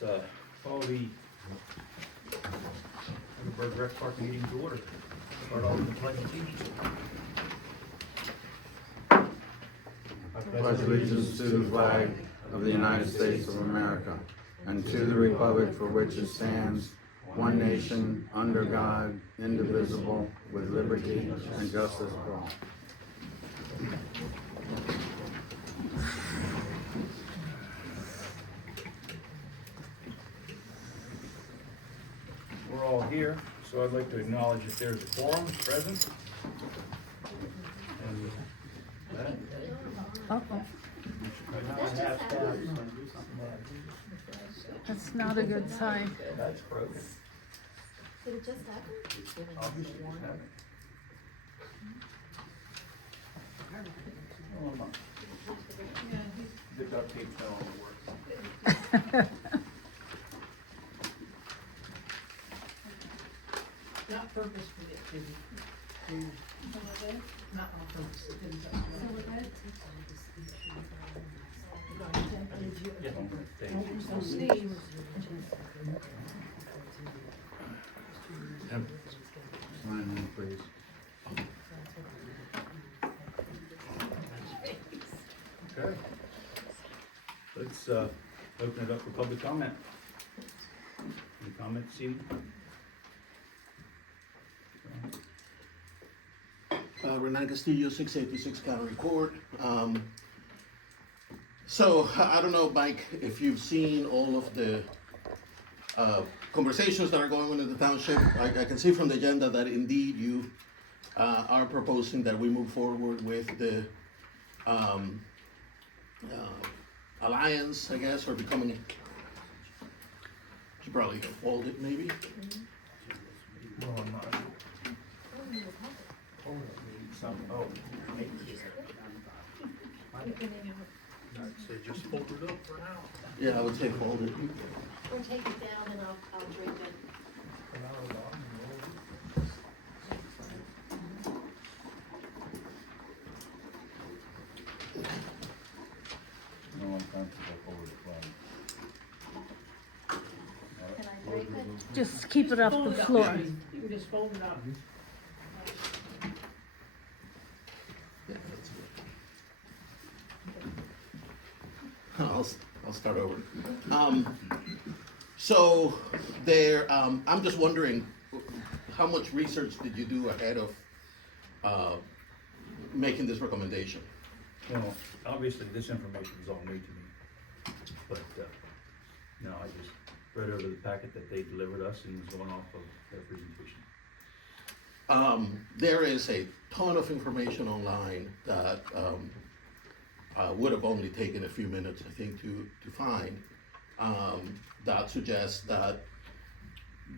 Call the Heidelberg Rec Park meeting to order. Start off with the pledge of allegiance. I pledge allegiance to the flag of the United States of America and to the republic for which it stands, one nation, under God, indivisible, with liberty and justice for all. We're all here, so I'd like to acknowledge that there's a quorum present. And that, That's not a good sign. that's broken. Did it just happen? Obviously, it's happening. The duct tape fell on the work. Not purposefully, it didn't. Not on purpose, it didn't touch me. Yeah. Don't sneeze. Sign in, please. Okay. Let's open it up for public comment. Any comments, Steve? Renan Castillo, 686 County Court. So I don't know, Mike, if you've seen all of the conversations that are going on in the township. I can see from the agenda that indeed you are proposing that we move forward with the alliance, I guess, or becoming. Should probably fold it, maybe. Say just hold it up for now. Yeah, I would say fold it. Or take it down and I'll drink it. No one comfortable over the flag. Can I drink it? Just keep it off Fold the it up, floor. baby. You can just fold it up. Yeah, that's good. I'll start over. So there, I'm just wondering, how much research did you do ahead of making this recommendation? Well, obviously, this information is all new to me, but, no, I just read over the packet that they delivered us and was going off of their presentation. There is a ton of information online that would have only taken a few minutes, I think, to find, that suggests that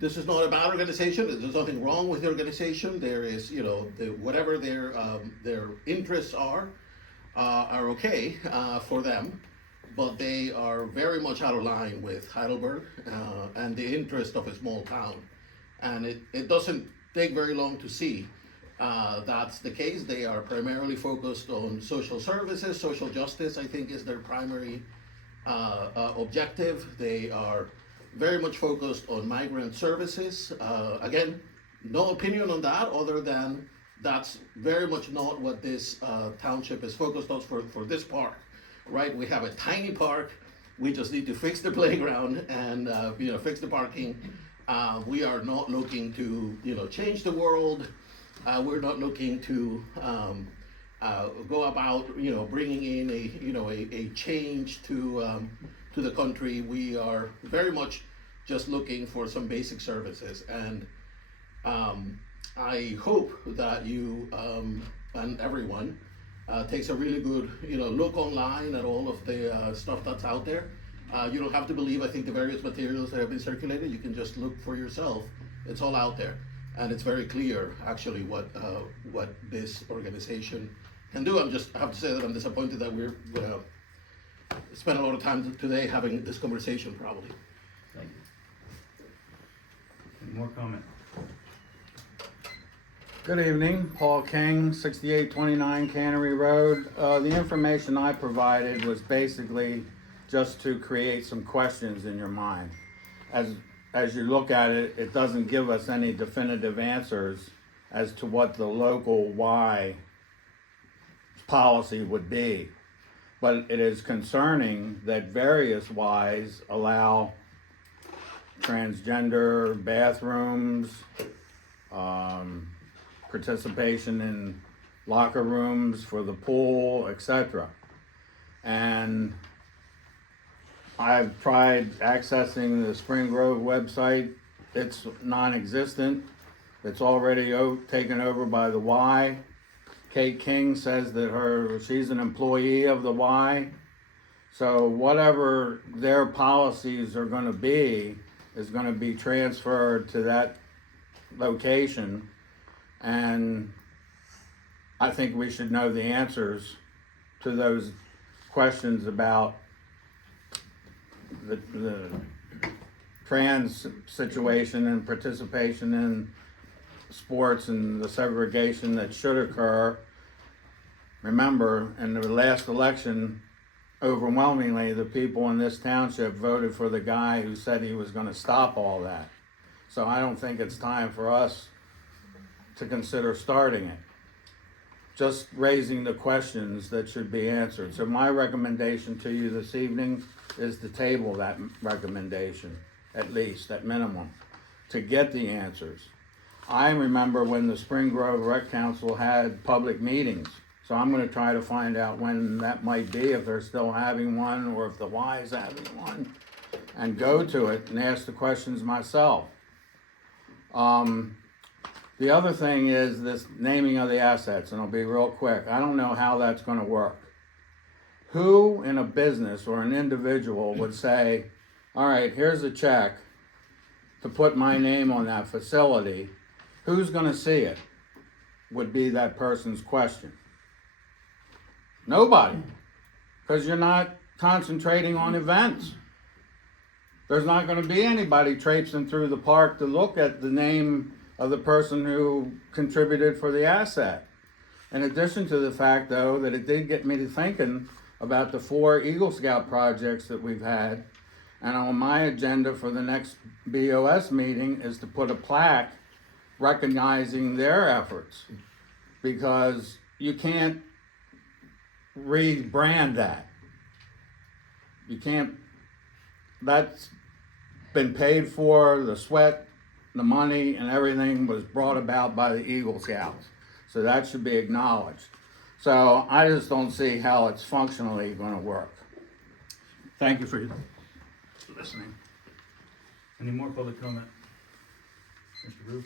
this is not a bad organization. There's nothing wrong with the organization. There is, whatever their interests are okay for them, but they are very much out of line with Heidelberg and the interest of a small town. And it doesn't take very long to see that's the case. They are primarily focused on social services. Social justice, I think, is their primary objective. They are very much focused on migrant services. Again, no opinion on that other than that's very much not what this township is focused on for this park, right? We have a tiny park. We just need to fix the playground and fix the parking. We are not looking to change the world. We're not looking to go about bringing in a change to the country. We are very much just looking for some basic services, and I hope that you and everyone takes a really good look online at all of the stuff that's out there. You don't have to believe, I think, the various materials that have been circulated. You can just look for yourself. It's all out there, and it's very clear actually what this organization can do. I have to say that I'm disappointed that we're gonna spend a lot of time today having this conversation probably. Thank you. Any more comment? Good evening, Paul King, 6829 Cannery Road. The information I provided was basically just to create some questions in your mind. As you look at it, it doesn't give us any definitive answers as to what the local Y policy would be. But it is concerning that various Ys allow transgender bathrooms, participation in locker rooms for the pool, etc. And I've tried accessing the Spring Grove website. It's non-existent. It's already taken over by the Y. Kate King says that she's an employee of the Y. So whatever their policies are going to be is going to be transferred to that location. And I think we should know the answers to those questions about the trans situation and participation in sports and the segregation that should occur. Remember, in the last election, overwhelmingly, the people in this township voted for the guy who said he was going to stop all that. So I don't think it's time for us to consider starting it. Just raising the questions that should be answered. So my recommendation to you this evening is to table that recommendation, at least, at minimum, to get the answers. I remember when the Spring Grove Rec Council had public meetings. So I'm going to try to find out when that might be, if they're still having one or if the Y is having one, and go to it and ask the questions myself. The other thing is this naming of the assets, and I'll be real quick. I don't know how that's going to work. Who in a business or an individual would say, all right, here's a check to put my name on that facility. Who's going to see it? Would be that person's question. Nobody, because you're not concentrating on events. There's not going to be anybody traipsing through the park to look at the name of the person who contributed for the asset. In addition to the fact, though, that it did get me to thinking about the 4 Eagle Scout projects that we've had. And on my agenda for the next BOS meeting is to put a plaque recognizing their efforts, because you can't rebrand that. You can't, that's been paid for, the sweat, the money, and everything was brought about by the Eagle Scouts. So that should be acknowledged. So I just don't see how it's functionally going to work. Thank you for listening. Any more public comment? Mr. Brew?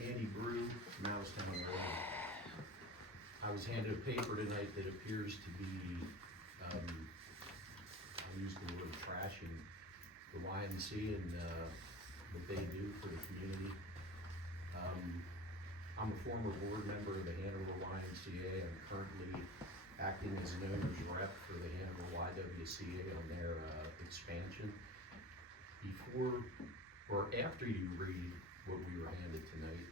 Andy Brew, Mousestown, Illinois. I was handed a paper tonight that appears to be, I'll use the word trashing the YMC and what they do for the community. I'm a former board member of the Hanover YMCA. I'm currently acting as an owner's rep for the Hanover YWCA on their expansion. Before or after you read what we were handed tonight,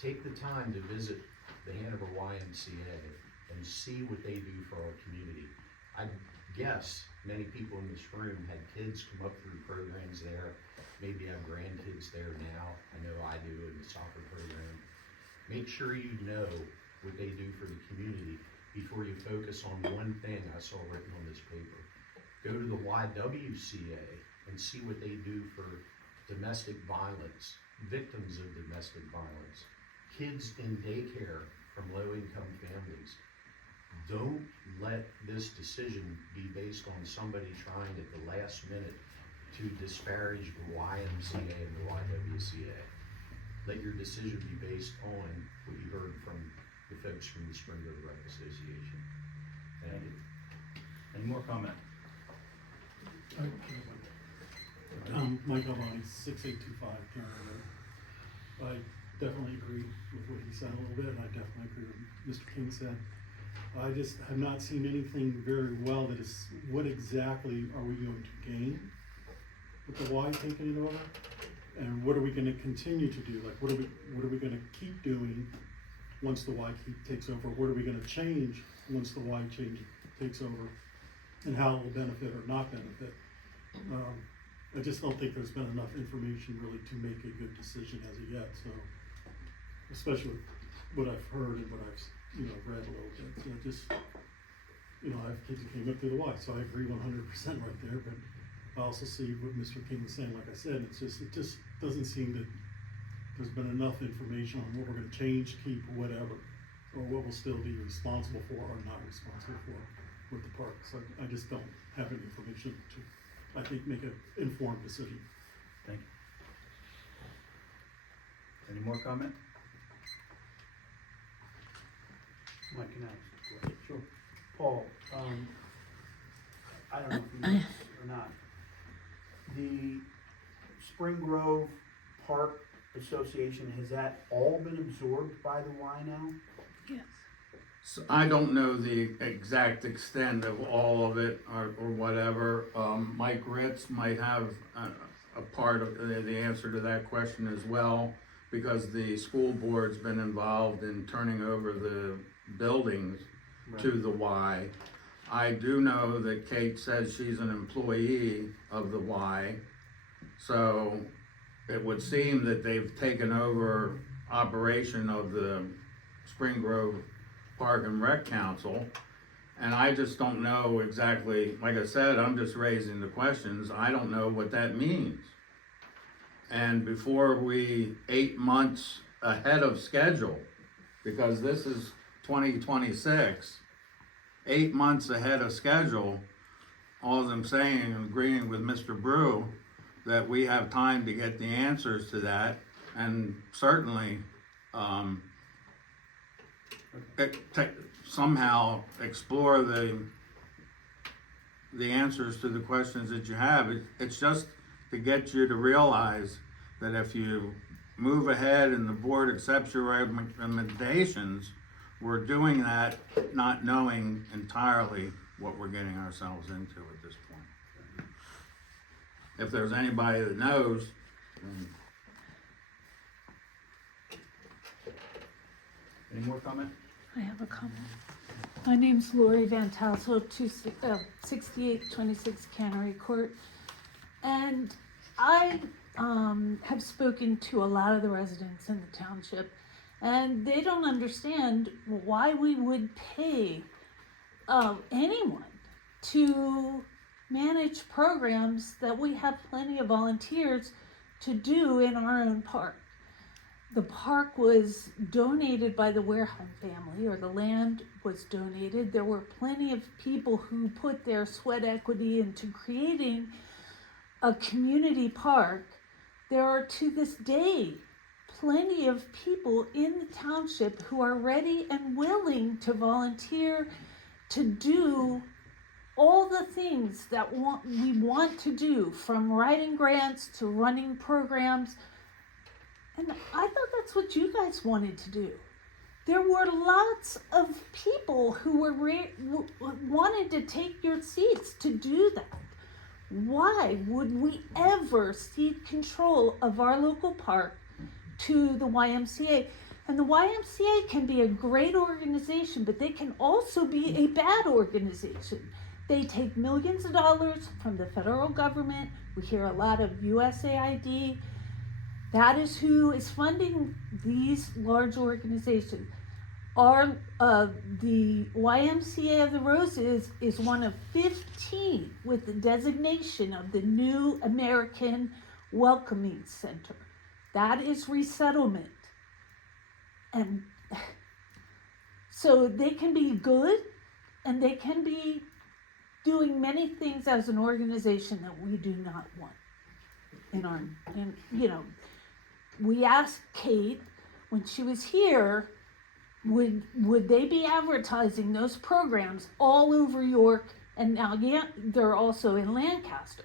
take the time to visit the Hanover YMCA and see what they do for our community. I guess many people in this room had kids come up through programs there, maybe have grandkids there now. I know I do in the soccer program. Make sure you know what they do for the community before you focus on one thing I saw written on this paper. Go to the YWCA and see what they do for domestic violence, victims of domestic violence, kids in daycare from low-income families. Don't let this decision be based on somebody trying at the last minute to disparage the YMCA and the YWCA. Let your decision be based on what you heard from the folks from the Spring River Rec Association. Thank you. Any more comment? Michael Lonnie, 6825 Karen Road. I definitely agree with what he said a little bit, and I definitely agree with what Mr. King said. I just have not seen anything very well that is, what exactly are we going to gain with the Y taking it over? And what are we gonna continue to do? Like, what are we gonna keep doing once the Y takes over? What are we gonna change once the Y takes over? and how it will benefit or not benefit. I just don't think there's been enough information really to make a good decision as of yet, so, especially with what I've heard and what I've, read a little bit, so just, I have kids who came up through the Y, so I agree 100% right there, but I also see what Mr. King was saying, like I said, it just doesn't seem that there's been enough information on what we're gonna change, keep, whatever, or what we'll still be responsible for or not responsible for with the park. So I just don't have any information to, I think, make an informed decision. Thank you. Any more comment? Mike, can I ask a question? Sure. Paul, I don't know if you know this or not. The Spring Grove Park Association, has that all been absorbed by the Y now? Yes. So I don't know the exact extent of all of it or whatever. Mike Ritz might have a part of the answer to that question as well, because the school board's been involved in turning over the buildings to the Y. I do know that Kate says she's an employee of the Y, so it would seem that they've taken over operation of the Spring Grove Park and Rec Council, and I just don't know exactly, like I said, I'm just raising the questions, I don't know what that means. And before 8 months ahead of schedule, because this is 2026, 8 months ahead of schedule, all I'm saying and agreeing with Mr. Brew, that we have time to get the answers to that, and certainly, somehow explore the answers to the questions that you have. It's just to get you to realize that if you move ahead and the board accepts your recommendations, we're doing that not knowing entirely what we're getting ourselves into at this point. If there's anybody that knows, Any more comment? I have a comment. My name's Lori Van Tassel, 6826 Cannery Court. And I have spoken to a lot of the residents in the township, and they don't understand why we would pay anyone to manage programs that we have plenty of volunteers to do in our own park. The park was donated by the Warehouse family, or the land was donated. There were plenty of people who put their sweat equity into creating a community park. There are to this day plenty of people in the township who are ready and willing to volunteer to do all the things that we want to do, from writing grants to running programs. And I thought that's what you guys wanted to do. There were lots of people who were wanted to take your seats to do that. Why would we ever cede control of our local park to the YMCA? And the YMCA can be a great organization, but they can also be a bad organization. They take millions of dollars from the federal government. We hear a lot of USAID. That is who is funding these large organizations. The YMCA of the Roses is one of 15 with the designation of the New American Welcoming Center. That is resettlement. And so they can be good, and they can be doing many things as an organization that we do not want we asked Kate when she was here, would they be advertising those programs all over York, and now they're also in Lancaster.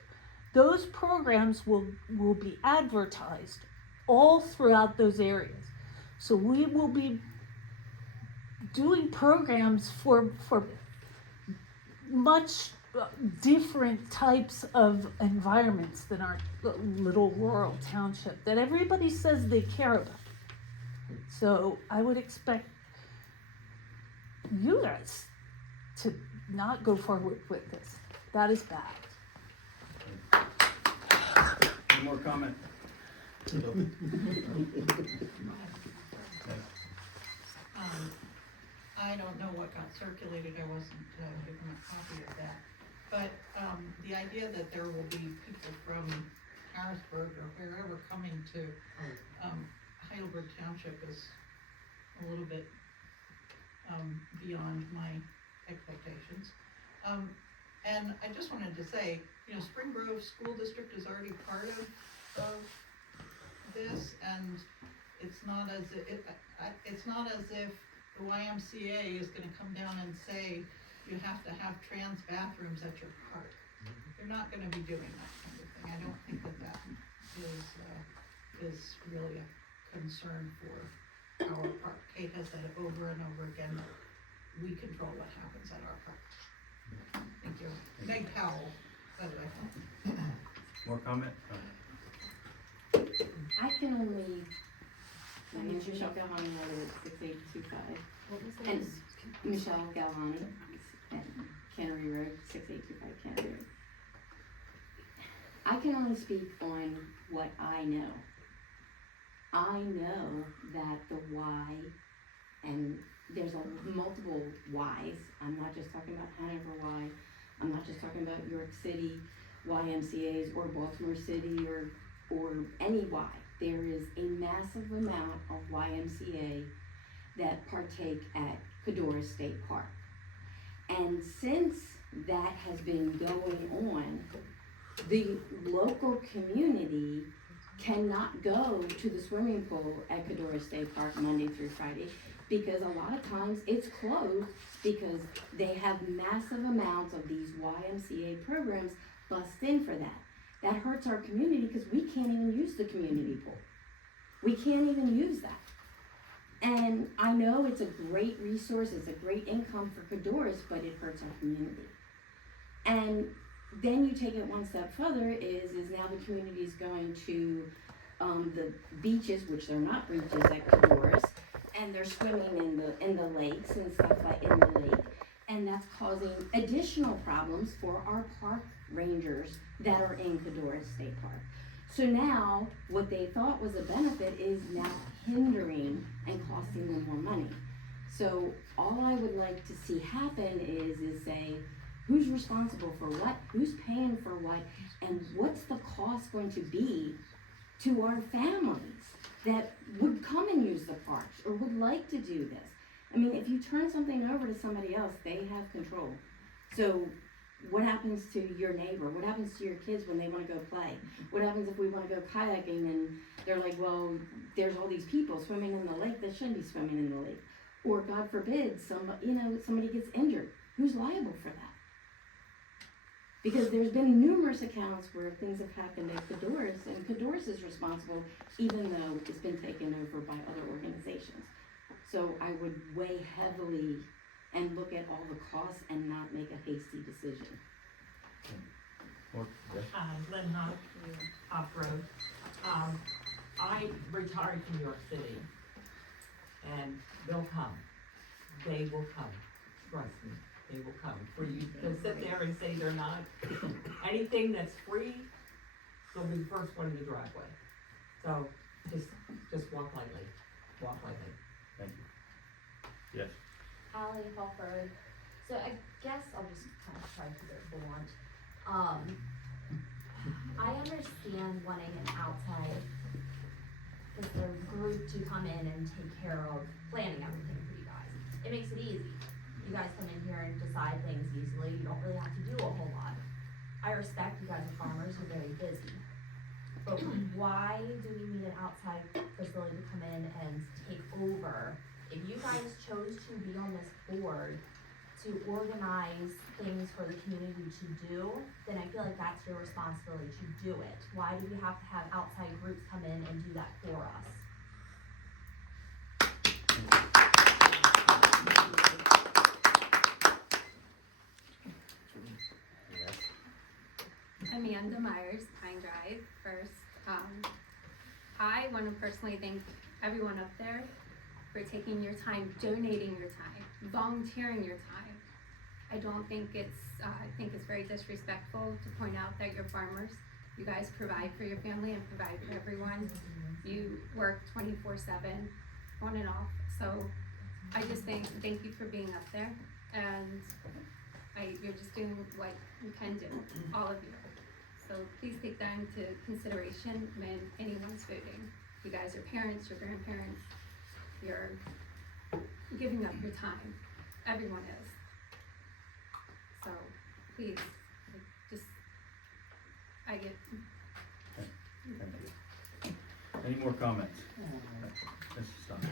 Those programs will be advertised all throughout those areas. So we will be doing programs for much different types of environments than our little rural township that everybody says they care about. So I would expect you guys to not go forward with this. That is bad. Any more comment? I don't know what got circulated, I wasn't given a copy of that. But, the idea that there will be people from Harrisburg or wherever coming to, Heidelberg Township is a little bit, beyond my expectations. And I just wanted to say, you know, Spring Grove School District is already part of this, and it's not as it's not as if the YMCA is gonna come down and say, you have to have trans bathrooms at your park. They're not gonna be doing that kind of thing. I don't think that is really a concern for our park. Kate has said it over and over again, that we control what happens at our park. Thank you. Meg Powell said it, I thought. More comment? I can only, my name's Michelle Galvani, I live at 6825. What was the And name? Michelle Galvani, at Cannery Road, 6825 Cannery Road. I can only speak on what I know. I know that the why, and there's multiple whys. I'm not just talking about Hanover Y. I'm not just talking about York City YMCA's or Baltimore City or any Y. There is a massive amount of YMCA that partake at Cadorus State Park. And since that has been going on, the local community cannot go to the swimming pool at Cadorus State Park Monday through Friday because a lot of times it's closed because they have massive amounts of these YMCA programs bust in for that. That hurts our community because we can't even use the community pool. We can't even use that. And I know it's a great resource, it's a great income for Cadorus, but it hurts our community. And then you take it one step further is now the community is going to the beaches, which they're not beaches at Cadorus, and they're swimming in the lakes and stuff like in the lake, and that's causing additional problems for our park rangers that are in Cadorus State Park. So now, what they thought was a benefit is now hindering and costing them more money. So all I would like to see happen is say, who's responsible for what, who's paying for what, and what's the cost going to be to our families that would come and use the parks or would like to do this. I mean, if you turn something over to somebody else, they have control. So what happens to your neighbor? What happens to your kids when they want to go play? What happens if we want to go kayaking and they're like, well, there's all these people swimming in the lake that shouldn't be swimming in the lake? Or God forbid, somebody gets injured. Who's liable for that? Because there's been numerous accounts where things have happened at Cadorus, and Cadorus is responsible even though it's been taken over by other organizations. So I would weigh heavily and look at all the costs and not make a hasty decision. More, yes? Lynn Hunt, off-road. I retired from New York City, and they'll come. They will come. Trust me, they will come. For you to sit there and say they're not, anything that's free, they'll be the first one in the driveway. So just walk lightly. Walk lightly. Thank you. Yes. Allie Halford. So I guess I'll just kind of try to keep it blunt. I understand wanting an outside visitor group to come in and take care of planning everything for you guys. It makes it easy. You guys come in here and decide things easily. You don't really have to do a whole lot. I respect you guys are farmers, you're very busy. But why do we need an outside facility to come in and take over? If you guys chose to be on this board to organize things for the community to do, then I feel like that's your responsibility to do it. Why do we have to have outside groups come in and do that for us? Amanda Myers, Pine Drive, first. I want to personally thank everyone up there for taking your time, donating your time, volunteering your time. I don't think I think it's very disrespectful to point out that you're farmers. You guys provide for your family and provide for everyone. You work 24/7, on and off. So I just thank you for being up there, and you're just doing what you can do, all of you. So please take that into consideration when anyone's voting. You guys are parents, your grandparents, you're giving up your time. Everyone is. So please, I get. Thank you. Any more comments? Mrs. Stein?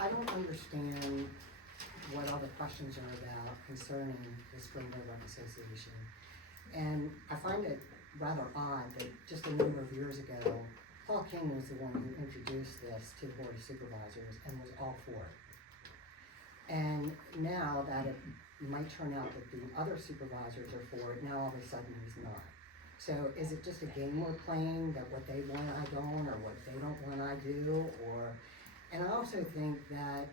I don't understand what all the questions are about concerning the Spring River Association. And I find it rather odd that just a number of years ago, Paul King was the one who introduced this to the Board of Supervisors and was all for it. And now that it might turn out that the other supervisors are for it, now all of a sudden he's not. So is it just a game we're playing, that what they want I don't, or what they don't want I do, or? And I also think that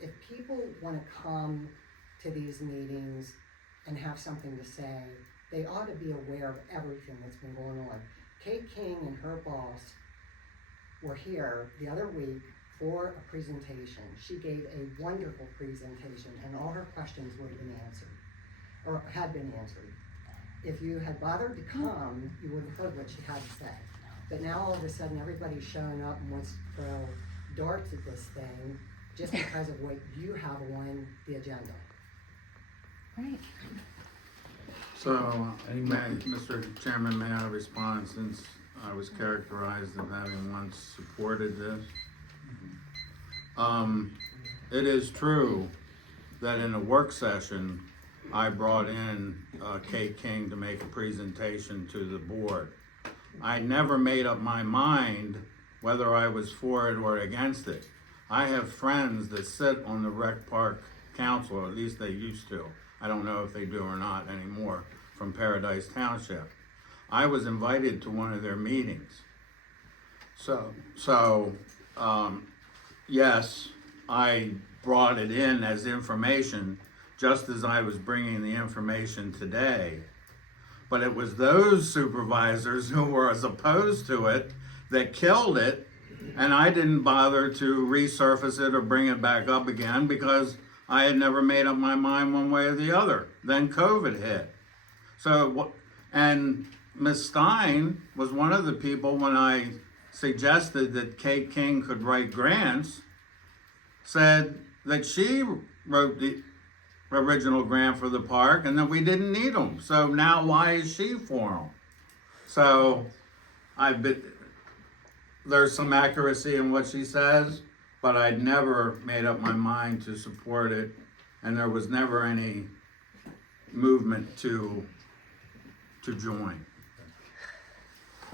if people want to come to these meetings and have something to say, they ought to be aware of everything that's been going on. Kate King and her boss were here the other week for a presentation. She gave a wonderful presentation, and all her questions would have been answered, or had been answered. If you had bothered to come, you would have heard what she had to say. But now all of a sudden everybody's showing up and wants to throw darts at this thing just because of what you have on the agenda. Right. So, Mr. Chairman, may I respond, since I was characterized of having once supported this? It is true that in a work session, I brought in Kate King to make a presentation to the board. I never made up my mind whether I was for it or against it. I have friends that sit on the Rec Park Council, or at least they used to. I don't know if they do or not anymore, from Paradise Township. I was invited to one of their meetings. Yes, I brought it in as information, just as I was bringing the information today. But it was those supervisors who were as opposed to it that killed it, and I didn't bother to resurface it or bring it back up again because I had never made up my mind one way or the other. Then COVID hit. And Ms. Stein was one of the people, when I suggested that Kate King could write grants, said that she wrote the original grant for the park and that we didn't need them. So now why is she for them? So there's some accuracy in what she says, but I'd never made up my mind to support it, and there was never any movement to join.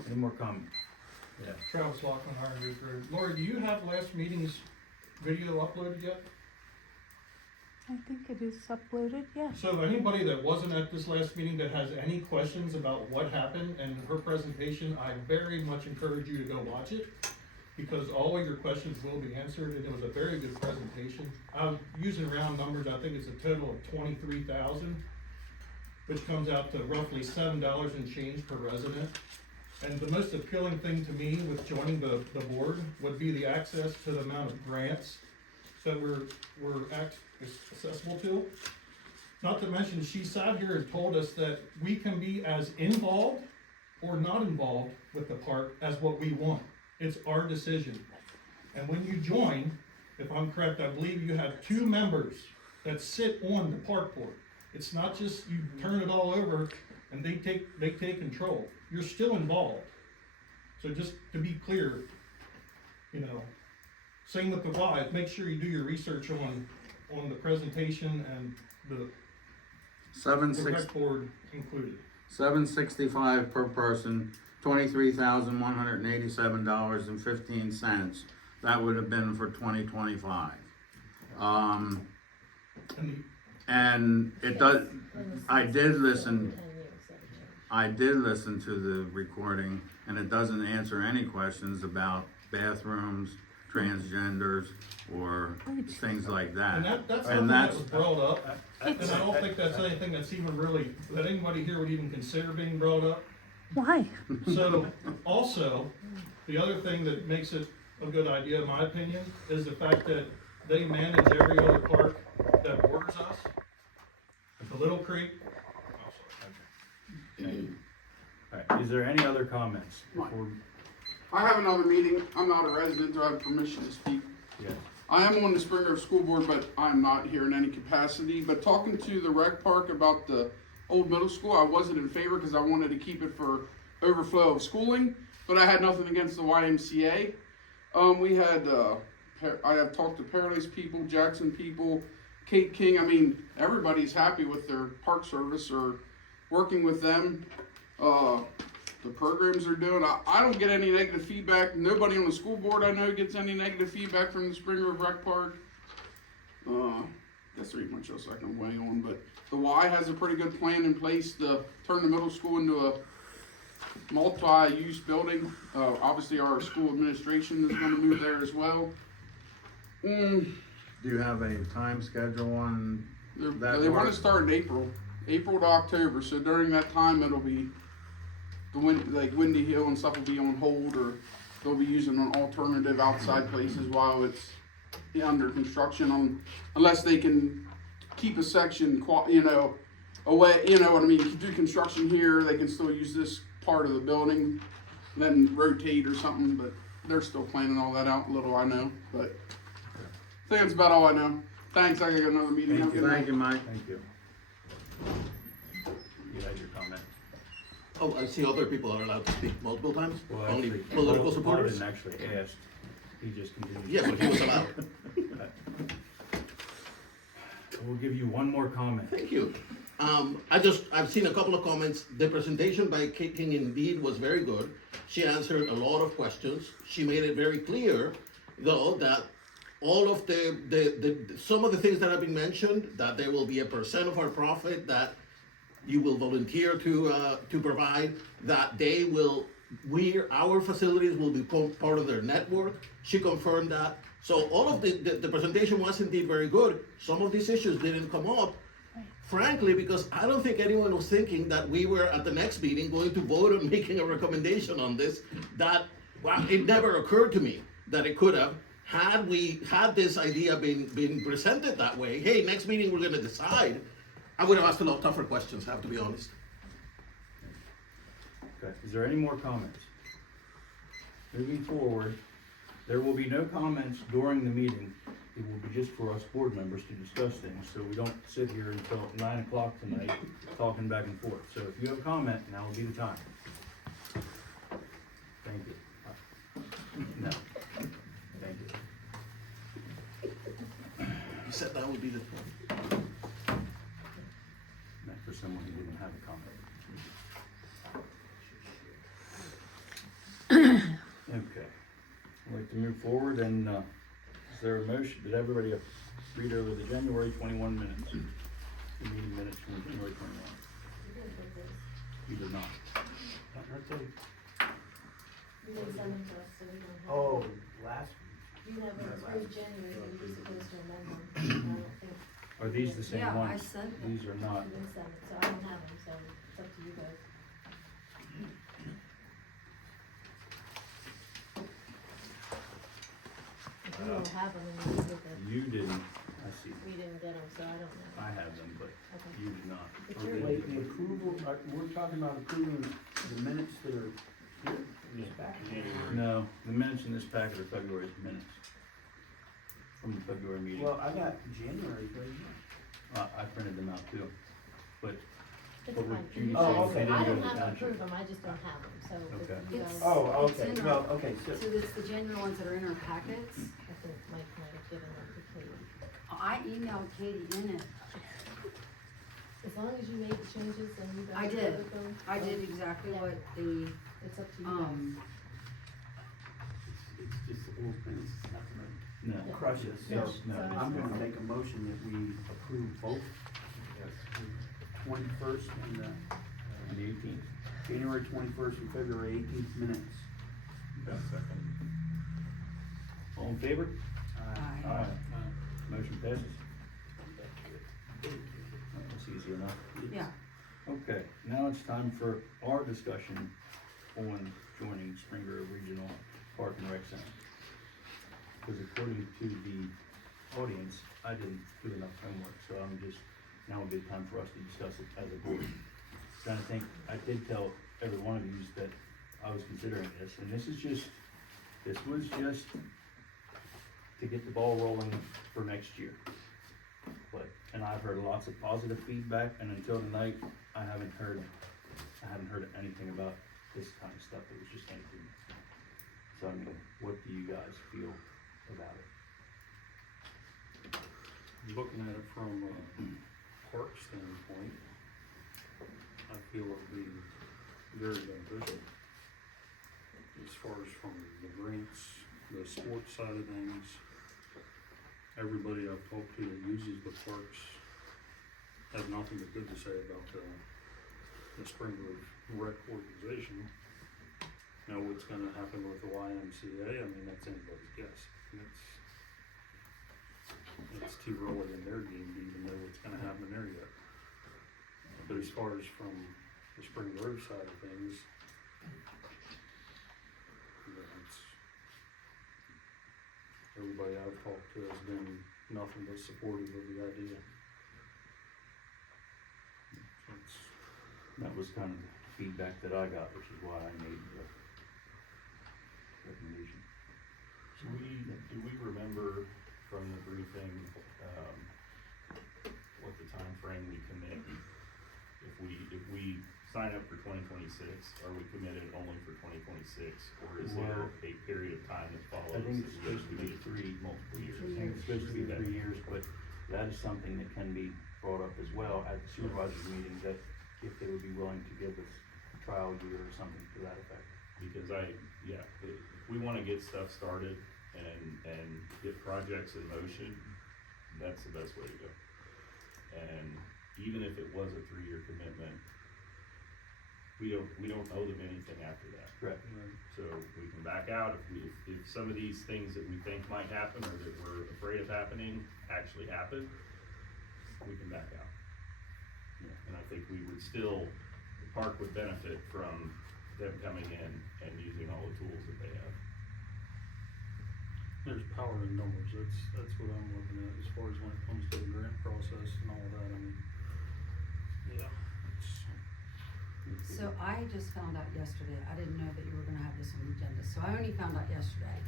Any more comments? Yeah. Travis Loughlin, Iron Ridge Road. Lori, do you have last meeting's video uploaded yet? I think it is uploaded, yeah. So anybody that wasn't at this last meeting that has any questions about what happened and her presentation, I very much encourage you to go watch it, because all of your questions will be answered, and it was a very good presentation. I'm using round numbers. I think it's a total of 23,000, which comes out to roughly $7 and change per resident. And the most appealing thing to me with joining the board would be the access to the amount of grants that we're accessible to. Not to mention, she sat here and told us that we can be as involved or not involved with the park as what we want. It's our decision. And when you join, if I'm correct, I believe you have 2 members that sit on the park board. It's not just you turn it all over and they take control. You're still involved. So just to be clear, same with the why, make sure you do your research on the presentation and the rec board included. $765 per person, $23,187.15. That would have been for 2025. And it does. I did listen to the recording, and it doesn't answer any questions about bathrooms, transgenders or things like that. And that's And something that that's, was brought up, and I don't think that's anything that's even really, that anybody here would even consider being brought up. Why? So, also, the other thing that makes it a good idea, in my opinion, is the fact that they manage every other park that borders us. The Little Creek. Alright, is there any other comments before? I have another meeting. I'm not a resident. Do I have permission to speak? Yes. I am on the Spring Grove School Board, but I'm not here in any capacity. But talking to the rec park about the old middle school, I wasn't in favor because I wanted to keep it for overflow of schooling. But I had nothing against the YMCA. We had, I have talked to Paradise people, Jackson people, Kate King. I mean, everybody's happy with their park service or working with them. The programs they're doing. I don't get any negative feedback. Nobody on the school board I know gets any negative feedback from the Spring Grove Rec Park. Guess there ain't much else I can weigh on, but the Y has a pretty good plan in place to turn the middle school into a multi-use building. Obviously our school administration is gonna move there as well. do you have a time schedule on that? They want work? to start in April to October, so during that time it'll be like Windy Hill and stuff will be on hold, or they'll be using an alternative outside places while it's under construction, unless they can keep a section, away, you know what I mean, do construction here, they can still use this part of the building, then rotate or something, but they're still planning all that out, little I know, but I think that's about all I know. Thanks, I got another meeting. Have a good night. Thank you, Mike. Thank you. You had your comment. Oh, I see other people are allowed to speak multiple times, Well, only actually, political Paul supporters? didn't actually ask, he just continued. Yeah, but he was allowed. We'll give you one more comment. Thank you. I've seen a couple of comments. The presentation by Kate King indeed was very good. She answered a lot of questions. She made it very clear, though, that all of some of the things that have been mentioned, that there will be a % of our profit that you will volunteer to provide, that our facilities will become part of their network. She confirmed that. So all of the presentation was indeed very good. Some of these issues didn't come up, frankly, because I don't think anyone was thinking that we were at the next meeting going to vote on making a recommendation on this. It never occurred to me that it could have. Had this idea been presented that way, hey, next meeting we're gonna decide, I would have asked a lot tougher questions, I have to be honest. Okay, is there any more comments? Moving forward, there will be no comments during the meeting. It will be just for us board members to discuss things, so we don't sit here until 9 o'clock tonight talking back and forth. So if you have a comment, now will be the time. Thank you. No. Thank you. You said that would be the point. Not for someone who didn't have a comment. Okay, I'd like to move forward, and is there a motion? Did everybody read over the January 21 minutes? The meeting minutes from January 21? You did not. You didn't send them to us, so we don't have. Oh, last You never approved January, but you're supposed to amend them. I don't think. Are these the same Yeah, I ones? sent them. These are not. You didn't send it, so I don't have them, so it's up to you guys. If you don't have them, then you did them. You didn't, I see. We didn't get them, so I don't know. I have them, but Okay. you did not. But Or you're they Like did. the approval, we're talking about approving the minutes that are here in this package. No, the minutes in this packet are February's minutes. From the February meeting. Well, I got January right here. I printed them out too, but It's what would fine. Judy Oh, say? okay. They didn't I go don't to the have to township. approve them, I just don't have them, so Okay. if you guys. Oh, It's okay, in well, our- okay, so, So it's the January ones that are in our packets. I think Mike might have given them to Katie. I emailed Katie in it. As long as you made the changes and you guys. I did. voted them, I so did exactly yeah. what the, It's up to you guys. it's just the old minutes, nothing No. to crush it, so Yes, no, I'm it's gonna not. make a motion that we approve both. 21st and And the 18th. January 21st and February 18th minutes. All in favor? Aye. Aye. Motion passes. That's easy enough. Yeah. Okay, now it's time for our discussion on joining Spring Grove Regional Park and Rec Center. Because according to the audience, I didn't do enough homework, so I'm just, now a good time for us to discuss it as a board. Trying to think, I did tell every one of you that I was considering this, and this was just to get the ball rolling for next year. And I've heard lots of positive feedback, and until tonight, I haven't heard anything about this kind of stuff. It was just anything. So I mean, what do you guys feel about it? Looking at it from a park standpoint, I feel it would be very beneficial. As far as from the grants, the sports side of things, everybody I've talked to that uses the parks have nothing but good to say about the Spring Grove Rec organization. Now, what's gonna happen with the YMCA, I mean, that's anybody's guess. It's too early in their game to even know what's gonna happen there yet. But as far as from the Spring Grove side of things, everybody I've talked to has been nothing but supportive of the idea. That was kind of the feedback that I got, which is why I made the recommendation. Do we remember from the briefing, what the time frame we commit? If we sign up for 2026, are we committed only for 2026, or is there a period of time that follows? I think it's supposed to be multiple years. I think it's supposed to be 3 years, but that is something that can be brought up as well at the supervisor's meeting, that if they would be willing to give us a trial year or something to that effect. Because if we wanna get stuff started and get projects in motion, that's the best way to go. And even if it was a 3-year commitment, we don't owe them anything after that. Correct. So we can back out if some of these things that we think might happen or that we're afraid of happening actually happen, we can back out. And I think the park would benefit from them coming in and using all the tools that they have. There's power in numbers, that's what I'm looking at, as far as when it comes to the grant process and all that, I mean, yeah. So I just found out yesterday, I didn't know that you were gonna have this on the agenda, so I only found out yesterday.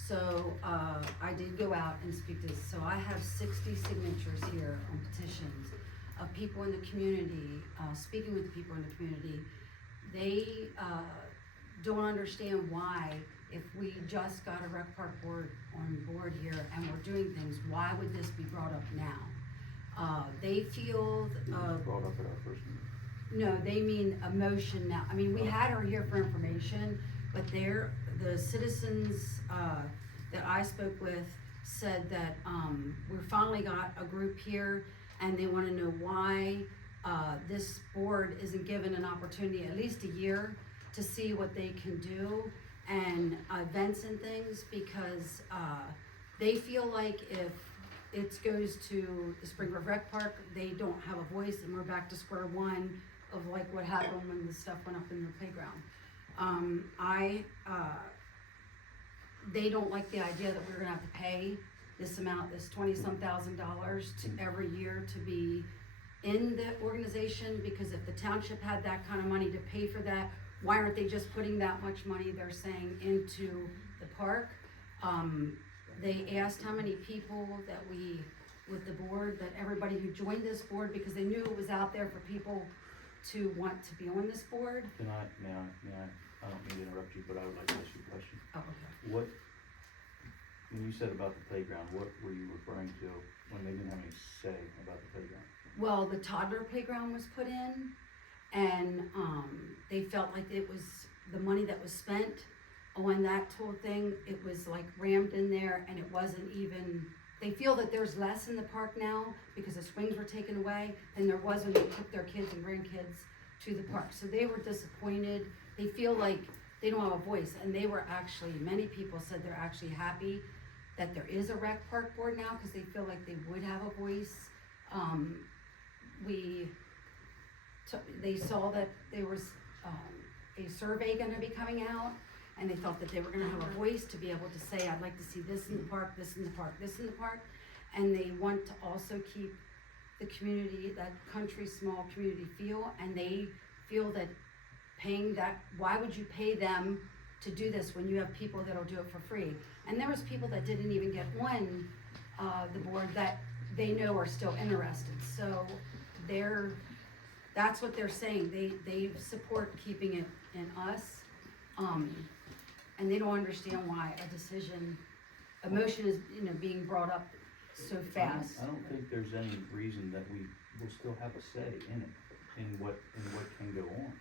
So, I did go out and speak to, so I have 60 signatures here on petitions of people in the community, speaking with the people in the community. They, don't understand why, if we just got a rec park board on board here and we're doing things, why would this be brought up now? They feel, Brought up at our first meeting. no, they mean a motion now. I mean, we had her here for information, but the citizens, that I spoke with said that, we finally got a group here and they wanna know why, this board isn't given an opportunity, at least a year, to see what they can do and events and things, because, they feel like if it goes to the Spring Grove Rec Park, they don't have a voice, and we're back to square one of like what happened when the stuff went up in the playground. They don't like the idea that we're gonna have to pay this amount, this $20-some thousand to every year to be in the organization, because if the township had that kind of money to pay for that, why aren't they just putting that much money, they're saying, into the park? They asked how many people that with the board, that everybody who joined this board, because they knew it was out there for people to want to be on this board. May I don't mean to interrupt you, but I would like to ask you a question. Oh, okay. When you said about the playground, what were you referring to when they didn't have any say about the playground? Well, the toddler playground was put in, and they felt like it was the money that was spent on that whole thing, it was like rammed in there, and it wasn't even, they feel that there's less in the park now because the swings were taken away than there was when they took their kids and grandkids to the park. So they were disappointed. They feel like they don't have a voice, and they were actually, many people said they're actually happy that there is a rec park board now, cause they feel like they would have a voice. They saw that there was, a survey gonna be coming out, and they thought that they were gonna have a voice to be able to say, I'd like to see this in the park, this in the park, this in the park. And they want to also keep the community, that country, small community feel, and they feel that paying that, why would you pay them to do this when you have people that'll do it for free? And there was people that didn't even get on, the board that they know are still interested, so that's what they're saying, they support keeping it in us. And they don't understand why a motion is, being brought up so fast. I don't think there's any reason that we will still have a say in it, in what can go on.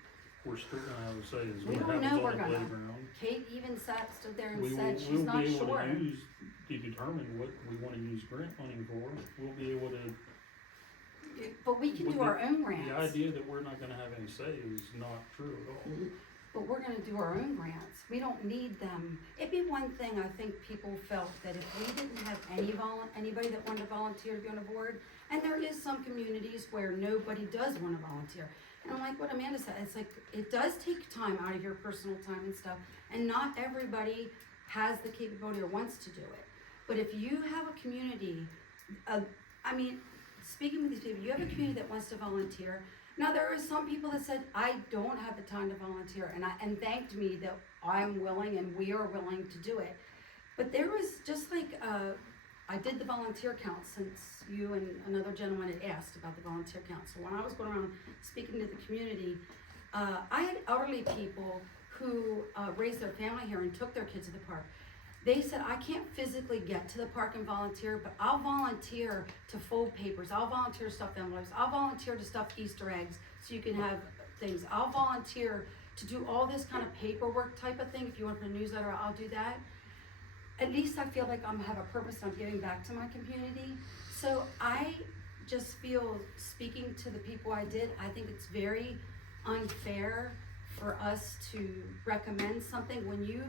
We're still gonna have a say as We what don't know happens we're on the gonna. playground. Kate even stood there and We will, said she's we'll not be able sure. to use, to determine what we wanna use grant money for, we'll be able to. But we can do our own grants. The idea that we're not gonna have any say is not true at all. But we're gonna do our own grants. We don't need them. It'd be one thing, I think people felt that if we didn't have anybody that wanted to volunteer to be on the board, and there is some communities where nobody does wanna volunteer. And I'm like what Amanda said, it's like, it does take time out of your personal time and stuff, and not everybody has the capability or wants to do it. But if you have a community, speaking with these people, you have a community that wants to volunteer. Now, there are some people that said, I don't have the time to volunteer, and thanked me that I'm willing and we are willing to do it. But there was just like, I did the volunteer count since you and another gentleman had asked about the volunteer count. So when I was going around speaking to the community, I had elderly people who raised their family here and took their kids to the park. They said, I can't physically get to the park and volunteer, but I'll volunteer to fold papers, I'll volunteer to stuff envelopes, I'll volunteer to stuff Easter eggs so you can have things. I'll volunteer to do all this kind of paperwork type of thing. If you want to put a newsletter, I'll do that. At least I feel like I have a purpose, I'm giving back to my community. So I just feel, speaking to the people I did, I think it's very unfair for us to recommend something when you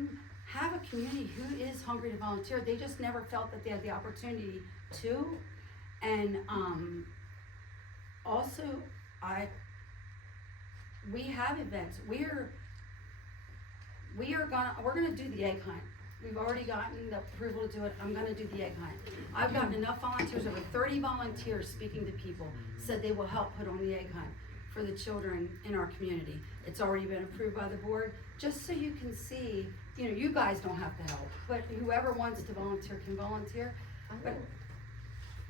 have a community who is hungry to volunteer. They just never felt that they had the opportunity to. And also, we have events. We're gonna do the egg hunt. We've already gotten the approval to do it. I'm gonna do the egg hunt. I've gotten enough volunteers, over 30 volunteers speaking to people, said they will help put on the egg hunt for the children in our community. It's already been approved by the board, just so you can see, you guys don't have to help, but whoever wants to volunteer can volunteer. But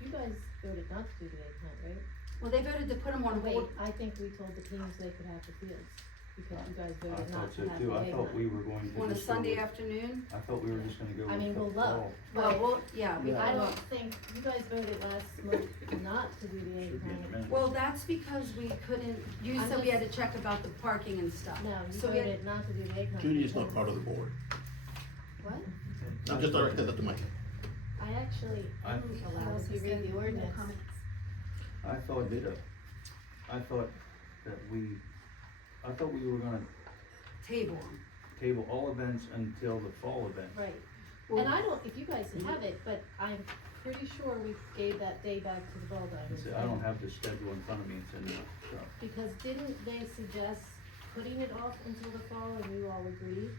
You guys voted not to do the egg hunt, right? well, they voted to put them on Wait, hold. I think we told the teams they could have the fields, because you guys I voted thought not so to have too. the I egg thought hunt. we were going to On a just go Sunday with- afternoon. I thought we were just gonna go I with mean, the we'll love, fall. Well, yeah, we, I don't think, you guys voted last month not to do the egg Should be in the hunt. minutes. well, that's because we couldn't, you I'm said we just- had to check about the parking and stuff. No, you So we had- voted not to do the egg hunt. Judy is not because- part of the board. What? I'm just directed at the mic. I actually am allowed, if you read the ordinance. I thought that we were gonna Table 'em. table all events until the fall event. Right, Well- and I don't, if you guys have it, but I'm pretty sure we gave that day back to the ball diamond. See, I don't have the schedule in front of me, it's in the truck. Because didn't they suggest putting it off until the fall and you all agreed?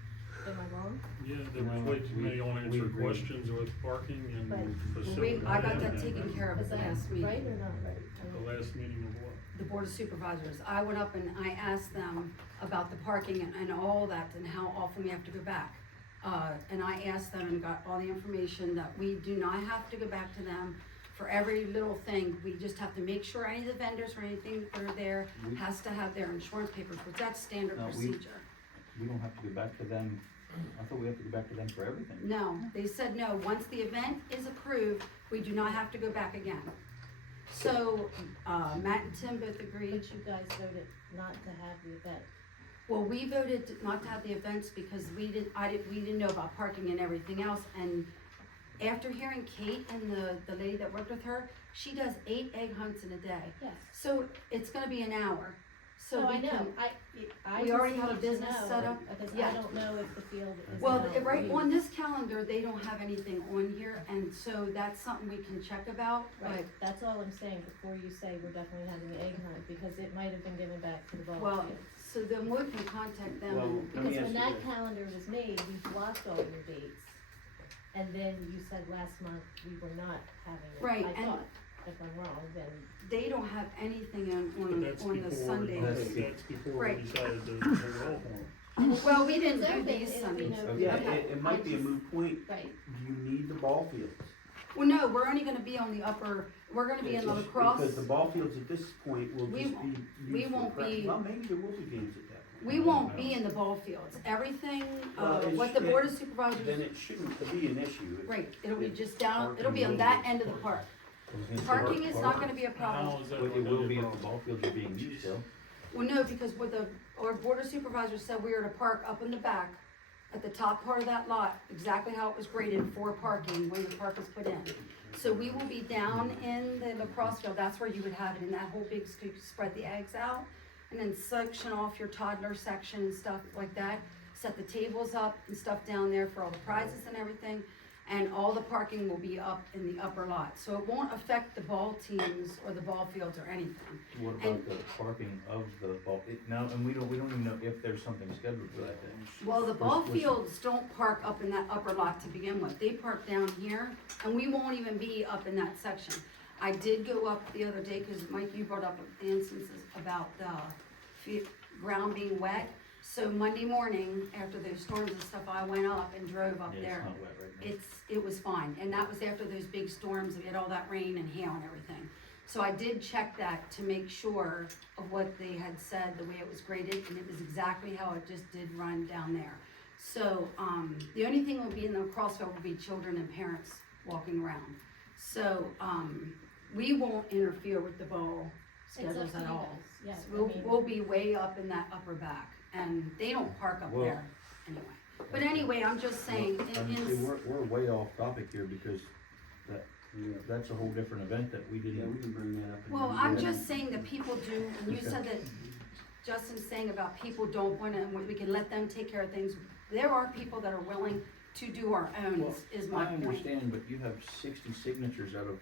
Am I wrong? Yeah, there was way too many we unanswered agreed. questions with parking and But- facility. I got that taken care of at Is the that last meeting. right or not right? The last meeting of what? The Board of Supervisors, I went up and I asked them about the parking and all that and how often we have to go back. And I asked them and got all the information that we do not have to go back to them for every little thing. We just have to make sure any of the vendors or anything that are there has to have their insurance papers, but that's standard No, procedure. We don't have to go back to them, I thought we have to go back to them for everything. No, they said no, once the event is approved, we do not have to go back again. So, Matt and Tim both agreed. But you guys voted not to have the event. Well, we voted not to have the events because we didn't know about parking and everything else, and after hearing Kate and the lady that worked with her, she does 8 egg hunts in a day. Yes. So it's gonna be an hour, so No, we I know, can. I We just already have a need to business know, set up? because Yeah. I don't know if the field is Well, now right used. on this calendar, they don't have anything on here, and so that's something we can check about, but, Right, that's all I'm saying, before you say we're definitely having the egg hunt, because it might have been given back to the ball well, fields. so then we can contact them Well, and, let me Because ask when you that this. calendar was made, we blocked all your dates, and then you said last month we were not having it. Right, I and- thought, if I'm wrong, then, they don't have anything on That's the before, Sundays. that's before we Right. decided to hold it off on it. Well, we didn't It's do open, these it's, Sundays. you know, Yeah, okay, it might be a moot point. right, Do you need the ball fields? Well, no, we're only gonna be on the upper, we're gonna be in the lacrosse. Because the ball fields at this point will We just won't- be we used for won't practice. be- Well, maybe there will be games at that point. We won't be in the ball fields. Everything, Well, it what the sh- board of Then supervisors, it shouldn't be an issue. If- right, it'll be if just down, parking it'll be on will that end of the park. Parking is not gonna be a How problem. is that? But it gonna will a be if the problem? ball fields are being used though. Well, no, because what our board of supervisors said, we were to park up in the back, at the top part of that lot, exactly how it was graded for parking when the park was put in. So we will be down in the lacrosse field, that's where you would have it, in that whole big scoop, spread the eggs out, and then section off your toddler section and stuff like that. Set the tables up and stuff down there for all the prizes and everything, and all the parking will be up in the upper lot. So it won't affect the ball teams or the ball fields or anything. What about the parking of the ball, now, and we don't even know if there's something scheduled for that day. Well, the ball Was- fields don't park up in that upper lot to begin with, they park down here, and we won't even be up in that section. I did go up the other day, cause Mike, you brought up instances about the ground being wet. So Monday morning, after those storms and stuff, I went up and drove up Yeah, there. it's not wet right now. It was fine, and that was after those big storms, we had all that rain and hail and everything. So I did check that to make sure of what they had said, the way it was graded, and it was exactly how it just did run down there. So, the only thing will be in the crossfield will be children and parents walking around. So, we won't interfere with the ball it's up schedules to at you all. guys, yeah, I We'll, mean, we'll be way up in that upper back, and they don't park up Well- there anyway. But anyway, I'm just saying, Well, I mean, see, in, we're way off topic here because that's a whole different event that we Yeah, we didn't. can bring that up. in the well, I'm meeting. just saying that people do, and you said that, Justin's saying about people don't wanna, and we can let them take care of things. There are people that are willing to do our own, Well, is my I point. understand, but you have 60 signatures out of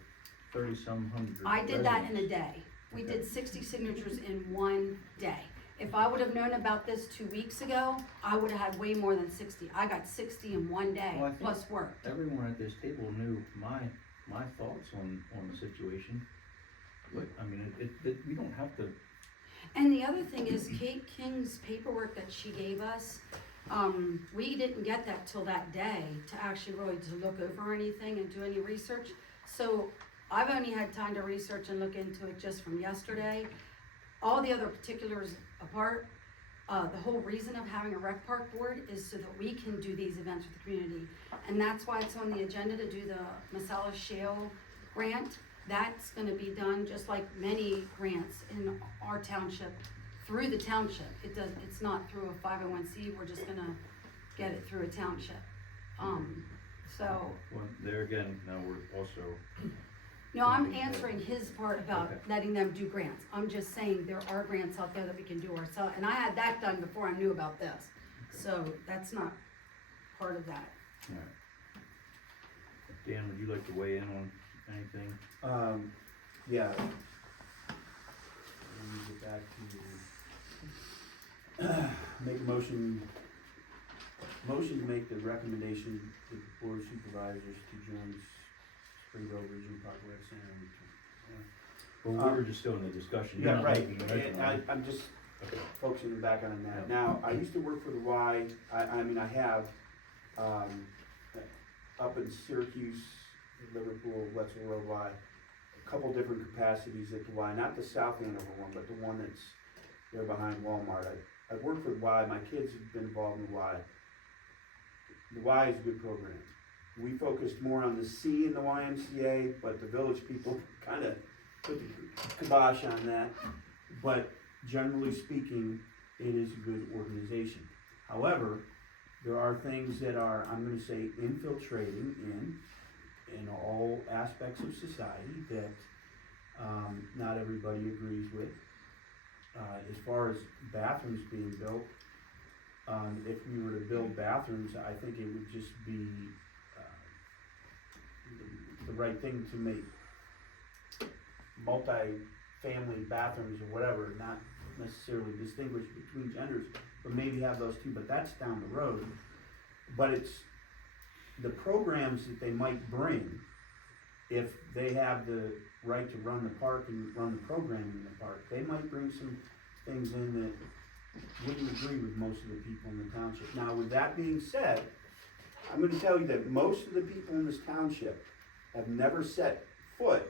30-some hundred. I did that in a residents. day. We Okay. did 60 signatures in one day. If I would have known about this 2 weeks ago, I would have had way more than 60. I got 60 in one day, Well, I think- plus work. Everyone at this table knew my thoughts on the situation. But, I mean, we don't have to, And the other thing is Kate King's paperwork that she gave us, we didn't get that till that day to actually really to look over anything and do any research. So I've only had time to research and look into it just from yesterday. All the other particulars apart, the whole reason of having a rec park board is so that we can do these events with the community. And that's why it's on the agenda to do the Masala Shale grant. That's gonna be done just like many grants in our township, through the township. It's not through a 501c, we're just gonna get it through a township. So, well, there again, now we're also, no, I'm answering his part about Okay. letting them do grants. I'm just saying there are grants out there that we can do ourselves, and I had that done before I knew about this. So that's not part of that. all right. Dan, would you like to weigh in on anything? Yeah. Let me get back to, make a motion to make the recommendation to the board of supervisors to join Spring Grove Regional Park Rec Center. Well, we were just still in the discussion. You're Yeah, not right, making a motion, and are you? I'm just Okay. focusing back on that. Yeah. Now, I used to work for the Y, I mean, I have, up in Syracuse, Liverpool, Wetzel Road Y, a couple different capacities at the Y, not the South Andover one, but the one that's there behind Walmart. I've worked for the Y, my kids have been involved in the Y. The Y is a good program. We focused more on the C in the YMCA, but the village people kind of put the kibosh on that. But generally speaking, it is a good organization. However, there are things that are, I'm gonna say, infiltrating in all aspects of society that not everybody agrees with. as far as bathrooms being built, if we were to build bathrooms, I think it would just be, the right thing to make multi-family bathrooms or whatever, not necessarily distinguish between genders, but maybe have those two, but that's down the road. But it's the programs that they might bring, if they have the right to run the park and run the program in the park, they might bring some things in that wouldn't agree with most of the people in the township. Now, with that being said, I'm gonna tell you that most of the people in this township have never set foot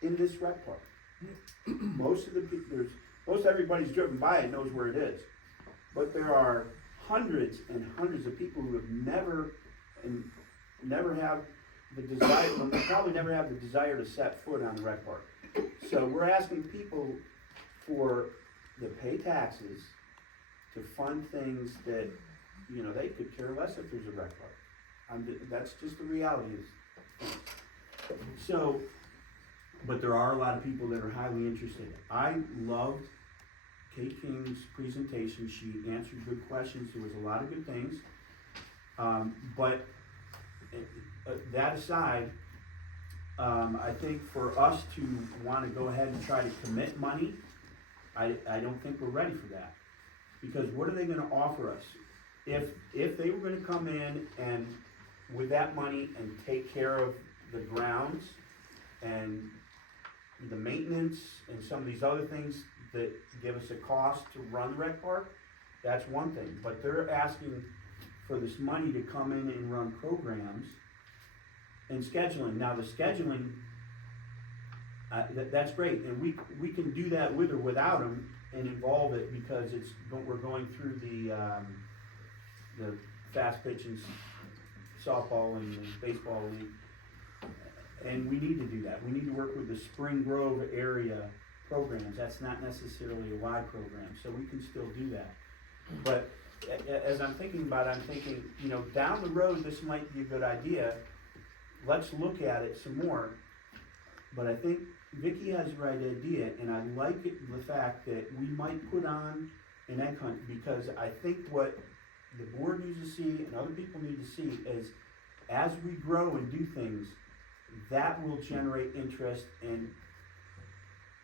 in this rec park. Most of the people, most everybody's driven by it knows where it is. But there are hundreds and hundreds of people who have never have the desire, will probably never have the desire to set foot on the rec park. So we're asking people that pay taxes to fund things that, you know, they could care less if there's a rec park. That's just the reality is. So, but there are a lot of people that are highly interested. I loved Kate King's presentation. She answered good questions. There was a lot of good things. But that aside, I think for us to want to go ahead and try to commit money, I don't think we're ready for that. Because what are they going to offer us? If they were going to come in and with that money and take care of the grounds and the maintenance and some of these other things that give us a cost to run the rec park, that's one thing. But they're asking for this money to come in and run programs and scheduling. Now the scheduling, that's great, and we can do that with or without them and involve it because we're going through the fast pitch and softball and baseball league, and we need to do that. We need to work with the Spring Grove area programs. That's not necessarily a Y program, so we can still do that. But as I'm thinking about it, I'm thinking, you know, down the road this might be a good idea. Let's look at it some more. But I think Vicki has the right idea, and I like the fact that we might put on an egg hunt, because I think what the board needs to see and other people need to see is as we grow and do things, that will generate interest. And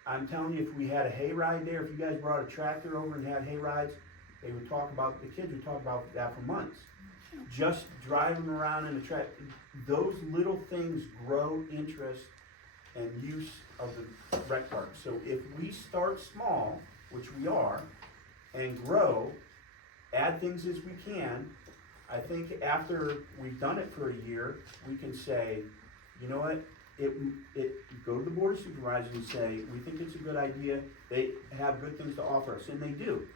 I'm telling you, if we had a hayride there, if you guys brought a tractor over and had hay rides, the kids would talk about that for months. Just driving around in a track, those little things grow interest and use of the rec park. So if we start small, which we are, and grow, add things as we can, I think after we've done it for a year, we can say, you know what, go to the board of supervisors and say, we think it's a good idea, they have good things to offer us, and they do.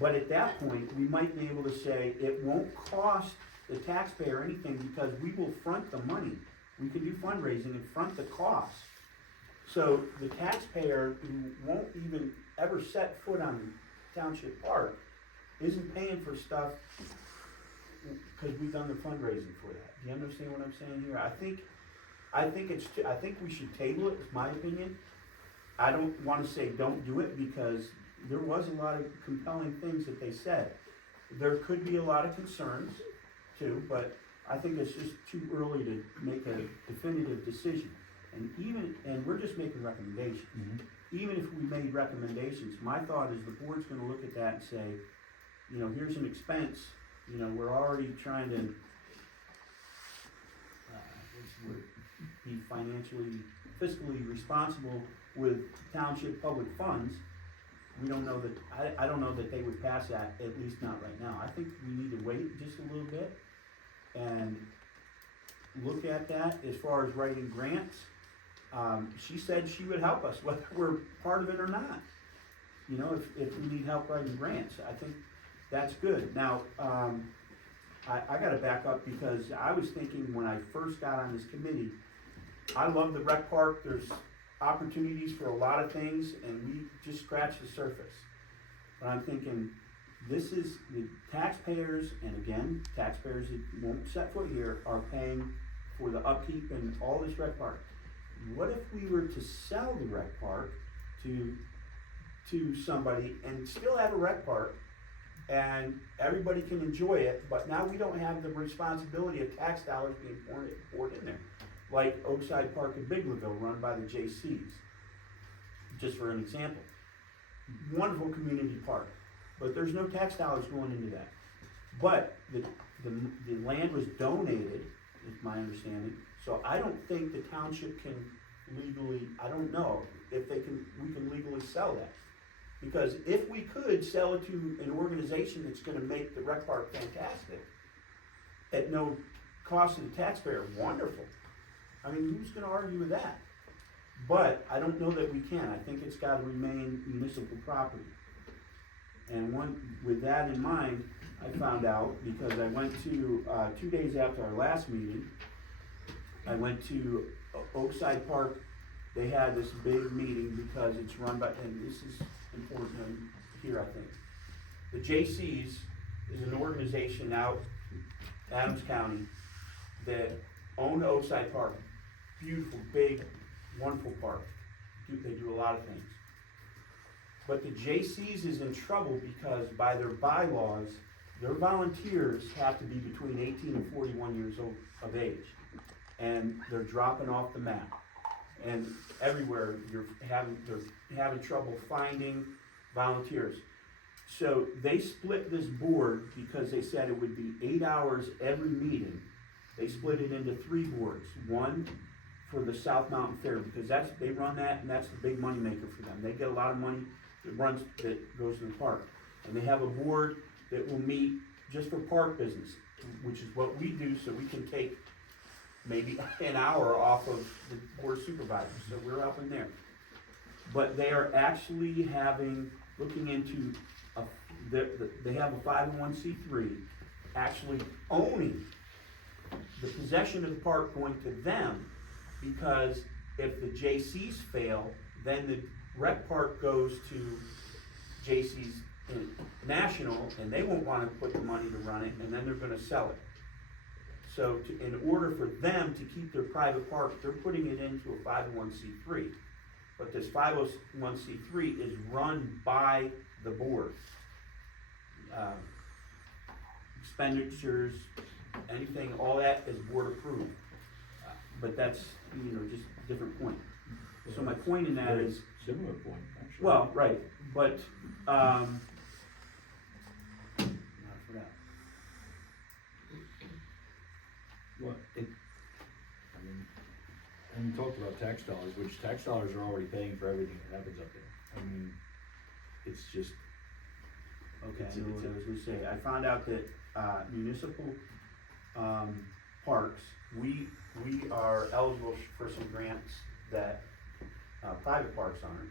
But at that point, we might be able to say, it won't cost the taxpayer anything because we will front the money. We can do fundraising and front the cost. So the taxpayer who won't even ever set foot on Township Park isn't paying for stuff because we've done the fundraising for that. Do you understand what I'm saying here? I think we should table it, is my opinion. I don't want to say don't do it because there was a lot of compelling things that they said. There could be a lot of concerns too, but I think it's just too early to make a definitive decision. And we're just making recommendations. Mm-hmm. Even if we made recommendations, my thought is the board's gonna look at that and say, you know, here's an expense, you know, we're already trying to be fiscally responsible with township public funds. We don't know that, I don't know that they would pass that, at least not right now. I think we need to wait just a little bit and look at that as far as writing grants. She said she would help us, whether we're part of it or not. You know, if we need help writing grants, I think that's good. Now, I gotta back up because I was thinking when I first got on this committee, I love the rec park. There's opportunities for a lot of things and we just scratched the surface. But I'm thinking, this is the taxpayers, and again, taxpayers that won't set foot here are paying for the upkeep and all this rec park. What if we were to sell the rec park to to somebody and still have a rec park, and everybody can enjoy it, but now we don't have the responsibility of tax dollars being poured in there. Like Oakside Park in Biglerville, run by the J.C.'s, just for an example. Wonderful community park, but there's no tax dollars going into that. But the land was donated, is my understanding, so I don't think the township can legally, I don't know if we can legally sell that. Because if we could sell it to an organization that's gonna make the rec park fantastic, at no cost to the taxpayer, wonderful. I mean, who's gonna argue with that? But I don't know that we can. I think it's gotta remain municipal property. And with that in mind, I found out, because I went to, 2 days after our last meeting, I went to Oakside Park. They had this big meeting because it's run by, and this is important here, I think. The J.C.'s is an organization out in Adams County that own Oakside Park. Beautiful, big, wonderful park. They do a lot of things. But the J.C.'s is in trouble because by their bylaws, their volunteers have to be between 18 and 41 years old of age. And they're dropping off the map. And everywhere they're having trouble finding volunteers. So they split this board because they said it would be 8 hours every meeting. They split it into 3 boards. One for the South Mountain Fair, because they run that, and that's the big money maker for them. They get a lot of money that goes to the park. And they have a board that will meet just for park business, which is what we do, so we can take maybe an hour off of the board of supervisors, so we're helping there. But they are actually looking into, they have a 501c3 actually owning the possession of the park going to them, because if the J.C.'s fail, then the rec park goes to J.C.'s National, and they won't want to put the money to run it, and then they're gonna sell it. So in order for them to keep their private park, they're putting it into a 501c3. But this 501c3 is run by the board. Expenditures, anything, all that is board approved. But that's, just a different point. So my point in that is, Similar point, actually. well, right, but, I forgot. Well, and you talked about tax dollars, which tax dollars are already paying for everything that happens up there. I mean, it's just. Okay, I know what I was gonna say. I found out that, municipal, parks, we are eligible for some grants that, private parks aren't.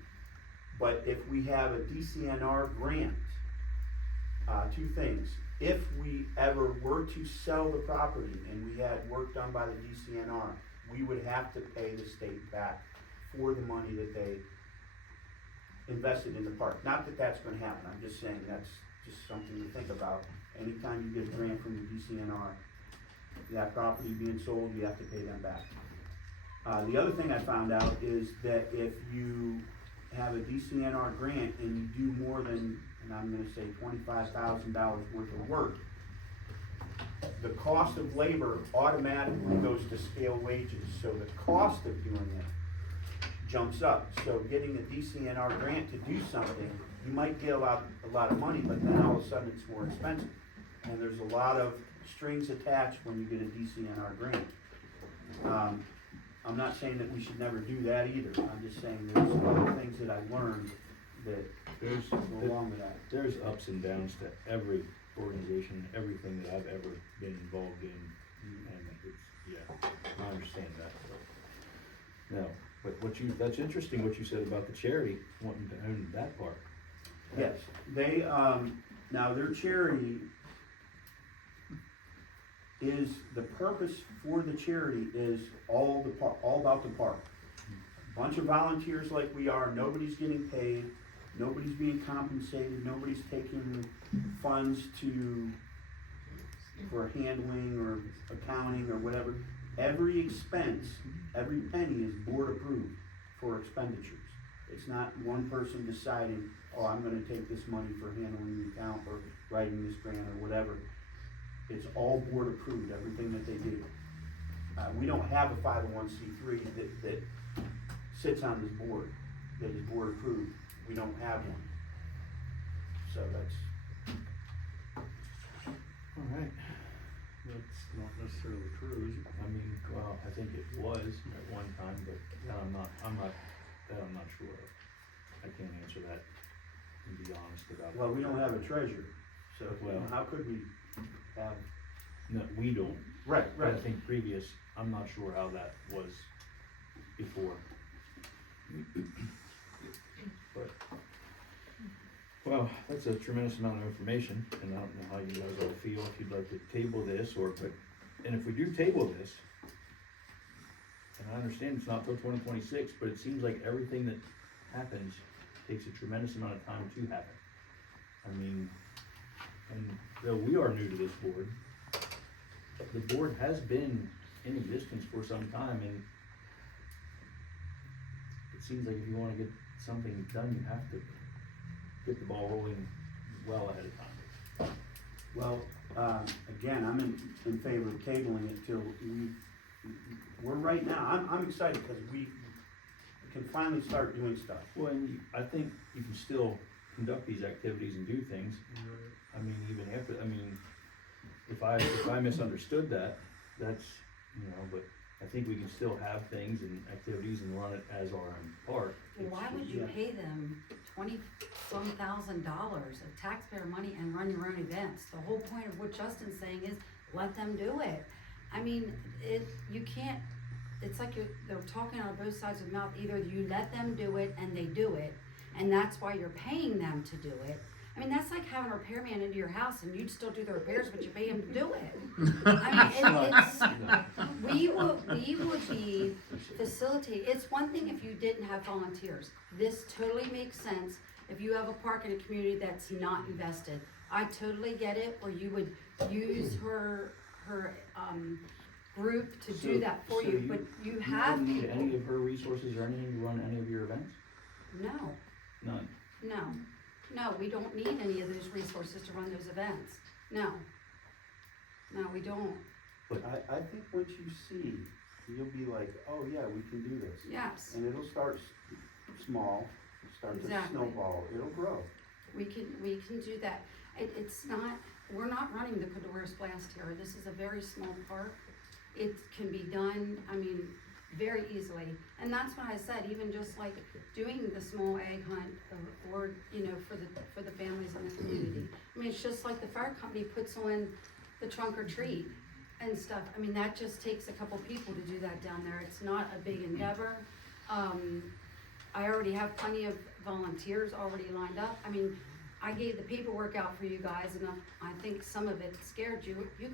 But if we have a DCNR grant, 2 things. If we ever were to sell the property and we had work done by the DCNR, we would have to pay the state back for the money that they invested in the park. Not that that's gonna happen, I'm just saying that's just something to think about. Anytime you get a grant from the DCNR, that property being sold, you have to pay them back. The other thing I found out is that if you have a DCNR grant and you do more than, and I'm gonna say $25,000 worth of work, the cost of labor automatically goes to scale wages, so the cost of doing it jumps up. So getting a DCNR grant to do something, you might get a lot of money, but then all of a sudden it's more expensive. And there's a lot of strings attached when you get a DCNR grant. I'm not saying that we should never do that either. I'm just saying there's some other things that I learned that go along with that. There's ups and downs to every organization, everything that I've ever been involved in, and I understand that. No, but that's interesting what you said about the charity wanting to own that park. Yes, they, now their charity is, the purpose for the charity is all about the park. Bunch of volunteers like we are, nobody's getting paid, nobody's being compensated, nobody's taking funds for handling or accounting or whatever. Every expense, every penny is board approved for expenditures. It's not one person deciding, oh, I'm gonna take this money for handling the account or writing this grant or whatever. It's all board approved, everything that they do. We don't have a 501c3 that sits on this board, that is board approved. We don't have one. So that's, All right. That's not necessarily true, is it? I mean, well, I think it was at one time, but that I'm not sure of. I can't answer that and be honest about. well, we don't have a treasurer, so Well- how could we have? No, we don't. Right, But I right. think previous, I'm not sure how that was before. But, well, that's a tremendous amount of information, and I don't know how you guys all feel, if you'd like to table this, and if we do table this, and I understand it's not till 2026, but it seems like everything that happens takes a tremendous amount of time to happen. I mean, and though we are new to this board, the board has been in existence for some time, and it seems like if you wanna get something done, you have to get the ball rolling well ahead of time. Well, again, I'm in favor of tabling it till we're right now, I'm excited because we can finally start doing stuff. Well, and I think you can still conduct these activities and do things. I mean, even after, if I misunderstood that, that's, but I think we can still have things and activities and run it as our own park. Well, why would you pay them $20-some thousand of taxpayer money and run your own events? The whole point of what Justin's saying is, let them do it. I mean, you can't, it's like they're talking out of both sides of the mouth. Either you let them do it and they do it, and that's why you're paying them to do it. I mean, that's like having a repairman into your house and you'd still do the repairs, but you pay him to do it. I mean, we would be facilitate. It's one thing if you didn't have volunteers. This totally makes sense if you have a park in a community that's not invested. I totally get it, or you would use her group to do that for you, but you have don't need people. any of her resources or anything to run any of your events? No. None. No, we don't need any of those resources to run those events. No, we don't. I think once you see, you'll be like, oh yeah, we can do this. Yes. And it'll start small, start to Exactly. snowball, it'll grow. We can do that. It's not, we're not running the Cadorus Blast here. This is a very small park. It can be done, very easily. And that's what I said, even just like doing the small egg hunt or for the families in the community. It's just like the fire company puts on the trunk or treat and stuff. That just takes a couple people to do that down there. It's not a big endeavor. I already have plenty of volunteers already lined up. I gave the paperwork out for you guys, and I think some of it scared you. You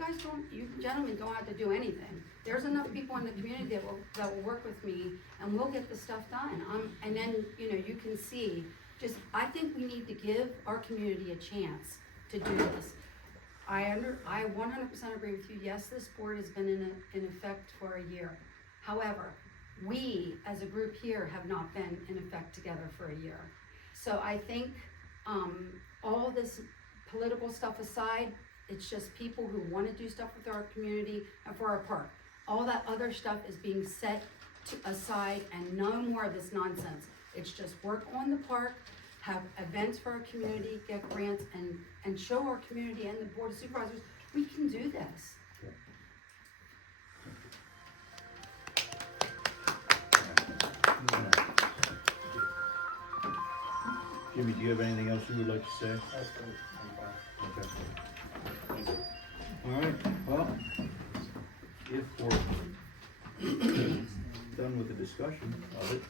gentlemen don't have to do anything. There's enough people in the community that will work with me, and we'll get the stuff done. And then, you can see, I think we need to give our community a chance to do this. I 100% agree with you. Yes, this board has been in effect for a year. However, we, as a group here, have not been in effect together for a year. So I think, all this political stuff aside, it's just people who want to do stuff with our community and for our park. All that other stuff is being set aside, and no more of this nonsense. It's just work on the park, have events for our community, get grants, and show our community and the board of supervisors we can do this. Jimmy, do you have anything else you would like to say? That's great. Okay. All right, well, if we're done with the discussion of it,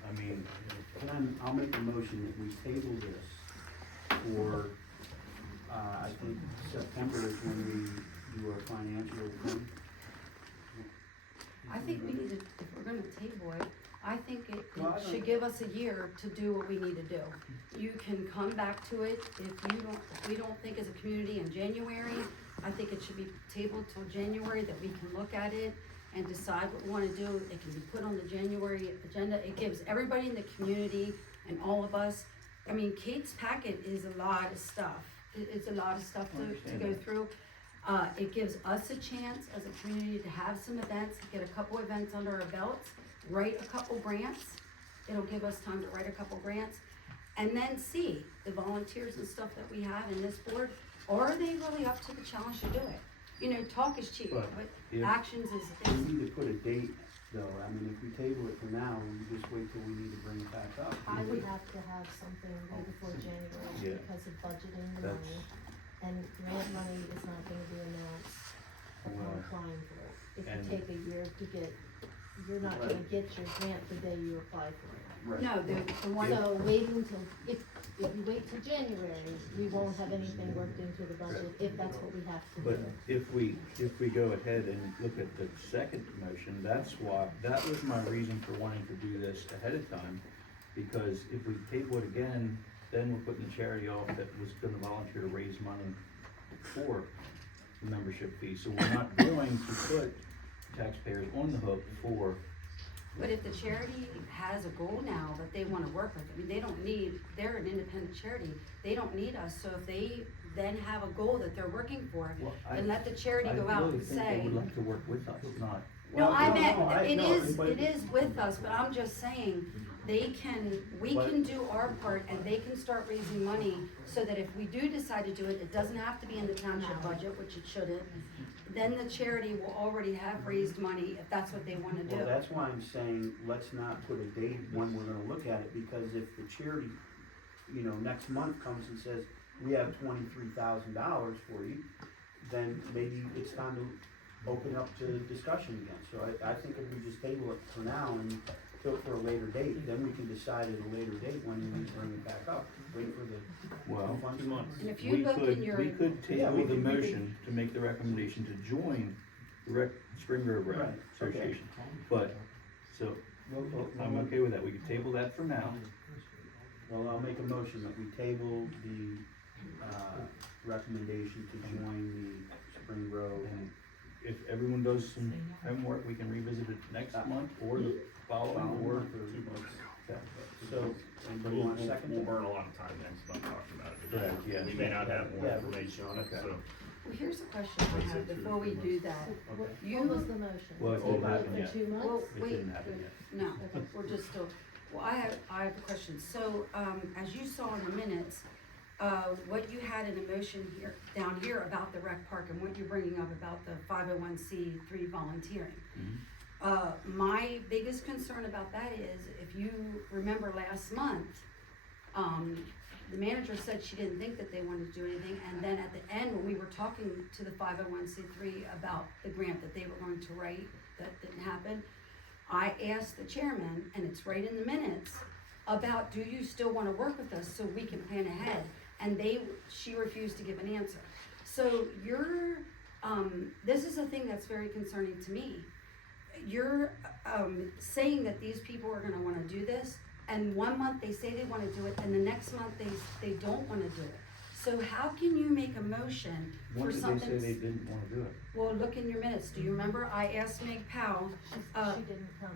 I'll make a motion that we table this for, I think September is when we do our financial thing. I think we need to, if we're gonna table it, I think it Well, I don't- should give us a year to do what we need to do. You can come back to it if we don't think as a community in January. I think it should be tabled till January, that we can look at it and decide what we wanna do. It can be put on the January agenda. It gives everybody in the community and all of us, I mean, Kate's packet is a lot of stuff. It's a lot of stuff to go through. It gives us a chance as a community to have some events, get a couple events under our belts, write a couple grants. It'll give us time to write a couple grants, and then see the volunteers and stuff that we have in this board, are they really up to the challenge to do it? You know, talk is cheap, But but if- actions is. We need to put a date though, I mean, if we table it for now, we just wait till we need to bring it back up. I would have to have something way before January Yeah. because of budgeting the That's- money. And grant money is not gonna be announced upon Well, applying for it. It and- could take a year to get, you're not gonna get your grant the day you apply for it. Right. No, the one, So waiting till, if you wait till January, we won't have anything worked into the budget, if that's what we have to But do. if we go ahead and look at the second motion, that was my reason for wanting to do this ahead of time. Because if we table it again, then we're putting the charity off that was gonna volunteer to raise money for the membership fee. So we're not going to put taxpayers on the hook for, but if the charity has a goal now that they wanna work with, I mean, they don't need, they're an independent charity, they don't need us, so if they then have a goal that they're working for, well, then let the charity go out and say. I really think they would like to work with us, not. No, I meant, no, it is with us, but I'm just saying, we can do our part and they can start raising money so that if we do decide to do it, it doesn't have to be in the township budget, which it shouldn't. Then the charity will already have raised money if that's what they wanna do. Well, that's why I'm saying, let's not put a date when we're gonna look at it, because if the charity, you know, next month comes and says, we have $23,000 for you, then maybe it's time to open up to discussion again. So I think if we just table it for now and go for a later date, then we can decide at a later date when we bring it back up. Wait for the Well, funds. And if you look in your. We could Yeah, we table the could- we could- motion to make the recommendation to join the Spring Grove Rec Right, okay. Association. But, so, Well, I'm okay with that, we could table that for now. Well, I'll make a motion that we table the, recommendation to join the Spring Grove. And if everyone does some homework, we can revisit it next month or the following, or. So, anybody We'll, want a second? we'll burn a lot of time next month talking about it. Correct, yeah. We may not have more Yeah. information on it, Okay. so. Well, here's a question I have before we do that. What You, was the motion? Well, it Table didn't happen for yet. 2 months? well, It wait, didn't happen yet. no, we're just still, well, I have a question. So, as you saw in the minutes, what you had in a motion here, down here about the rec park and what you're bringing up about the 501c3 volunteering. My biggest concern about that is, if you remember last month, the manager said she didn't think that they wanted to do anything, and then at the end, when we were talking to the 501c3 about the grant that they were going to write, that didn't happen, I asked the chairman, and it's right in the minutes, about, do you still wanna work with us so we can plan ahead? And she refused to give an answer. So this is a thing that's very concerning to me. You're, saying that these people are gonna wanna do this, and 1 month they say they wanna do it, and the next month they don't wanna do it. So how can you make a motion When for did they something? say they didn't wanna do it? Well, look in your minutes, do you remember, I asked Meg Powell, She didn't come.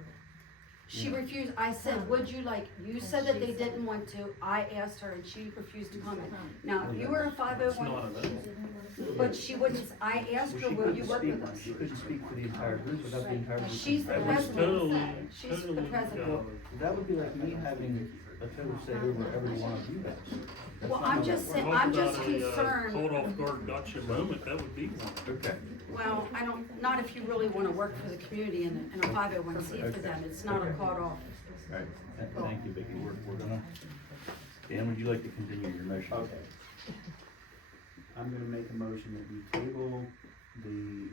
she Yeah. refused, I said, would you like, you And said that she they said- didn't want to, I asked her and she refused to comment. Now, if you were a It's 501, not of those. but she wouldn't, I asked her, will you work with us? She couldn't speak for the entire group without the entire group. She's the That was president, she's the president. That would be like me having a total say over every one of you guys. That's Well, not I'm how just that saying, works. I'm just Caught off concerned, guard gotcha moment, that would be one. Okay, well, I don't, not if you really wanna work for the community in a 501c for them, it's not a caught off. alright, thank you, Vicky, we're gonna, Dan, would you like to continue your motion? Okay. I'm gonna make a motion that we table the,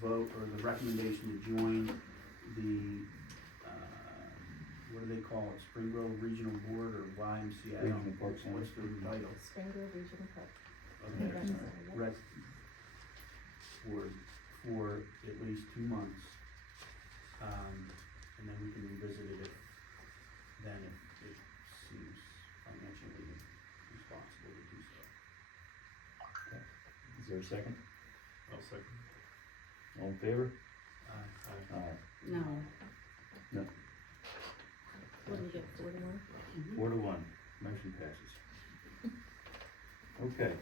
vote or the recommendation to join the, what do they call it, Spring Grove Regional Board or YMCA? I don't Regional Parks and What's the title? Spring Grove Regional Park. Okay, Rec Center, yep. Rec Board for at least 2 months. And then we can revisit it if it seems financially responsible to do so. Is there a second? I'll second. All in favor? Aye. Alright. No, No. What do we get, 4 to 1? 4 to 1, motion passes. Okay.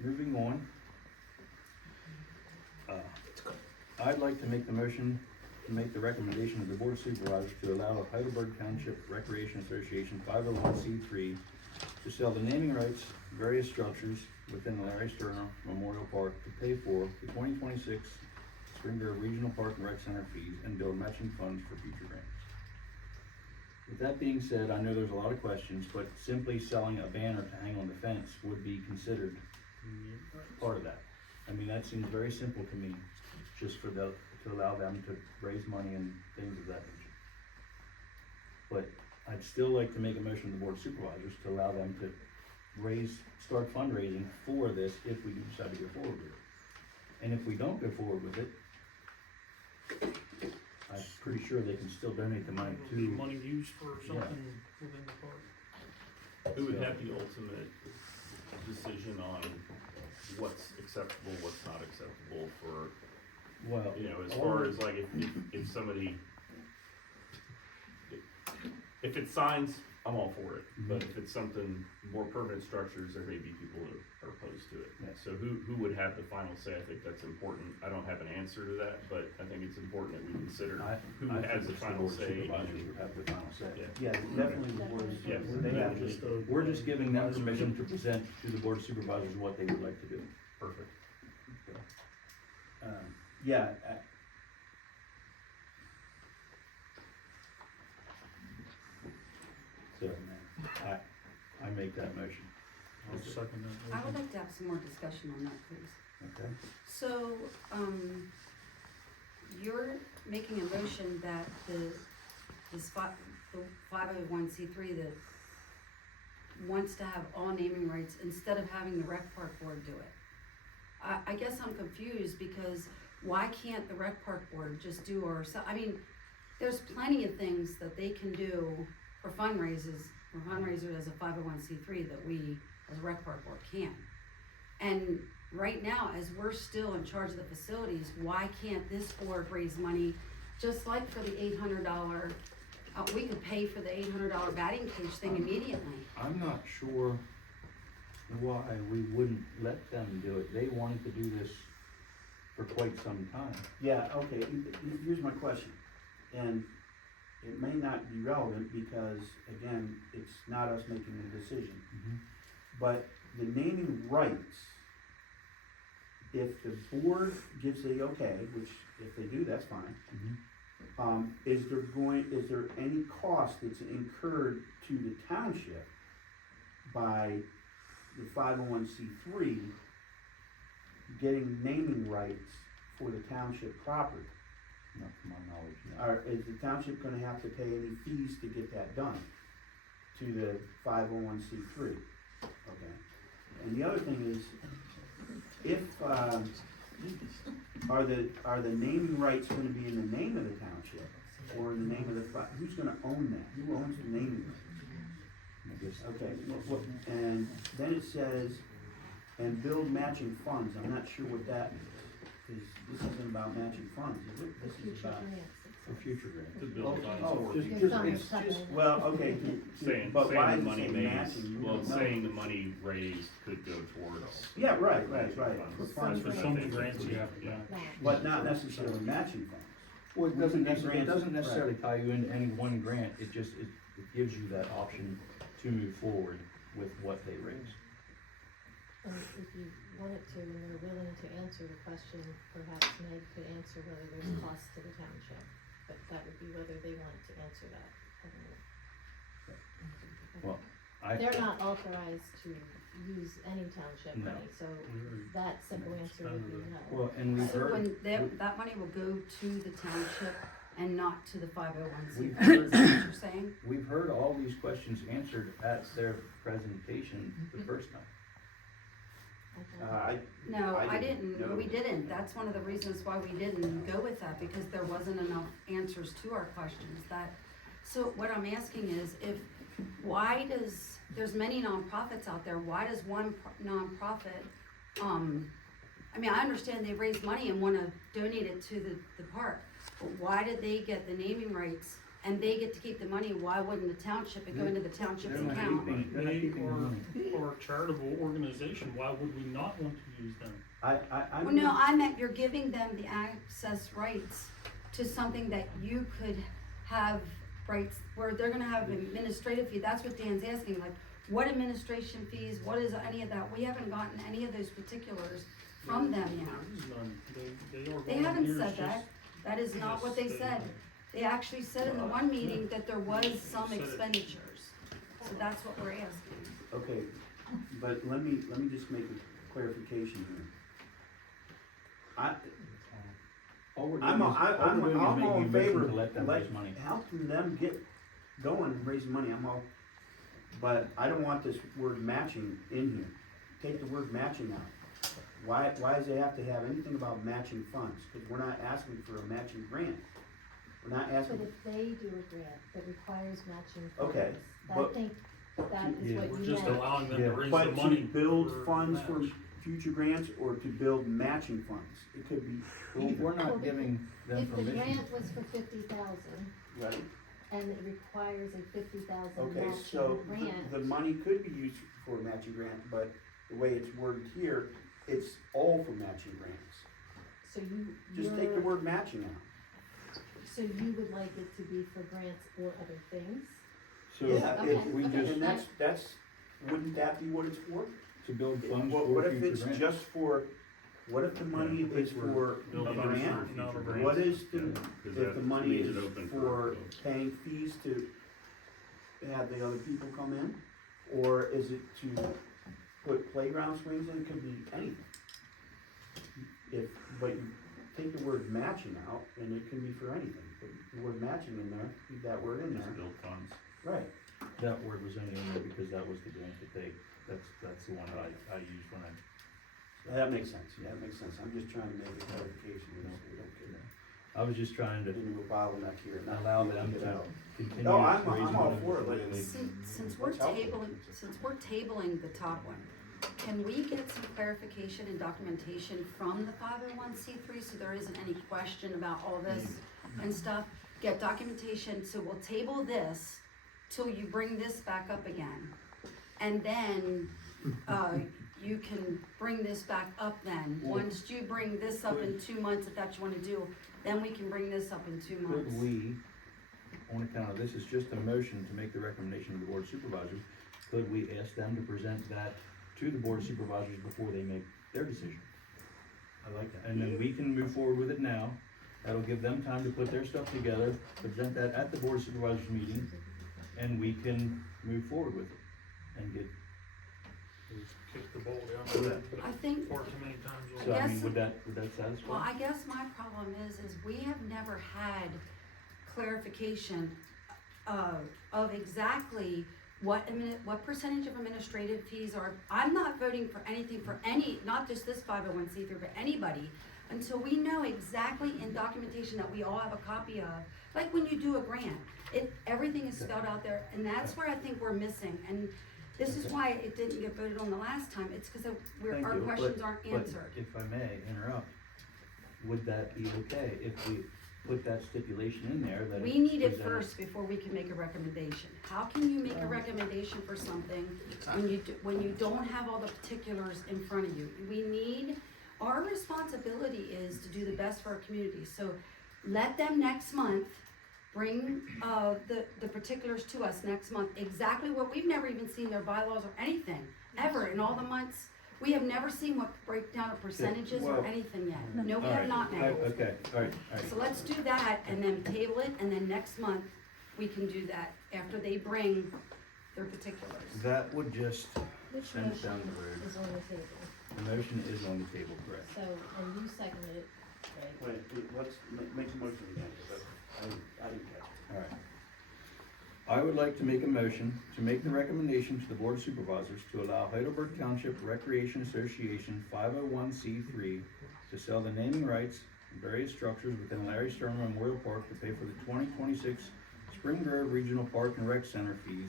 Moving on. I'd like to make the motion to make the recommendation of the Board of Supervisors to allow the Heidelberg Township Recreation Association 501c3 to sell the naming rights to various structures within the Larry Sterner Memorial Park to pay for the 2026 Spring Grove Regional Park and Rec Center fees and build matching funds for future grants. With that being said, I know there's a lot of questions, but simply selling a banner to hang on the fence would be considered part of that. I mean, that seems very simple to me, just to allow them to raise money and things of that nature. But I'd still like to make a motion to the Board of Supervisors to allow them to start fundraising for this if we do decide to go forward with it. And if we don't go forward with it, I'm pretty sure they can still donate the money to. Money used for something within the park. Who would have the ultimate decision on what's acceptable, what's not acceptable for, Well, you know, as far as like if somebody, if it's signs, I'm all for it, but if it's something more permanent structures, there may be people who are opposed to it. Yeah. So who would have the final say? I think that's important. I don't have an answer to that, but I think it's important that we consider who has the final say. Supervisors would have the final say. Yeah. Definitely the board, Yes. they have We're just giving them permission to present to the Board of Supervisors what they would like to do. Perfect. Yeah, So, I make that motion. I'll second that. I would like to have some more discussion on that, please. Okay. So, you're making a motion that the 501c3 that wants to have all naming rights instead of having the rec park board do it. I guess I'm confused because why can't the rec park board just do I mean, there's plenty of things that they can do for fundraisers as a 501c3 that we as a rec park board can. And right now, as we're still in charge of the facilities, why can't this board raise money just like for the $800, we could pay for the $800 batting cage thing immediately. I'm not sure why we wouldn't let them do it. They wanted to do this for quite some time. yeah, okay, here's my question, and it may not be relevant because, again, it's not us making the decision. But the naming rights, if the board gives the okay, which if they do, that's fine. Is there any cost that's incurred to the township by the 501c3 getting naming rights for the township property? Not to my knowledge, no. Or is the township gonna have to pay any fees to get that done to the 501c3? Okay. And the other thing is, if, are the naming rights gonna be in the name of the township or in the name of who's gonna own that? Who owns the naming rights? Okay, and then it says, and build matching funds. I'm not sure what that means, because this isn't about matching funds, is it? This is about. For future grants. To build funds Oh, for just, future it's grants. just, well, okay, but why Saying the is it money say raised, matching? well, We it's don't know. saying the money raised could go towards. Yeah, right. For funds, For some grants you have to match. but not necessarily matching funds. Well, it Grants, doesn't necessarily right. tie you into any one grant, it just, it gives you that option to move forward with what they raise. And if you wanted to, and they're willing to answer the question, perhaps Meg could answer whether there's cost to the township. But that would be whether they want to answer that. I don't know. Well, They're not authorized to use any township No. money, so that simple answer would be no. Well, and we've So heard. when that money will go to the township and not to the 501c3, We've is that what you're saying? We've heard all these questions answered at their presentation the first time. No, I No. didn't, we didn't, that's one of the reasons why we didn't go with that, because there wasn't enough answers to our questions, so what I'm asking is, there's many nonprofits out there, why does one nonprofit, I mean, I understand they raise money and wanna donate it to the park, but why did they get the naming rights and they get to keep the money, why wouldn't the township, it go into the township's They're not account? keeping- they're not keeping the money. Or a charitable organization, why would we not want to use them? I'm. Well, no, I meant you're giving them the access rights to something that you could have rights, where they're gonna have administrative fee, that's what Dan's asking, like, what administration fees, what is any of that, we haven't gotten any of those particulars from them yet. There is none. They are They haven't volunteers said that, just- that is not what they Yes, said. They actually said in the one meeting that there was some Said it. expenditures, so that's what we're asking. Okay, but let me just make a clarification here. All we're doing I'm is, all we're doing is all making a in motion favor to of let them raise money. helping them get going and raising money, but I don't want this word matching in here. Take the word matching out. Why does it have to have anything about matching funds? Cause we're not asking for a matching grant. We're not But asking, if they do a grant that requires matching funds, Okay, I but- think that is Yeah, what We're you just meant. allowing them to Yeah. raise the but money. to build for funds for match. future grants or to build matching funds. It could be Well, either, we're Well, not giving them If the permission. grant was for 50,000 right? and it requires a 50,000 Okay, matching so grant. the money could be used for a matching grant, but the way it's worded here, it's all for matching grants. So Just take the word matching out. So you would like it to be for grants or other things? So Yeah, if we okay. just, and that's, wouldn't that be what it's for? to build funds What for if future it's grants. just for, what if the money is for a building grant? not a grant. What is Yeah, the, 'cause if that the money leaves is it open for paying fees to have the other people come in? Or is it to put playground swings in? It could be anything. But you take the word matching out, and it can be for anything. Put the word matching in there, keep that word in Just there. build funds. Right. That word was only in there because that was the grant that that's the one that I used when I. That makes sense, yeah, that makes sense. I'm just trying to make a clarification, we don't get I was just trying to into a bottleneck here, not allow be able them get to out. continue No, I'm raising all money for it, the way but they- Since we're That's helpful. tabling the top one, can we get some clarification and documentation from the 501c3 so there isn't any question about all this and stuff? Get documentation, so we'll table this till you bring this back up again. And then, you can bring this back up then. Once you bring this up in 2 months, if that's what you wanna do, then we can bring this up in 2 months. Could we, on account of this is just a motion to make the recommendation to the board of supervisors, could we ask them to present that to the board of supervisors before they make their decision? I like that. And then we can move forward with it now. That'll give them time to put their stuff together, present that at the board of supervisors meeting, and we can move forward with it and get. Kick the ball down the I think, far too many times. So I guess- mean, would that satisfy? well, I guess my problem is we have never had clarification of exactly what percentage of administrative fees are. I'm not voting for anything for not just this 501c3, but anybody, until we know exactly in documentation that we all have a copy of, like when you do a grant, everything is spelled out there, and that's where I think we're missing, and this is why it didn't get voted on the last time, it's because Thank our you, questions aren't but answered. if I may interrupt, would that be okay if we put that stipulation in there that? We it's need it presented- first before we can make a recommendation. How can you make a recommendation for something when you don't have all the particulars in front of you? Our responsibility is to do the best for our community, so let them next month bring, the particulars to us next month, exactly what, we've never even seen their bylaws or anything, ever, in all the months. We have never seen what breakdown of percentages or well, anything yet. No, we All have right, not now. Okay, all right. So let's do that and then table it, and then next month, we can do that after they bring their particulars. That would just Which send it down motion the road. is on the table? The motion is on the table, correct? So, and you seconded it, right? Wait, let's make a motion again, because I didn't catch it. All right. I would like to make a motion to make the recommendation to the Board of Supervisors to allow Heidelberg Township Recreation Association 501c3 to sell the naming rights and various structures within Larry Stern Memorial Park to pay for the 2026 Spring Grove Regional Park and Rec Center fees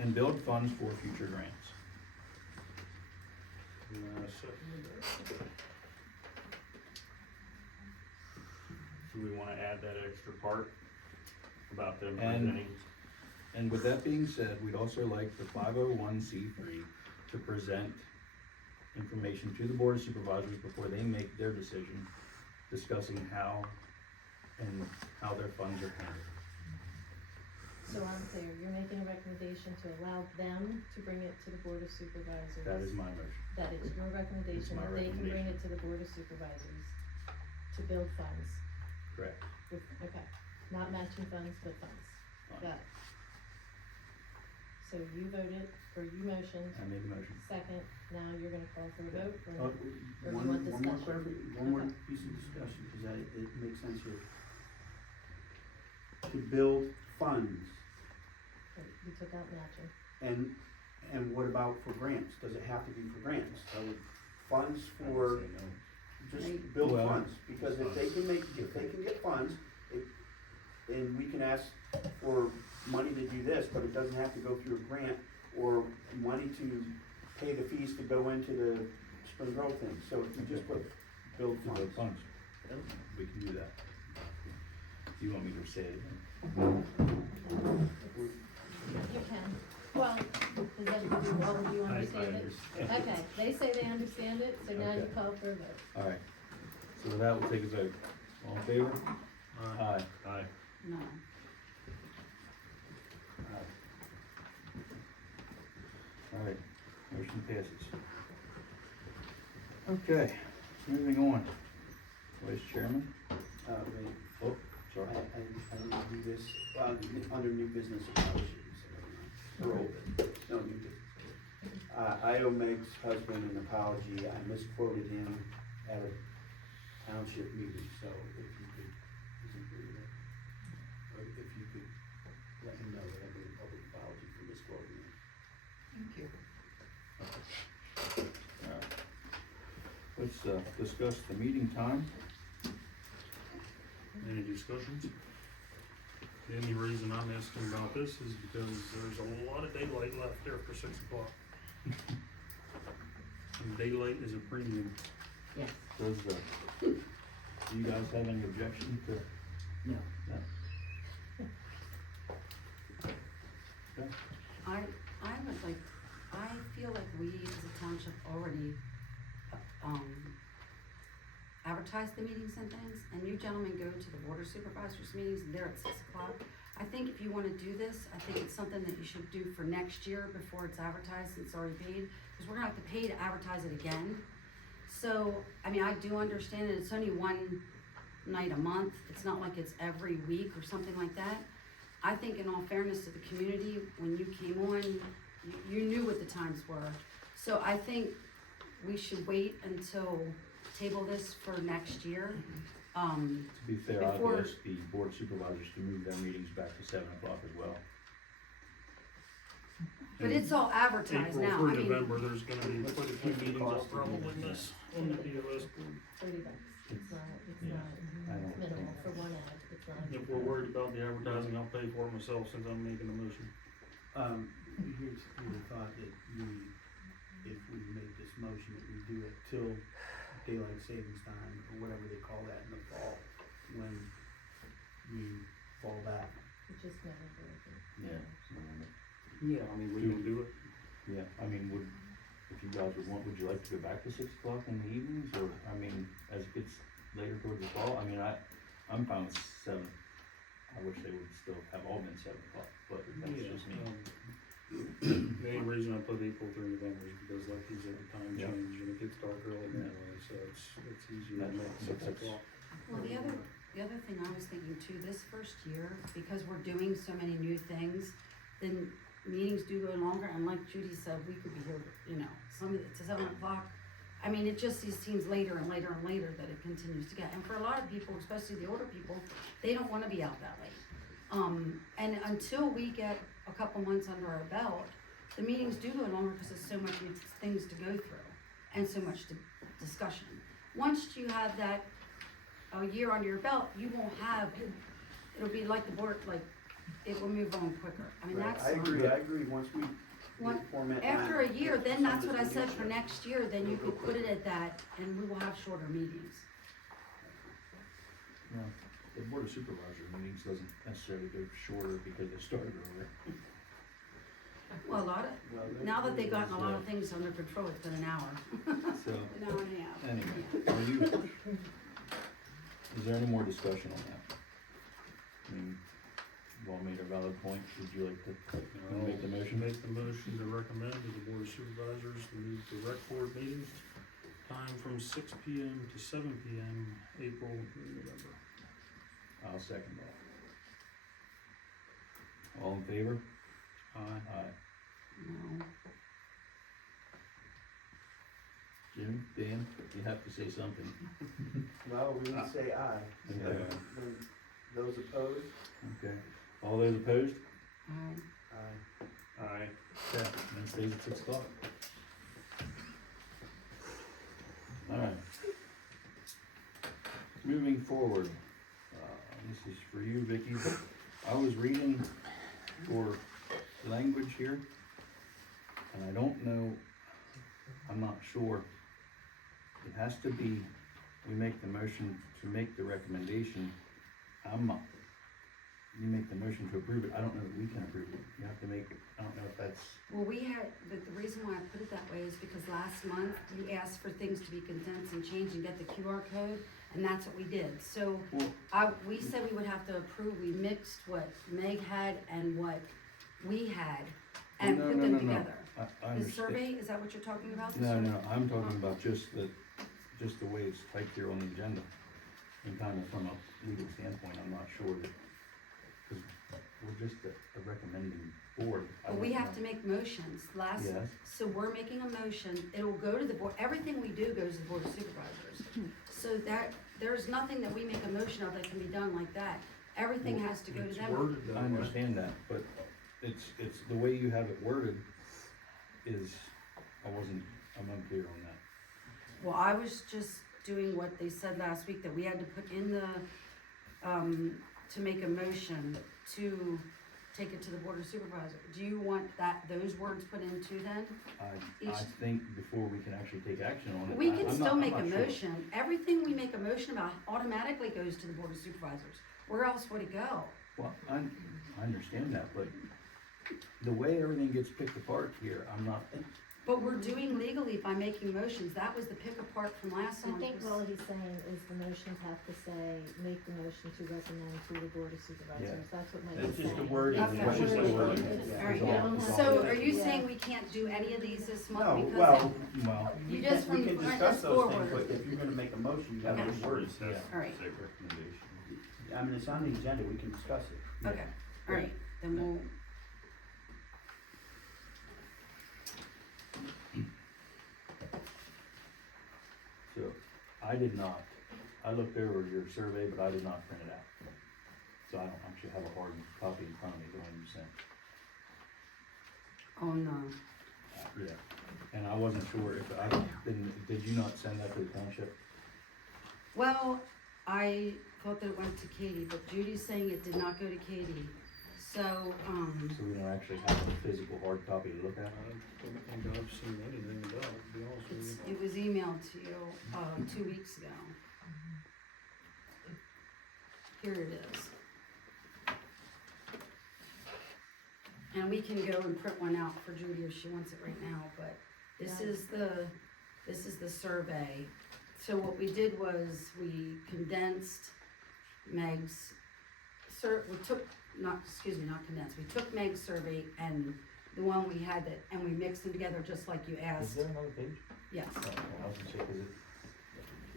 and build funds for future grants. Do we wanna add that extra part? about them And- presenting. And with that being said, we'd also like the 501c3 to present information to the Board of Supervisors before they make their decision, discussing how their funds are handled. So I'm clear, you're making a recommendation to allow them to bring it to the Board of Supervisors. That is my motion. That is your recommendation, my that they can bring recommendation. it to the Board of Supervisors to build funds Correct. with, okay, not matching funds, but funds. Fine. Got it. So you voted, or you motioned, I made the motion. second, now you're gonna call for a vote, or Uh, or do you One want more discussion? one more Okay. piece of discussion, cause it makes sense here. To build funds, Okay, we took out matching. and what about for grants? Does it have to be for grants? Funds for, just build Well- funds, because if they can get funds, and we can ask for money to do this, but it doesn't have to go through a grant or money to pay the fees to go into the Spring Grove thing. So if you just put build To build funds. funds. We can do that. Do you want me to say it again? You can. Well, does everybody, all of you understand it? understand. Okay, they say they understand it, so now you Okay. call for a vote. Alright, so with that, we'll take a vote. All in favor? Aye. Aye. No. Alright, motion passes. Okay, moving on. Vice Chairman? Wait, Oh, I sorry. need to do this, under new business apologies. Or old business, no, new business. I owe Meg's husband an apology, I misquoted him at a township meeting, so if you could, is he agree with that? Or if you could let him know that I made a public apology for misquoting him. Thank you. Alright. Let's, discuss the meeting time. Any discussions? The only reason I'm asking about this is because there's a lot of daylight left after 6 o'clock. And daylight is a premium. Yes. Does, do you guys have any objection to? No. Okay. I would like, I feel like we as a township already, advertise the meetings and things, and you gentlemen go to the Board of Supervisors meetings, and they're at 6 o'clock. I think if you wanna do this, I think it's something that you should do for next year before it's advertised, and it's already paid, cause we're gonna have to pay to advertise it again. So, I mean, I do understand it, it's only one night a month, it's not like it's every week or something like that. I think in all fairness to the community, when you came on, you knew what the times were. So I think we should wait until, table this for next year. To be fair, I've Before- asked the Board of Supervisors to move their meetings back to 7 o'clock as well. But it's all advertised April now, through I mean, November, there's gonna be quite a few meetings I'll probably miss on the DOS board. $30, it's not I don't minimal think- for one ad, it's not. If we're worried about the advertising, I'll pay for it myself since I'm making the motion. Here's the thought that if we make this motion, that we do it till daylight savings time, or whatever they call that in the fall, when we fall back. Which is November, I think. Yeah. Yeah, I mean, we can do it. Yeah, I mean, if you guys would you like to go back to 6 o'clock in the evenings, or, I mean, as it gets later towards the fall, I mean, I'm fine with 7. I wish they would still have all been 7 o'clock, but that's Yeah, just me. The only reason I put April through November is because like you said, the time Yeah. change and it gets dark early anyway, so it's easier to make 6 o'clock. well, the other thing I was thinking too, this first year, because we're doing so many new things, then meetings do go longer, and like Judy said, we could be here, some of it to 7 o'clock. I mean, it just seems later and later and later that it continues to get, and for a lot of people, especially the older people, they don't wanna be out that late. And until we get a couple months under our belt, the meetings do go longer because there's so much things to go through and so much discussion. Once you have that a year under your belt, you won't have, it'll be like the board, like, it will move on quicker. I mean, Right, that's. I agree, once we format. After a mine, year, then some that's of what I this said for meeting. next year, then you could put it at that, and we will have shorter meetings. No, the board of supervisor meetings doesn't necessarily go shorter because they started earlier. Well, a lot of, now that they've gotten a lot of things under control, it's been an hour. So, An hour and a half. anyway, are you, is there any more discussion on that? I mean, you all made a valid point, would you like to make the motion? Make the motion to recommend to the Board of Supervisors to move the rec board meeting time from 6 p.m. to 7 p.m. April through November. I'll second that. All in favor? Aye. Aye. No. Jim, Dan, you have to say something. Well, we would say aye. Yeah. When those opposed? Okay, all those opposed? Aye. Aye. Okay, then it stays at 6 o'clock. Alright. Moving forward, this is for you, Vicky. I was reading for language here, and I don't know, I'm not sure. It has to be, we make the motion to make the recommendation. You make the motion to approve it, I don't know that we can approve it. You have to make, I don't know if that's, Well, we had, the reason why I put it that way is because last month you asked for things to be condensed and changed and get the QR code, and that's what we did. So, we said we would have to approve, we mixed what Meg had and what we had and No, put no, them no, no. together. I The understand. survey, is that what you're talking about? The No, survey? no, I'm talking about just the way it's typed here on the agenda. And kind of from a legal standpoint, I'm not sure that, because we're just a recommending board. I But we don't have know. to make motions, Yes. so we're making a motion, it'll go to the board, everything we do goes to the board of supervisors. So that, there's nothing that we make a motion of that can be done like that, everything has to go to It's them. worded that I way. understand that, but it's the way you have it worded is, I'm unclear on that. Well, I was just doing what they said last week, that we had to put in the, to make a motion to take it to the board of supervisors. Do you want those words put in too then? I Each- think before we can actually take action on it. We I'm can not- still I'm make a not sure. motion, everything we make a motion about automatically goes to the board of supervisors. Where else would it go? Well, I understand that, but the way everything gets picked apart here, I'm not, But we're doing legally by making motions, that was the pick apart from last I month. think all he's saying is the motions have to say, make the motion to recommend to the board of supervisors, that's what Mike is It's saying. just the wording. Okay. It's just the wording. All right, It's all- it's all so good. are you Yeah. saying we can't do any of these this No, month because well, well, You we just can, we from can front discuss us those things, forward. but if you're gonna make a motion, you gotta Okay. use words. Yeah. All right. Say recommendation. I mean, it's on the agenda, we can discuss it. Okay, all right, then we'll, so I looked over your survey, but I did not print it out. So I don't actually have a hard copy in front of me, the one you sent. oh no, Yeah, and I wasn't sure if did you not send that to the township? well, I thought that it went to Katie, but Judy's saying it did not go to Katie, so, So we don't actually have a physical hard copy to look at? I don't think I've seen anything about it, to be honest with you. it was emailed to you, 2 weeks ago. Here it is. And we can go and print one out for Judy if she wants it right now, but this is the survey. So what we did was we condensed Meg's we took not condensed, we took Meg's survey and the one we had and we mixed them together just like you Is asked. there another page? Yes, Oh, okay, I was gonna say, 'cause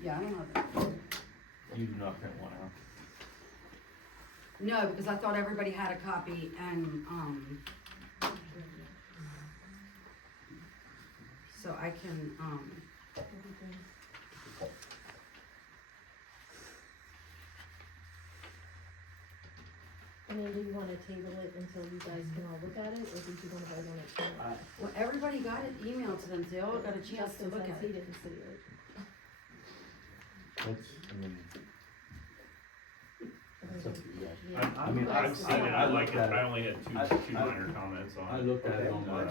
yeah, I don't know that. you did not print one out. No, because I thought everybody had a copy and, so I can, I mean, do you wanna table it until you guys can all look at it, or did you wanna vote on it tonight? well, everybody got it emailed to them, so they all got a chance to Justin look says at he it. didn't see it. That's up to you guys. Yeah. I mean, I've seen it, I like it, looked at I only had two minor comments on it. I looked at it on my,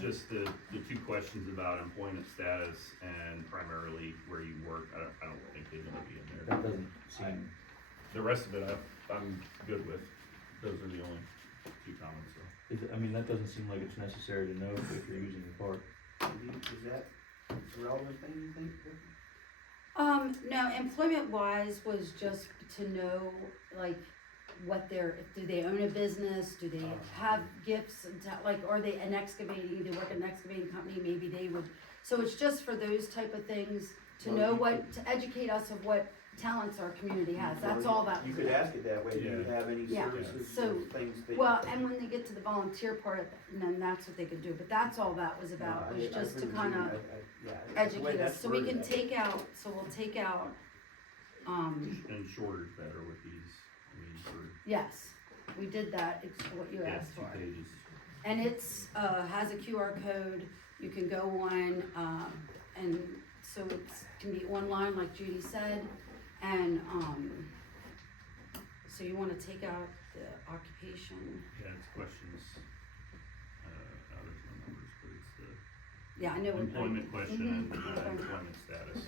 Just the two questions about employment status and primarily where you work, I don't think they're gonna be in there. that doesn't seem, the rest of it, I'm good with. Those are the only two comments, though. I mean, that doesn't seem like it's necessary to know if you're using the park. Is that a relevant thing, you think? No, employment wise was just to know, like, what do they own a business, do they have gifts, and like, are they an excavating, they work in an excavating company, maybe they would, so it's just for those type of things, to Well, know you what, to educate us of what talents our community has, that's Or all that You was could about. ask it that way, do you Yeah. have any Yeah. services So, or things that? Well, and when they get to the volunteer part of it, then that's what they could do, but that's all that was about, was just to kinda educate us, so we can take out, so we'll take out, And shorter's better with these, I mean, for, yes, we did that, it's what you yeah, asked 2 for. pages. And it's, has a QR code, you can go on, and so it's, can be online, like Judy said, and, so you wanna take out the occupation, Yeah, it's questions, there's no numbers, but it's yeah, I know. the employment question and Mhm. employment status.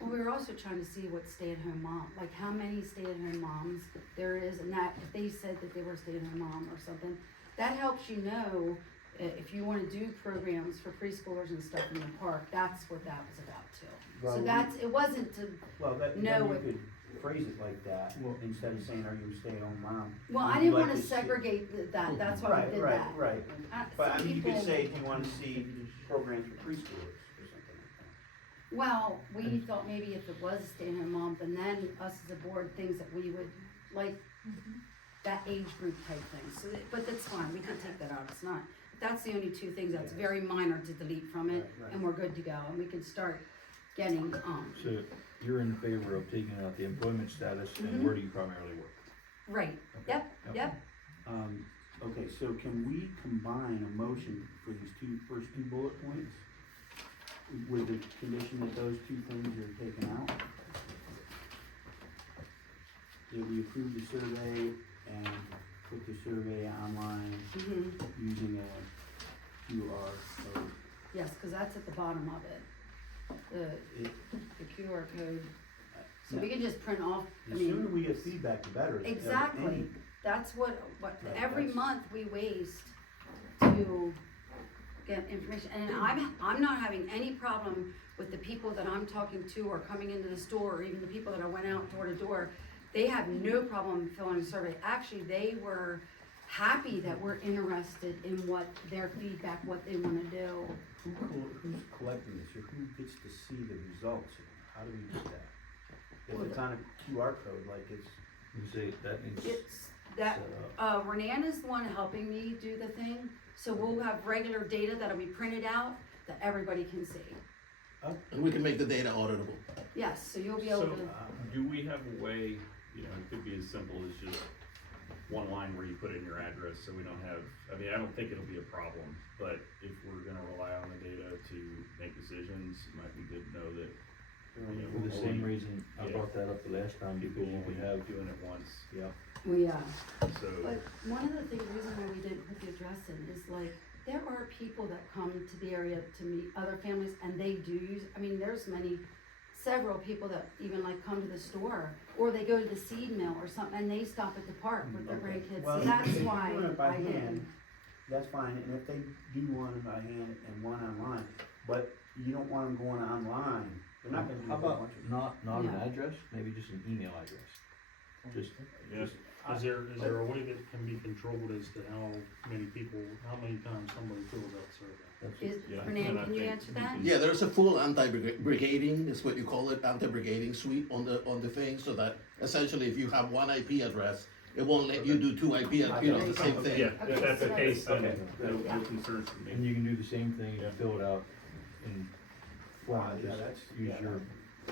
Well, we were also trying to see what stay-at-home mom, like how many stay-at-home moms there is, and that, if they said that they were a stay-at-home mom or something, that helps you know, if you wanna do programs for preschoolers and stuff in the park, that's what that was about too. Well, So we- that's, it wasn't to, Well, No, then you it- could phrase it like that, instead of saying, are you a stay-at-home mom? well, Would I you didn't like wanna to see- segregate that, that's why we did that. Right. But I Some mean, you could people- say, do you wanna see programs for preschoolers or something like that? Well, we thought maybe if it was a stay-at-home mom, then us as a board, things that we would, like, that age group type thing, so, but that's fine, we can take that out, it's not, that's the only two things that's very minor to delete from it, Right. and we're good to go, and we can start getting, So you're in favor of taking out the employment status Mhm. and where do you primarily work? right, Okay. yep, Okay, so can we combine a motion for these first two bullet points? With the condition that those two things are taken out? That we approve the survey and put the survey online Mhm. using a QR code? yes, cause that's at the bottom of it, the QR code, so we can just print off, I The mean. sooner we get feedback, the better. Exactly, that's what, Right, every that's- month we waste to get information, and I'm not having any problem with the people that I'm talking to or coming into the store, or even the people that I went out door to door, they have no problem filling a survey, actually, they were happy that we're interested in what their feedback, what they wanna do. Who's collecting this, or who gets to see the results? How do we do that? If it's on a QR code, like it's. You say that needs It's that, set up. Renan is the one helping me do the thing, so we'll have regular data that'll be printed out that everybody can see. And we can make the data auditable. Yes, so you'll be able So, to, do we have a way, you know, it could be as simple as just one line where you put in your address, so we don't have, I mean, I don't think it'll be a problem, but if we're gonna rely on the data to make decisions, it might be good to know that, you know, For the we're same only- reason I yeah, brought that up the last time, because you only could have, doing it once, yeah, so. but one of the things, reason why we didn't put the address in is like, there are people that come to the area to meet other families, and they do use, I mean, there's several people that even like come to the store, or they go to the seed mill or something, and they stop at the park with their Okay. grandkids, Well, so that's if they're why doing it by I hand, didn't. That's fine, and if they do one by hand and one online, but you don't want them going online, they're not gonna do a how whole about bunch of. not an Yeah. address, maybe just an email address? Just, Yes. Is there a way that can be controlled as to how many times somebody fills out survey? that's, Is, Yeah, Renan, and I can you think answer we that? can- Yeah, there's a full anti-brigading, is what you call it, anti-brigading suite on the thing, so that essentially if you have one IP address, it won't let you do two IP, the same thing. Yeah, if that's the case, then Okay. no concerns for and me. you can do the same thing, you fill it out in form, Yeah, just that's- use yeah. your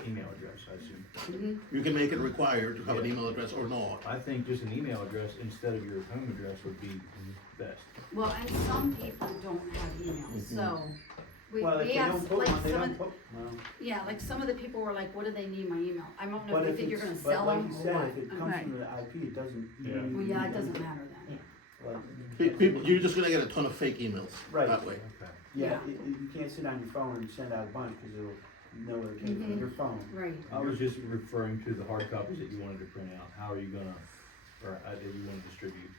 email address, I assume. Mhm. You can make it required to have an email address or not. I think just an email address instead of your home address would be best. Well, and some people don't have emails, so Well, if we they have, don't put like one, they some don't of, put, well. yeah, like some of the people were like, what do they need my email? I don't know But if they if think you're it's, gonna but sell like them you or said, what. if it comes Okay. from the IP, it doesn't. Yeah. Well, yeah, it doesn't matter then. Like, People, you're just gonna get a ton of fake emails Right. that way. Okay. yeah, Yeah. you can't sit on your phone and send out a bunch, cause it'll know where it came from, your phone. Right. I was just referring to the hard copies that you wanted to print out. How are you gonna, or that you wanna distribute?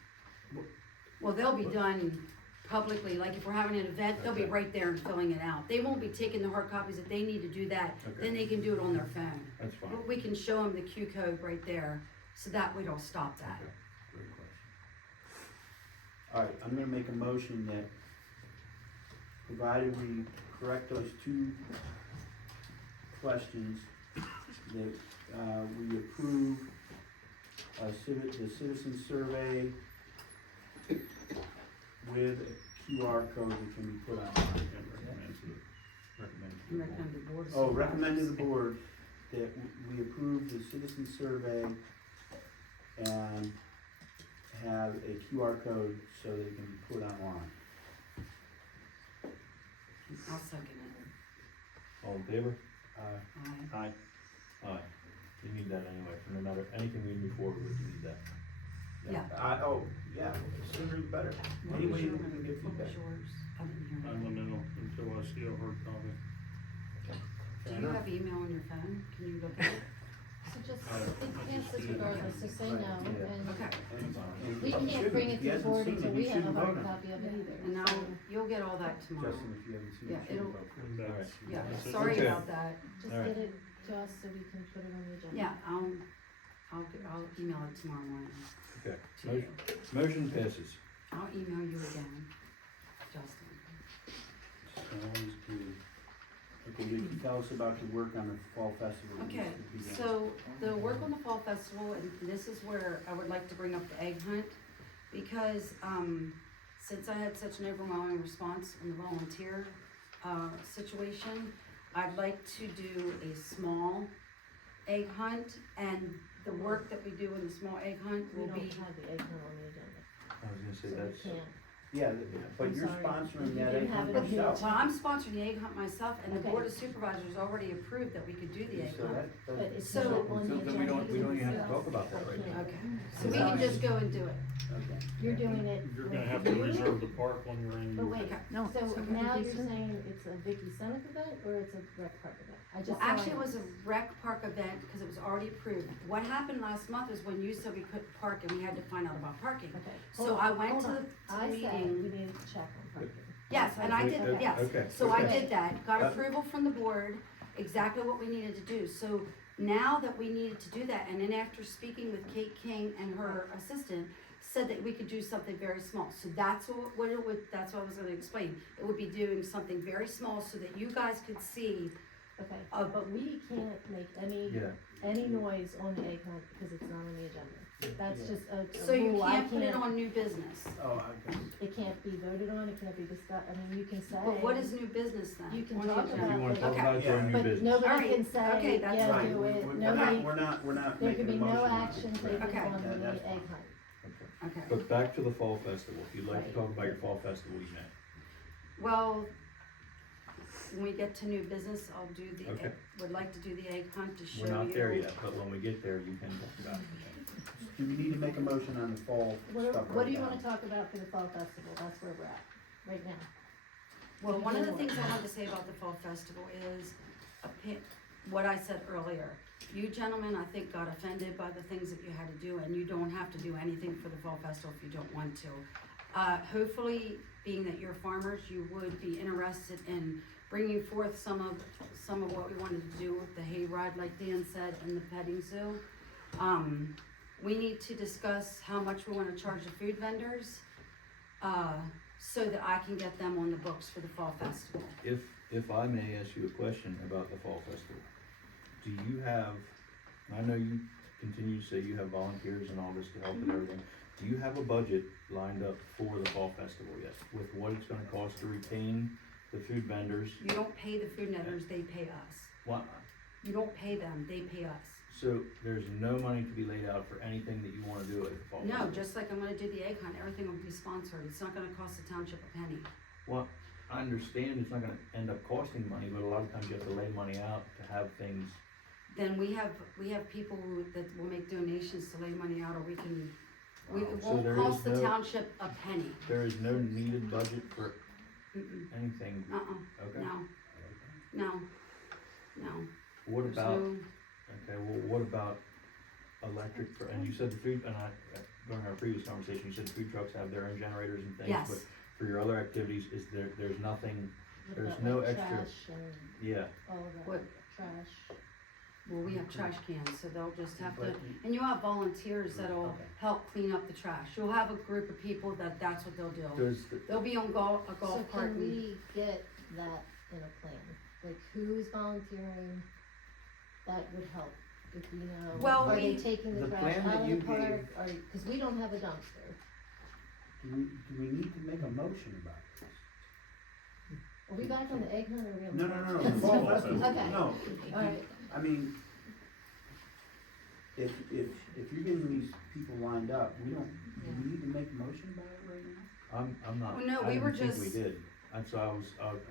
Well, they'll be done publicly, like if we're having an event, they'll be Okay. right there and filling it out. They won't be taking the hard copies. If they need to do that, Okay. then they can do it on their phone. That's fine. But we can show them the Q code right there, so that way it'll stop that. Okay. Great question. Alright, I'm gonna make a motion that, provided we correct those two questions, that, we approve, the citizen survey with a QR code that can be put on. Recommend the board of Oh, recommend to the supervisors. board that we approve the citizen survey and have a QR code so they can be put online. I'll second it. All in favor? Aye. Aye. Aye. You need that anyway, for no matter, anything we move forward with, you need that. Yeah. Yeah, sooner the better. Any way you can get What feedback. was yours? I didn't hear I it. don't know until I see a hard copy. Do you have email on your phone? Can you look at it? So just, it passes regardless, so say no, and Okay. we can't bring it to the board until we have a hard copy of it either. And now, you'll get all that tomorrow. Justin, if you haven't seen Yeah, it, you it'll- can vote. And that's- Yeah, that's it. sorry Okay. about that. Just All right. get it to us so we can put it on the agenda. Yeah, I'll email it tomorrow morning Okay. to you. Motion passes. I'll email you again, Justin. Sounds good. Okay, you can tell us about your work on the fall festival. that Okay, needs to be done. so the work on the fall festival, and this is where I would like to bring up the egg hunt, because, since I had such an overwhelming response on the volunteer, situation, I'd like to do a small egg hunt, and the work that we do in the small egg hunt We will don't be, have the egg hunt on the agenda, I was gonna say so that's. we can't. Yeah, but I'm you're sorry. sponsoring You that didn't egg have hunt it on the yourself. well, I'm sponsoring the egg hunt myself, and the Okay. board of supervisors already approved that we could do the egg So hunt. that- But it's So- not on the So agenda. then we don't even have to so talk about that I right can't. now. Okay, so we can just go and do it. Okay. You're doing it. You're with gonna have to you? reserve the park when you're in. But wait, Okay. No. so it's now okay. you're saying it's a Vicky Seneff event, or it's a rec park event? I just Well, saw actually, it it. was a rec park event, because it was already approved. What happened last month is when you said we couldn't park and we had to find out about parking. Okay. So hold I on, went hold to on. the I said meeting. we needed to check on parking. Yes, and I did, Okay. yes. Okay, So I okay. did that, got Uh, approval from the board, exactly what we needed to do. So now that we needed to do that, and then after speaking with Kate King and her assistant, said that we could do something very small. So that's what it would, that's what I was gonna explain. It would be doing something very small so that you guys could see. Okay, Of- but we can't make Yeah. any noise on the egg hunt because it's not on the agenda. That's Yeah. just a So you rule. I can't put it on new business. Oh, okay. It can't be voted on, it can't be discussed, I mean, you can say. But what is new business then? You can on the talk agenda? If you wanna but- talk Okay. about it during new But business. nobody Alright, can say, okay, that's yeah, fine. do it, We're nobody, not there making could a be motion. no action taken Okay. on the That's egg fine. hunt. Okay. Okay. But back to the fall festival. If you'd like to Right. talk about your fall festival event. Well, when we get to new business, I'll do the, Okay. would like to do the egg hunt to show you. We're not there yet, but when we get there, you can talk about it. Do we need to make a motion on the fall stuff What do you right wanna now? talk about for the fall festival, that's where we're at, right now. Well, one of the things I have to say about the fall festival is what I said earlier. You gentlemen, I think, got offended by the things that you had to do, and you don't have to do anything for the fall festival if you don't want to. Hopefully, being that you're farmers, you would be interested in bringing forth some of what we wanted to do with the hayride, like Dan said, and the petting zoo. We need to discuss how much we wanna charge the food vendors, so that I can get them on the books for the fall festival. If I may ask you a question about the fall festival, do you have, I know you continue to say you have volunteers and all this to help and everything, do you have a budget lined up for the fall festival yet? With what it's gonna cost to retain the food vendors? You don't pay the food vendors, they pay us. What, You don't pay them, they pay us. so there's no money to be laid out for anything that you wanna do at the fall No, festival? just like I'm gonna do the egg hunt, everything will be sponsored, it's not gonna cost the township a penny. Well, I understand it's not gonna end up costing money, but a lot of times you have to lay money out to have things. Then we have people that will make donations to lay money out, or we can, it So won't there cost is the no- township a penny. There is no needed budget for Mm-mm. anything? Uh-uh, Okay. no, no. No. What There's about, no- okay, well, what about electric, and you said the food, and during our previous conversation, you said the food trucks have their own generators and things, Yes. but for your other activities, there's nothing, What there's about, no like, extra, trash and yeah. all of that, What? trash? Well, we have trash cans, so they'll just have to, But and you have volunteers that'll Okay. help clean up the trash. You'll have a group of people that's what they'll do. Does the, They'll be on a golf So cart can and, we get that in a plan? Like, who's volunteering that would help, if you know? Well, Are they we- taking the The trash plan that out of you the park, gave- or, cause we don't have a dumpster. Do we need to make a motion about this? Are we back on the egg hunt, or are we on? No, the no, no, fall the fall festival? festival, Okay. no. Alright. I mean, if you're getting these people lined up, do we need to make a motion about it right now? I'm not, Well, no, I we were didn't think we just- did, and so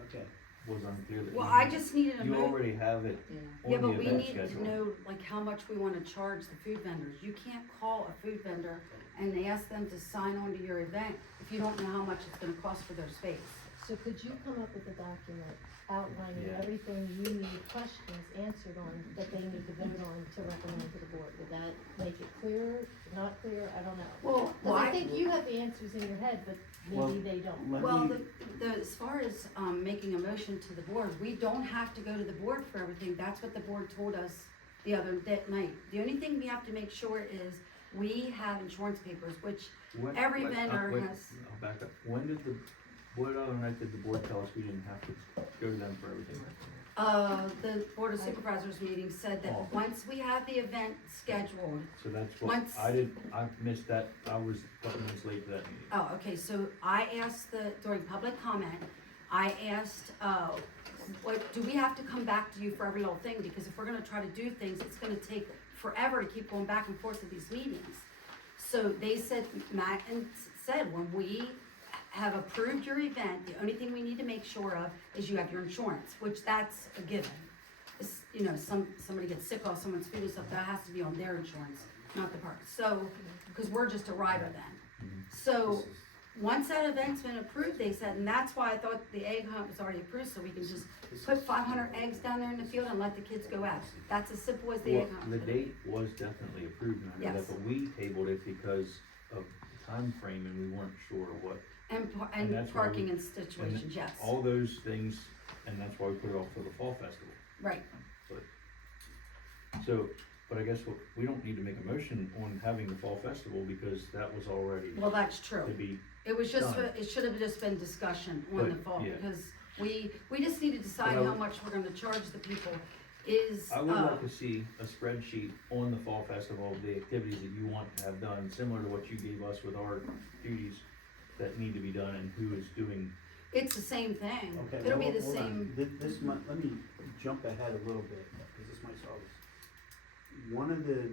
Okay. was unclear that. well, you- I just needed a You mo- already have it on Yeah, the but we event need schedule. to know, like, how much we wanna charge the food vendors. You can't call a food vendor and ask them to sign on to your event if you don't know how much it's gonna cost for their space. So could you come up with a document outlining Yeah. everything you need questions answered on, that they need to vote on to recommend to the board? Would that make it clearer, not clear? I don't know. Well, 'Cause I think you have the answers in your head, but Well, maybe they don't. let Well, me- as far as, making a motion to the board, we don't have to go to the board for everything, that's what the board told us the other night. The only thing we have to make sure is we have insurance papers, which every vendor Wait, has. I'll back up, what other night did the board tell us we didn't have to go to them for everything? The Board of Supervisors meeting said that Oh. once we have the event scheduled, So that's what, Once- I missed that, I was a couple minutes late to that meeting. oh, okay, so I asked during public comment, I asked, what, do we have to come back to you for every little thing? Because if we're gonna try to do things, it's gonna take forever to keep going back and forth to these meetings. So they said, Matt said, when we have approved your event, the only thing we need to make sure of is you have your insurance, which that's a given. It's, you know, somebody gets sick off someone's food and stuff, that has to be on their insurance, not the park. So, cause we're just a rider then. So, once that event's been approved, they said, and that's why I thought the egg hunt was already approved, so we can just put 500 eggs down there in the field and let the kids go out. That's as simple as the Well, egg hunt. the date was definitely approved, and I know that, Yes. but we tabled it because of the time frame, and we weren't sure what. And And that's why parking we- and situations, yes. All those things, and that's why we put it off for the fall festival. Right. So, but I guess we don't need to make a motion on having the fall festival, because that was already Well, that's true. to be, It was just, done. it should have just been discussion on the But, fall, yeah. because we just need to decide But I how would- much we're gonna charge the people. Is, I would like to see a spreadsheet on the fall festival of the activities that you want to have done, similar to what you gave us with our duties that need to be done and who is doing. it's the same thing. Okay, It'll be well, the hold on. same, This month, let me jump ahead a little bit, because this might solve this. One of the,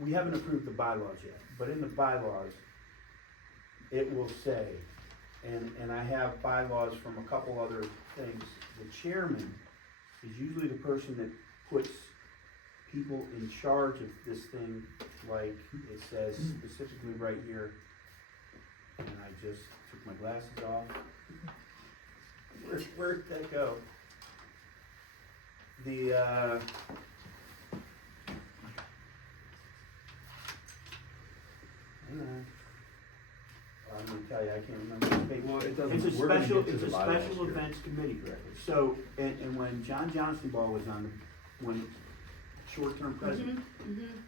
we haven't approved the bylaws yet, but in the bylaws, it will say, and I have bylaws from a couple other things, the chairman is usually the person that puts people in charge of this thing, like it says specifically right here. And I just took my glasses off. Where'd that go? I'm gonna tell you, I can't remember the page. Well, it doesn't- It's a we're gonna special, get to it's the a bylaws special here. events committee. So, and when John Johnsonbaugh was on, when short-term president,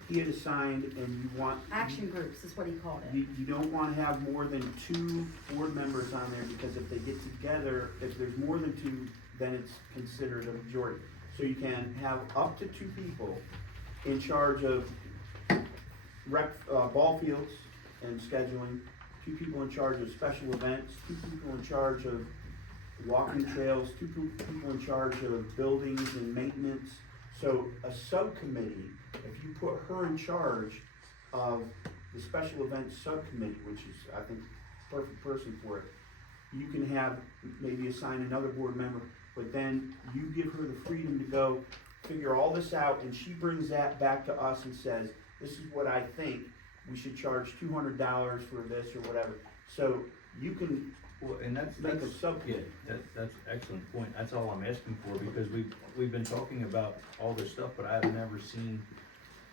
he had assigned, and you want. action groups is what he called it. You don't wanna have more than 2 board members on there, because if they get together, if there's more than 2, then it's considered a majority. So you can have up to 2 people in charge of ball fields and scheduling, 2 people in charge of special events, 2 people in charge of walking trails, 2 people in charge of buildings and maintenance. So a subcommittee, if you put her in charge of the special events subcommittee, which is, I think, the perfect person for it, you can have, maybe assign another board member, but then you give her the freedom to go figure all this out, and she brings that back to us and says, this is what I think, we should charge $200 for this or whatever. So you can Well, and that's, Make that's, a sub- yeah, that's excellent point, that's all I'm asking for, because we've been talking about all this stuff, but I've never seen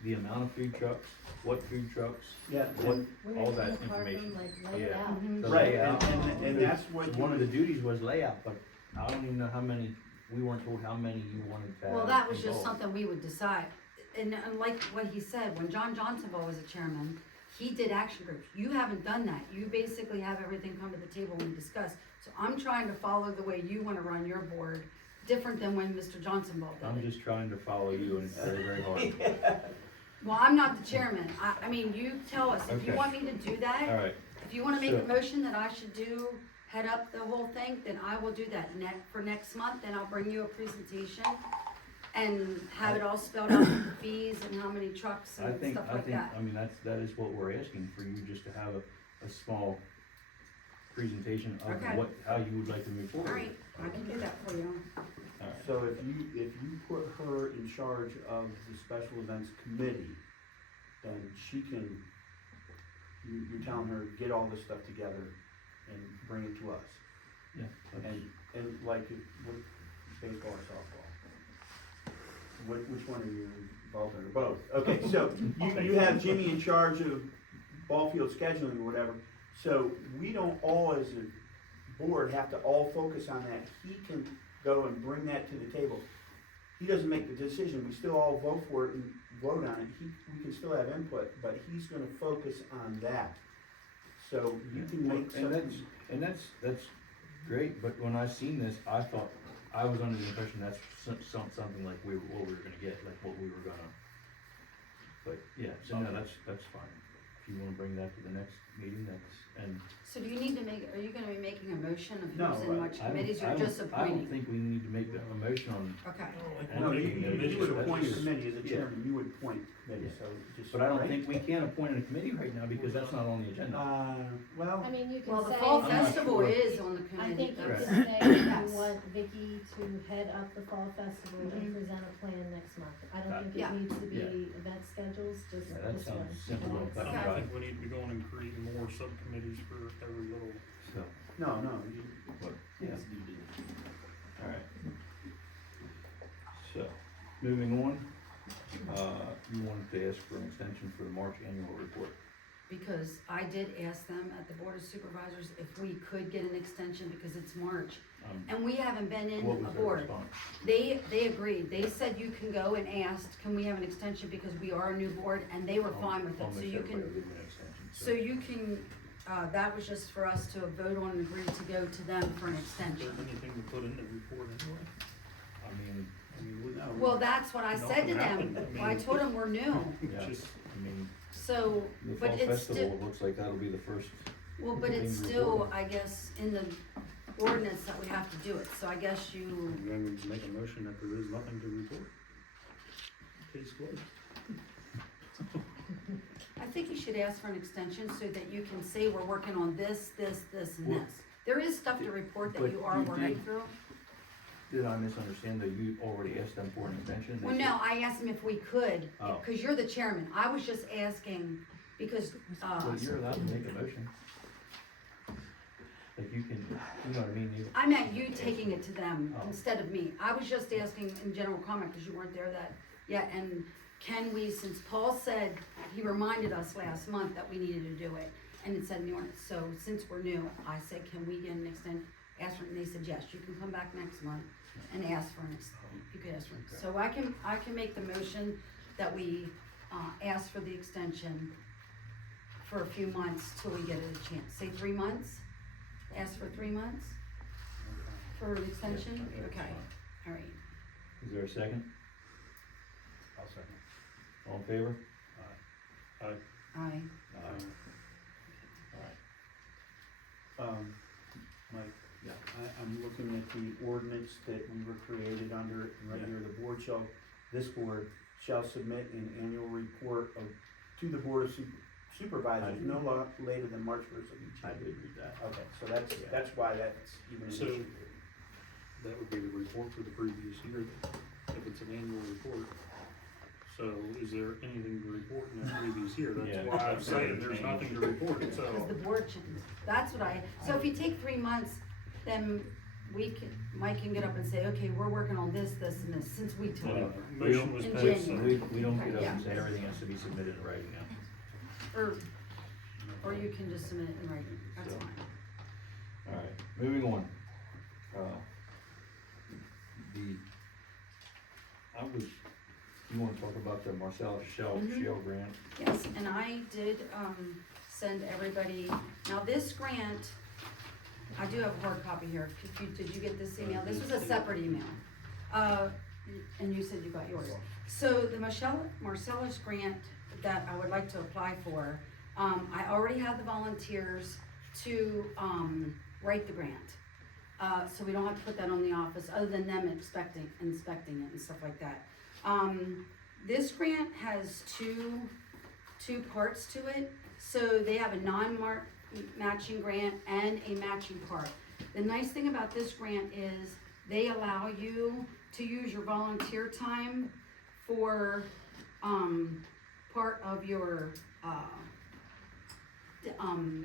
the amount of food trucks, what food trucks, Yeah, what, and- all that information. Like, lay it Yeah. out. The Right, layout. and that's what. One of the duties was layout, but I don't even know how many, we weren't told how many you wanted to have. Well, that was just involved. something we would decide. And like what he said, when John Johnsonville was a chairman, he did action groups. You haven't done that. You basically have everything come to the table and we discuss. So I'm trying to follow the way you wanna run your board, different than when Mr. Johnsonville did I'm it. just trying to follow you, and it's very, very hard. Well, I'm not the chairman. I mean, you tell us, if you Okay. want me to do that. All right, If you wanna make So- a motion that I should head up the whole thing, then I will do that. For next month, then I'll bring you a presentation and have it all spelled out, with the fees and how many trucks and stuff like that. I mean, that is what we're asking for you, just to have a small presentation of Okay. how you would like to move forward. Alright, I can do that for you. All right. So if you put her in charge of the special events committee, then she can, you're telling her, get all this stuff together and bring it to us. Yeah. And like, what, baseball or softball? Which one are you involved in, or both? Okay, so you have Jimmy in charge of ball field scheduling or whatever, so we don't all as a board have to all focus on that. He can go and bring that to the table. He doesn't make the decision, we still all vote for it and vote on it, we can still have input, but he's gonna focus on that. So you can make something. And that's great, but when I seen this, I thought, I was under the impression that's something like what we were gonna get, like what we were gonna. But, yeah, so no, that's fine. If you wanna bring that to the next meeting, So do you need to are you gonna be making a motion of No, who's in which I don't- committees, I or don't- just I don't appointing? think we need to make a motion on. Okay. No, anything. you would appoint a That's- committee as a yeah. chairman, you would appoint committee, so just. But I don't right? think we can appoint a committee right now, because that's not on the agenda. Well. I mean, you can Well, say. the fall I'm not festival sure. is on the I committee. think you Correct. can say you Yes. want Vicky to head up the fall festival and present a plan next month. I don't think Yeah. it needs to be Yeah. event schedules, just Yeah, that this one. sounds simple and cut and I dry. think we need to be going and creating more subcommittees for every little. So, No, but, yeah. Alright. So, moving on, you wanted to ask for an extension for the March annual report. Because I did ask them at the Board of Supervisors if we could get an extension because it's March. And we haven't been in What a was their board. response? They agreed. They said you can go and asked, can we have an extension because we are a new board, and they were fine with it. I'll So make you everybody can, give me an extension, so you can, that was just for us to vote on and agree to go to them for an Is extension. there anything to put in the report anyway? I mean, Well, that's what I said to Nothing them. happened. I I mean, told them we're new. yeah, Just- I mean, So, the but fall it's festival, still, it looks like that'll be the first. well, but thing it's to still, report. I guess, in the ordinance that we have to do it. So I guess you, I'm going to make a motion that there is nothing to report. Case closed. I think you should ask for an extension so that you can say we're working on this, this, and Well, this. There is stuff to report that but you are you working did- through. Did I misunderstand that you already asked them for an extension? They Well, said- no, I asked them if we could, Oh. because you're the chairman. I was just asking because, Well, you're allowed to make a motion. Like you can, you know what I mean? I meant you taking it to them Oh. instead of me. I was just asking in general comment because you weren't there that yet. And can we, since Paul said, he reminded us last month that we needed to do it, and it said in the ordinance. So since we're new, I said, can we get an ask for, and they said, yes, you can come back next month and ask for you could ask for it. So I can make the motion that we, ask for the extension for a few months till we get a chance. Say 3 months? Ask for 3 months for an extension? Yeah, that's Okay, fine. alright. Is there a second? I'll second. All in favor? Aye. Aye. Mike, I'm looking at the ordinance that we were created under, and right here, the board this board shall submit an annual report to the Board of Supervisors no later than March 1st of each I year. did read that. Okay, so that's why that's even an So, issue. that would be the report for the previous year, if it's an annual report. So is there anything to report in that previous year? Yeah. That's why I'm saying there's nothing to report, so. Because the board should, that's what so if you take 3 months, then Mike can get up and say, okay, we're working on this, this, and this, since we took over. Motion was In passed. January. We don't get up Yeah. and say everything has to be submitted in writing now. Or you can just submit it in writing, that's So. fine. Alright, moving on. You wanna talk about the Marcellus Shell grant? Yes, and I did, send everybody, now this grant, I do have a hard copy here, did you get this email? This was a separate email. And you said you got yours. So the Marcellus grant that I would like to apply for, I already have the volunteers to, write the grant. So we don't have to put that on the office, other than them inspecting it and stuff like that. This grant has two parts to it. So they have a non-matching grant and a matching part. The nice thing about this grant is they allow you to use your volunteer time for, part of your,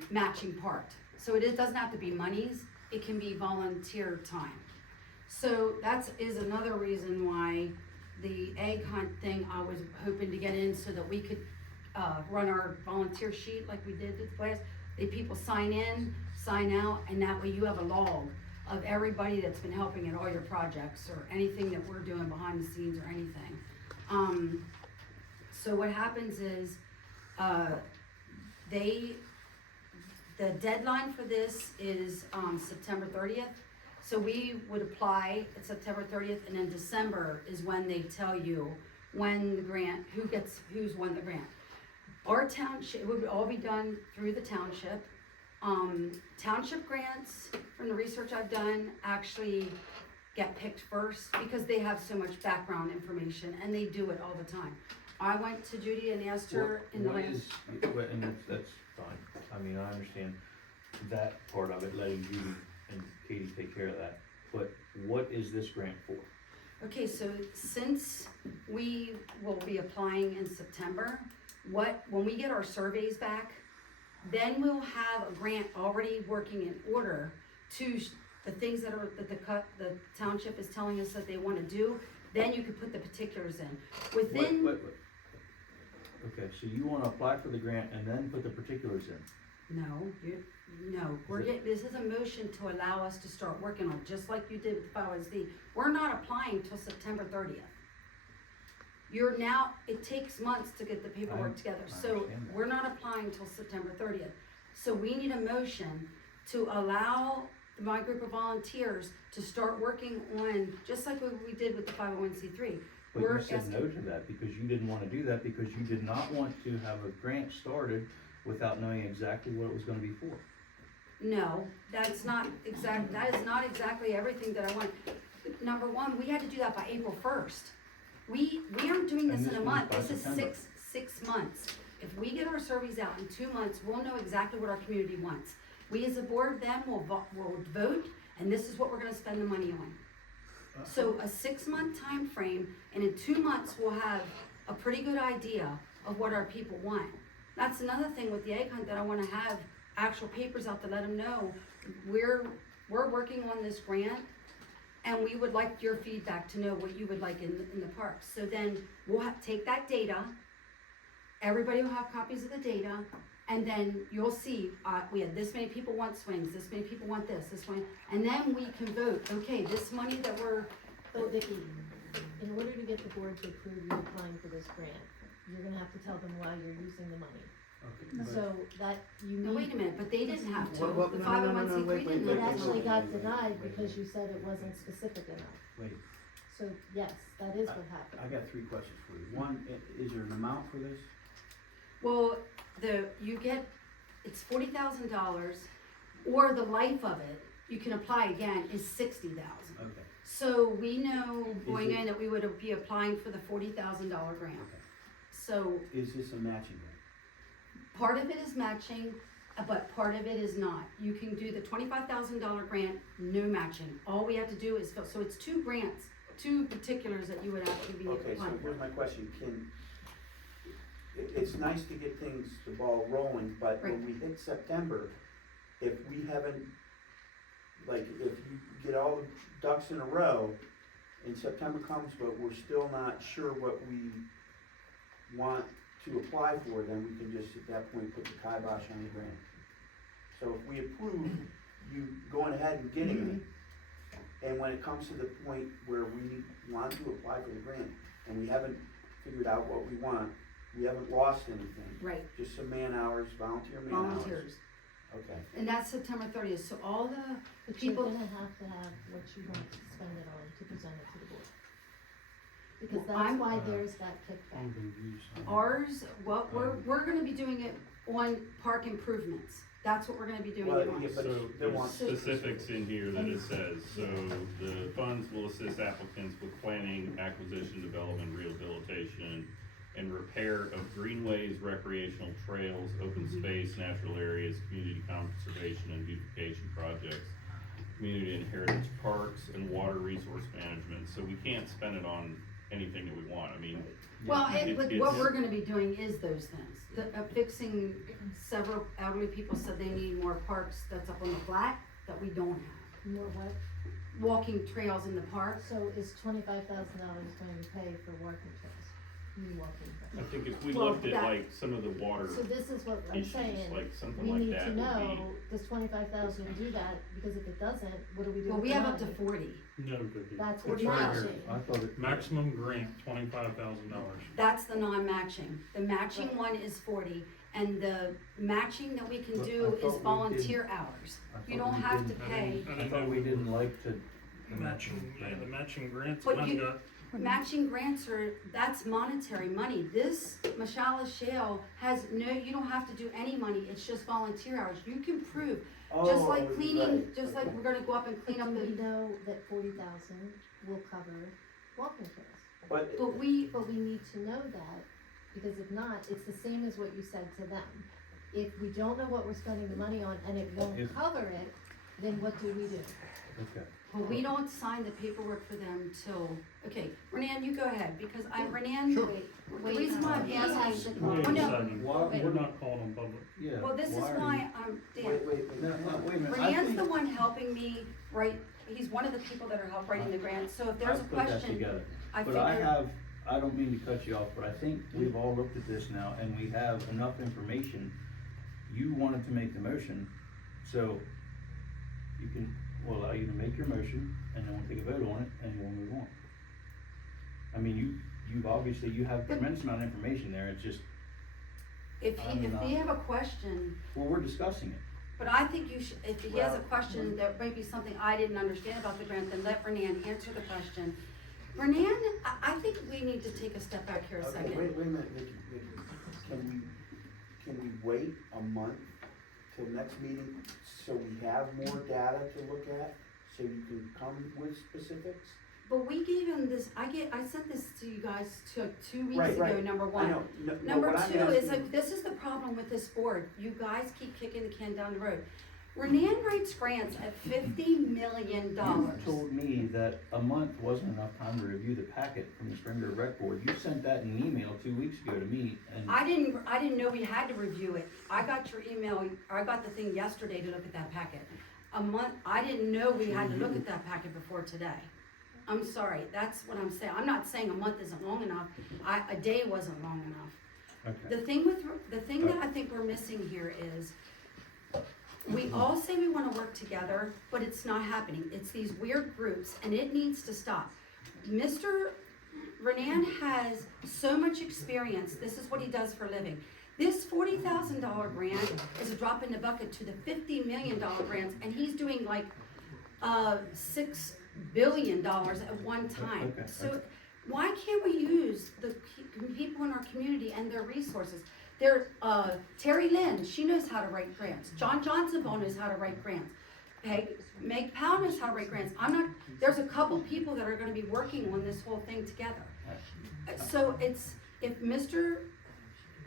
matching part. So it doesn't have to be monies, it can be volunteer time. So is another reason why the egg hunt thing, I was hoping to get in so that we could, run our volunteer sheet like we did this last. People sign in, sign out, and that way you have a log of everybody that's been helping at all your projects or anything that we're doing behind the scenes or anything. So what happens is, the deadline for this is, September 30th. So we would apply at September 30th, and then December is when they tell you when the grant, who's won the grant. Our township, it would all be done through the township. Township grants, from the research I've done, actually get picked first because they have so much background information and they do it all the time. I went to Judy and asked her in the last. And that's fine, I mean, I understand that part of it, letting Judy and Katie take care of that, but what is this grant for? Okay, so since we will be applying in September, when we get our surveys back, then we'll have a grant already working in order to the things that the township is telling us that they wanna do, then you can put the particulars in. Within. Okay, so you wanna apply for the grant and then put the particulars in? No, this is a motion to allow us to start working on it, just like you did with FOSD. We're not applying till September 30th. It takes months to get the paperwork together, so understand that. we're not applying till September 30th. So we need a motion to allow my group of volunteers to start working on, just like what we did with the 501c3. But you said no to that because you didn't wanna do that because you did not want to have a grant started without knowing exactly what it was gonna be for. No, that is not exactly everything that I want. Number one, we had to do that by April 1st. We aren't doing this And in a this month, was by this is September. six months. If we get our surveys out in 2 months, we'll know exactly what our community wants. We as a board then will vote, and this is what we're gonna spend the money on. So a 6-month time frame, and in 2 months, we'll have a pretty good idea of what our people want. That's another thing with the egg hunt that I wanna have actual papers out to let them know, we're working on this grant, and we would like your feedback to know what you would like in the parks. So then we'll take that data, everybody will have copies of the data, and then you'll see, we had this many people want swings, this many people want this one, and then we can vote, okay, this money that But Vicki, in order to get the board to approve you applying for this grant, you're gonna have to tell them why you're using the money. So that you No, need. wait a minute, but they didn't have to. What- The no, 501c3 didn't It have to. actually got denied because you said it wasn't specific enough. Wait, So yes, that is what happened. I got 3 questions for you. One, is there an amount for this? Well, it's $40,000, or the life of it, you can apply again, is $60,000. Okay. So we know going it- in that we would be applying for the $40,000 grant. Okay. So Is this a matching grant? part of it is matching, but part of it is not. You can do the $25,000 grant, no matching. All we have to do is fill, so it's 2 grants, 2 particulars that you would actually be Okay, so applying for. here's my question, it's nice to get things, the ball rolling, but when we hit September, if we haven't, like, if you get all the ducks in a row, and September comes, but we're still not sure what we want to apply for, then we can just at that point put the kibosh on the grant. So if we approve you going ahead and getting it, and when it comes to the point where we want to apply for the grant, and we haven't figured out what we want, we haven't lost anything. Right. Just some man hours, volunteer man hours. Volunteers. Okay. And that's September 30th, so all the But people. you're gonna have to have what you want to spend it on to present it to the board. Because Well, that's I'm- why there's that kickback. Ours, what we're gonna be doing it on park improvements. That's what we're gonna be doing it on. So there's specifics in here that it says, so the funds will assist applicants with planning, acquisition, development, rehabilitation, and repair of greenways, recreational trails, open space, natural areas, community conservation and beautification projects, community and heritage parks, and water resource management. So we can't spend it on anything that we want, I mean. Well, but what it's- we're gonna be doing is those things. Fixing, several elderly people said they need more parks that's up on the flat that we don't have. More what? Walking trails in the park. So is $25,000 going to pay for walking trails? New walking I trails? think if we Well, looked at that- like some of the water So this is what I'm issues, saying, like something we like need that to would be. know, does 25,000 do that? Because if it doesn't, what do we do Well, with we the have up to money? 40. No, Vicky. That's what It's right here. matching. I thought it. Maximum grant, $25,000. That's the non-matching. The matching one is 40, and the matching that we can But do I thought is we volunteer didn't- hours. I You thought don't we have to didn't- pay. I thought we didn't like to. Matching, yeah, the matching grants, But I've you- got, Matching grants are, that's monetary money. This Mashala Shale has no, you don't have to do any money, it's just volunteer hours. You can prove, just Oh, like cleaning, right, just like okay. we're gonna go up and clean up Do we the, know that 40,000 will cover walking trails? But but we, But we need to know that, because if not, it's the same as what you said to them. If we don't know what we're spending the money on and it won't If- cover it, then what do we do? Okay. well, we don't sign the paperwork for them till, okay, Renan, you go ahead, because Renan, Sure. the reason why I'm He has asking, the wait oh a no, second, Why- we're not calling them public. Yeah. well, this is are why you- I'm, Dan. wait, No, no, wait a minute. I Renan's think- the one helping me write, he's one of the people that are help writing the grant, so if there's a I've put that question, together. I But I figured, have, I don't mean to cut you off, but I think we've all looked at this now and we have enough information. You wanted to make the motion, so you can, we'll allow you to make your motion and then we'll take a vote on it and we'll move on. I mean, you've obviously, you have tremendous amount of information there, it's just, if I'm they not- have a question, well, we're discussing it. but I think you should, if he has a Well, question that might be something I didn't understand about the grant, then let Renan answer the question. Renan, I think we need to take a step back here a Okay, second. wait a minute, Vicky, can we wait a month till next meeting so we have more data to look at? So you can come with specifics? But we gave him this, I sent this to you guys 2 weeks Right, ago, right. number I one. know. No, Number what I'm two is asking- like, this is the problem with this board, you guys keep kicking the can down the road. Renan writes grants at $50 million. You told me that a month wasn't enough time to review the packet from the Spring Grove Rec Board. You sent that in an email 2 weeks ago to me and. I didn't know we had to review it. I got your email, I got the thing yesterday to look at that packet. I didn't know we had to look at that packet before today. I'm sorry, that's what I'm saying. I'm not saying a month isn't long enough, a day wasn't long enough. Okay. The thing that I think we're missing here is, we all say we wanna work together, but it's not happening. It's these weird groups, and it needs to stop. Mr. Renan has so much experience, this is what he does for a living. This $40,000 grant is a drop in the bucket to the $50 million grants, and he's doing like, $6 billion at one time. Okay, So why can't we use the people in our community and their resources? Terry Lynn, she knows how to write grants. John Johnsonville knows how to write grants. Meg Powell knows how to write grants. There's a couple people that are gonna be working on this whole thing together. So if Mr.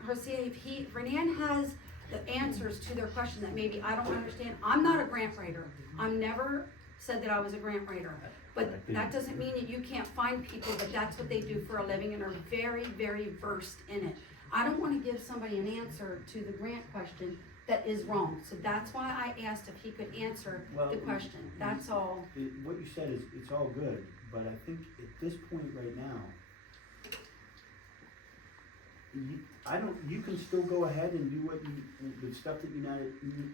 Garcia, if Renan has the answers to their question that maybe I don't understand, I'm not a grant writer. I'm never said that I was a grant writer. But that doesn't mean that you can't find people that that's what they do for a living and are very, very versed in it. I don't wanna give somebody an answer to the grant question that is wrong. So that's why I asked if he could answer Well, the question, that's all. What you said is, it's all good, but I think at this point right now, you can still go ahead and do what the stuff that you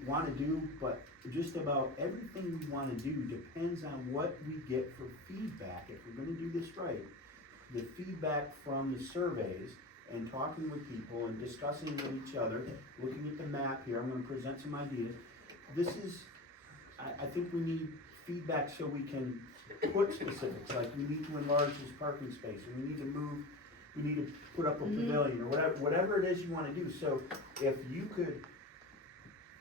wanna do, but just about everything we wanna do depends on what we get for feedback. If we're gonna do this right, the feedback from the surveys and talking with people and discussing with each other, looking at the map here, I'm gonna present some ideas. This is, I think we need feedback so we can put specifics, like we need to enlarge this parking space, and we need to move, we need to put up a pavilion, or whatever it is you wanna do. So if you could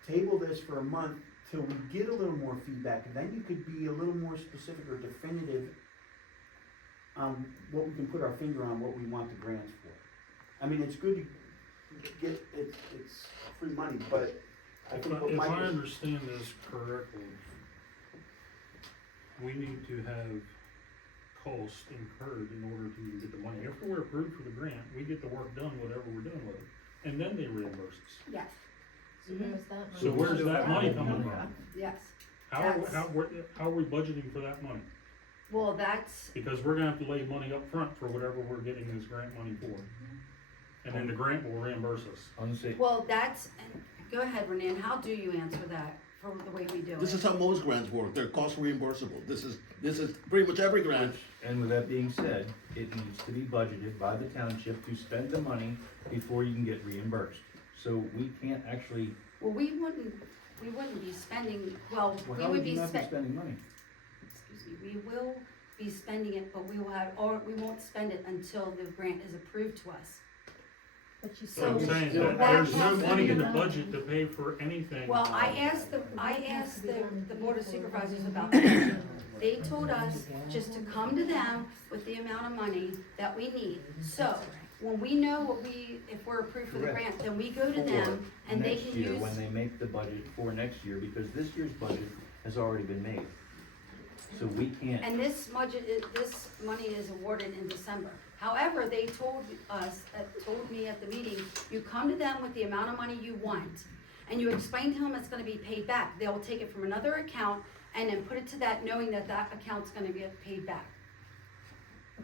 table this for a month till we get a little more feedback, and then you could be a little more specific or definitive on what we can put our finger on, what we want the grants for. I mean, it's good to get, it's free money, but I think what If I Mike is. understand this correctly, we need to have costs incurred in order to get the money. If we're approved for the grant, we get the work done, whatever we're doing with it, and then they reimburse us. Yes. So where's that money? So where's that money coming from? Yes. How are we budgeting for that money? Well, that's, Because we're gonna have to lay money up front for whatever we're getting this grant money for. And then the grant will reimburse us. well, that's, go ahead, Renee, and how do you answer that from the way we do it? This is how most grants work, they're cost reimbursable, this is pretty much every grant. And with that being said, it needs to be budgeted by the township to spend the money before you can get reimbursed. So we can't actually, Well, we wouldn't be spending, well, well, we how would would be you not be spending. spending money? Excuse me, we will be spending it, but we will have, or we won't spend it until the grant is approved to us. But you So I'm still. saying So that that there's no has to money be in the done. budget to pay for anything. Well, I asked the board of supervisors about that. They told us just to come to them with the amount of money that we need. So, when we know if we're approved for the Correct. grant, then we go to them and they can Next year, use. when they make the budget for next year, because this year's budget has already been made. So we can't. And this this money is awarded in December. However, they told me at the meeting, you come to them with the amount of money you want, and you explain to them it's gonna be paid back. They'll take it from another account and then put it to that, knowing that that account's gonna get paid back.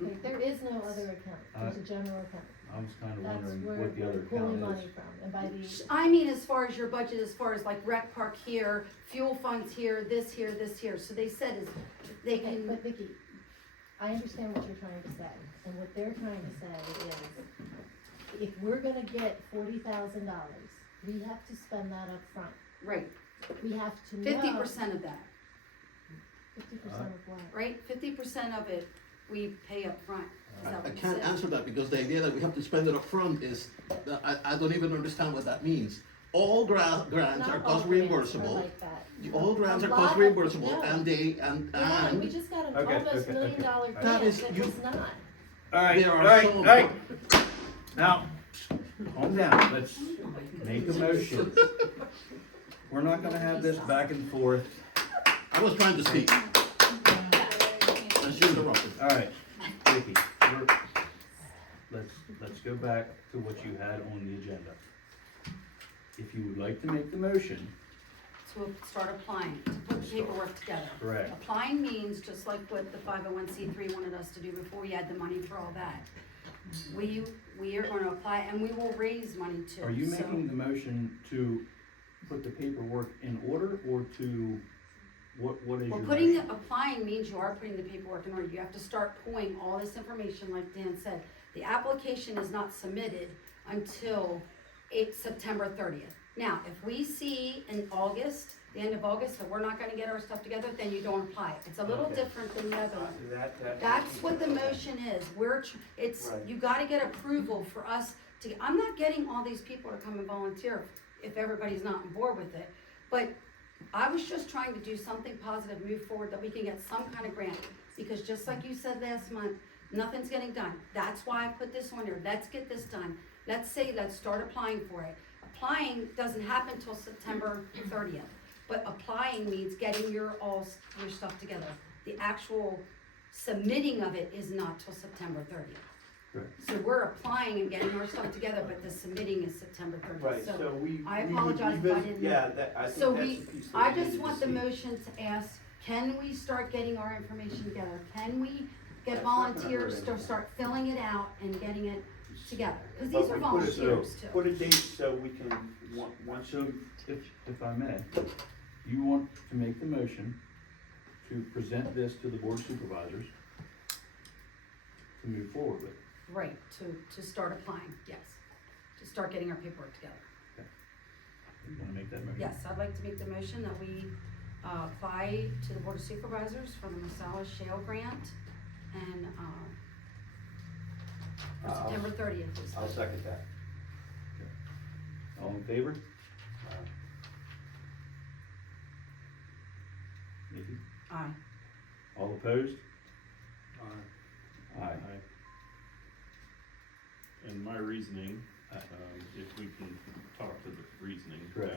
Okay, there is no other account, there's a general account. I was kind of That's wondering where what the other we're pulling account money is. from, and by the, I mean, as far as your budget, as far as like rec park here, fuel funds here, this here, this here. So they said is, they okay, can, but Vicky, I understand what you're trying to say, and what they're trying to say is, if we're gonna get $40,000, we have to spend that up front. right, We have to know. 50% of that, 50% of what? right? 50% of it, we pay up front. Is that I what you can't said? answer that because the idea that we have to spend it up front is, I don't even understand what that means. All grants Not are all cost grants are reimbursable. like that. All grants A are lot cost of- reimbursable no. and they, Come on, we just got an Okay, almost okay, $1 million okay. grant That is- that you- was not. Alright, There are alright, some- alright. Now, calm down, let's make a motion. We're not gonna have this back and forth. I was trying to speak. And she interrupted. Alright, Vicky, let's go back to what you had on the agenda. If you would like to make the motion, To start applying, to put the paperwork together. correct, Applying means, just like what the 501c3 wanted us to do before we had the money for all that. We are gonna apply, and we will raise money too. are you so- making the motion to put the paperwork in order, or to, what is your Well, motion? applying means you are putting the paperwork in order. You have to start pulling all this information, like Dan said. The application is not submitted until September 30th. Now, if we see in August, the end of August, that we're not gonna get our stuff together, then you don't apply. It's a little Okay. different than the other one. That. That's what the motion is. Right. You gotta get approval for us to, I'm not getting all these people to come and volunteer if everybody's not on board with it. But I was just trying to do something positive, move forward, that we can get some kind of grant. Because just like you said last month, nothing's getting done. That's why I put this on here. Let's get this done. Let's start applying for it. Applying doesn't happen till September 30th. But applying means getting your stuff together. The actual submitting of it is not till September 30th. So we're applying and getting our stuff together, but the submitting is September Right, thirtieth, so we. I we would apologize if I revisit- didn't. Yeah, that, I So think that's we, the piece that I we just needed to want the see. motion to ask, can we start getting our information together? Can we get That's not gonna volunteers hurt to anything. start filling it out and getting it together? Cause But these are we put a- volunteers too. Put a date so we can, once So, you, if I may, you want to make the motion to present this to the board of supervisors to move forward with. Right, to start applying, yes, to start getting our paperwork together. You wanna make that motion? Yes, I'd like to make the motion that we, apply to the Board of Supervisors for the Masala Shale Grant and, for I'll- September 30th is I'll the- second that. All in favor? Nikki? Aye. All opposed? Aye. And my reasoning, if we can talk to the reasoning. Correct.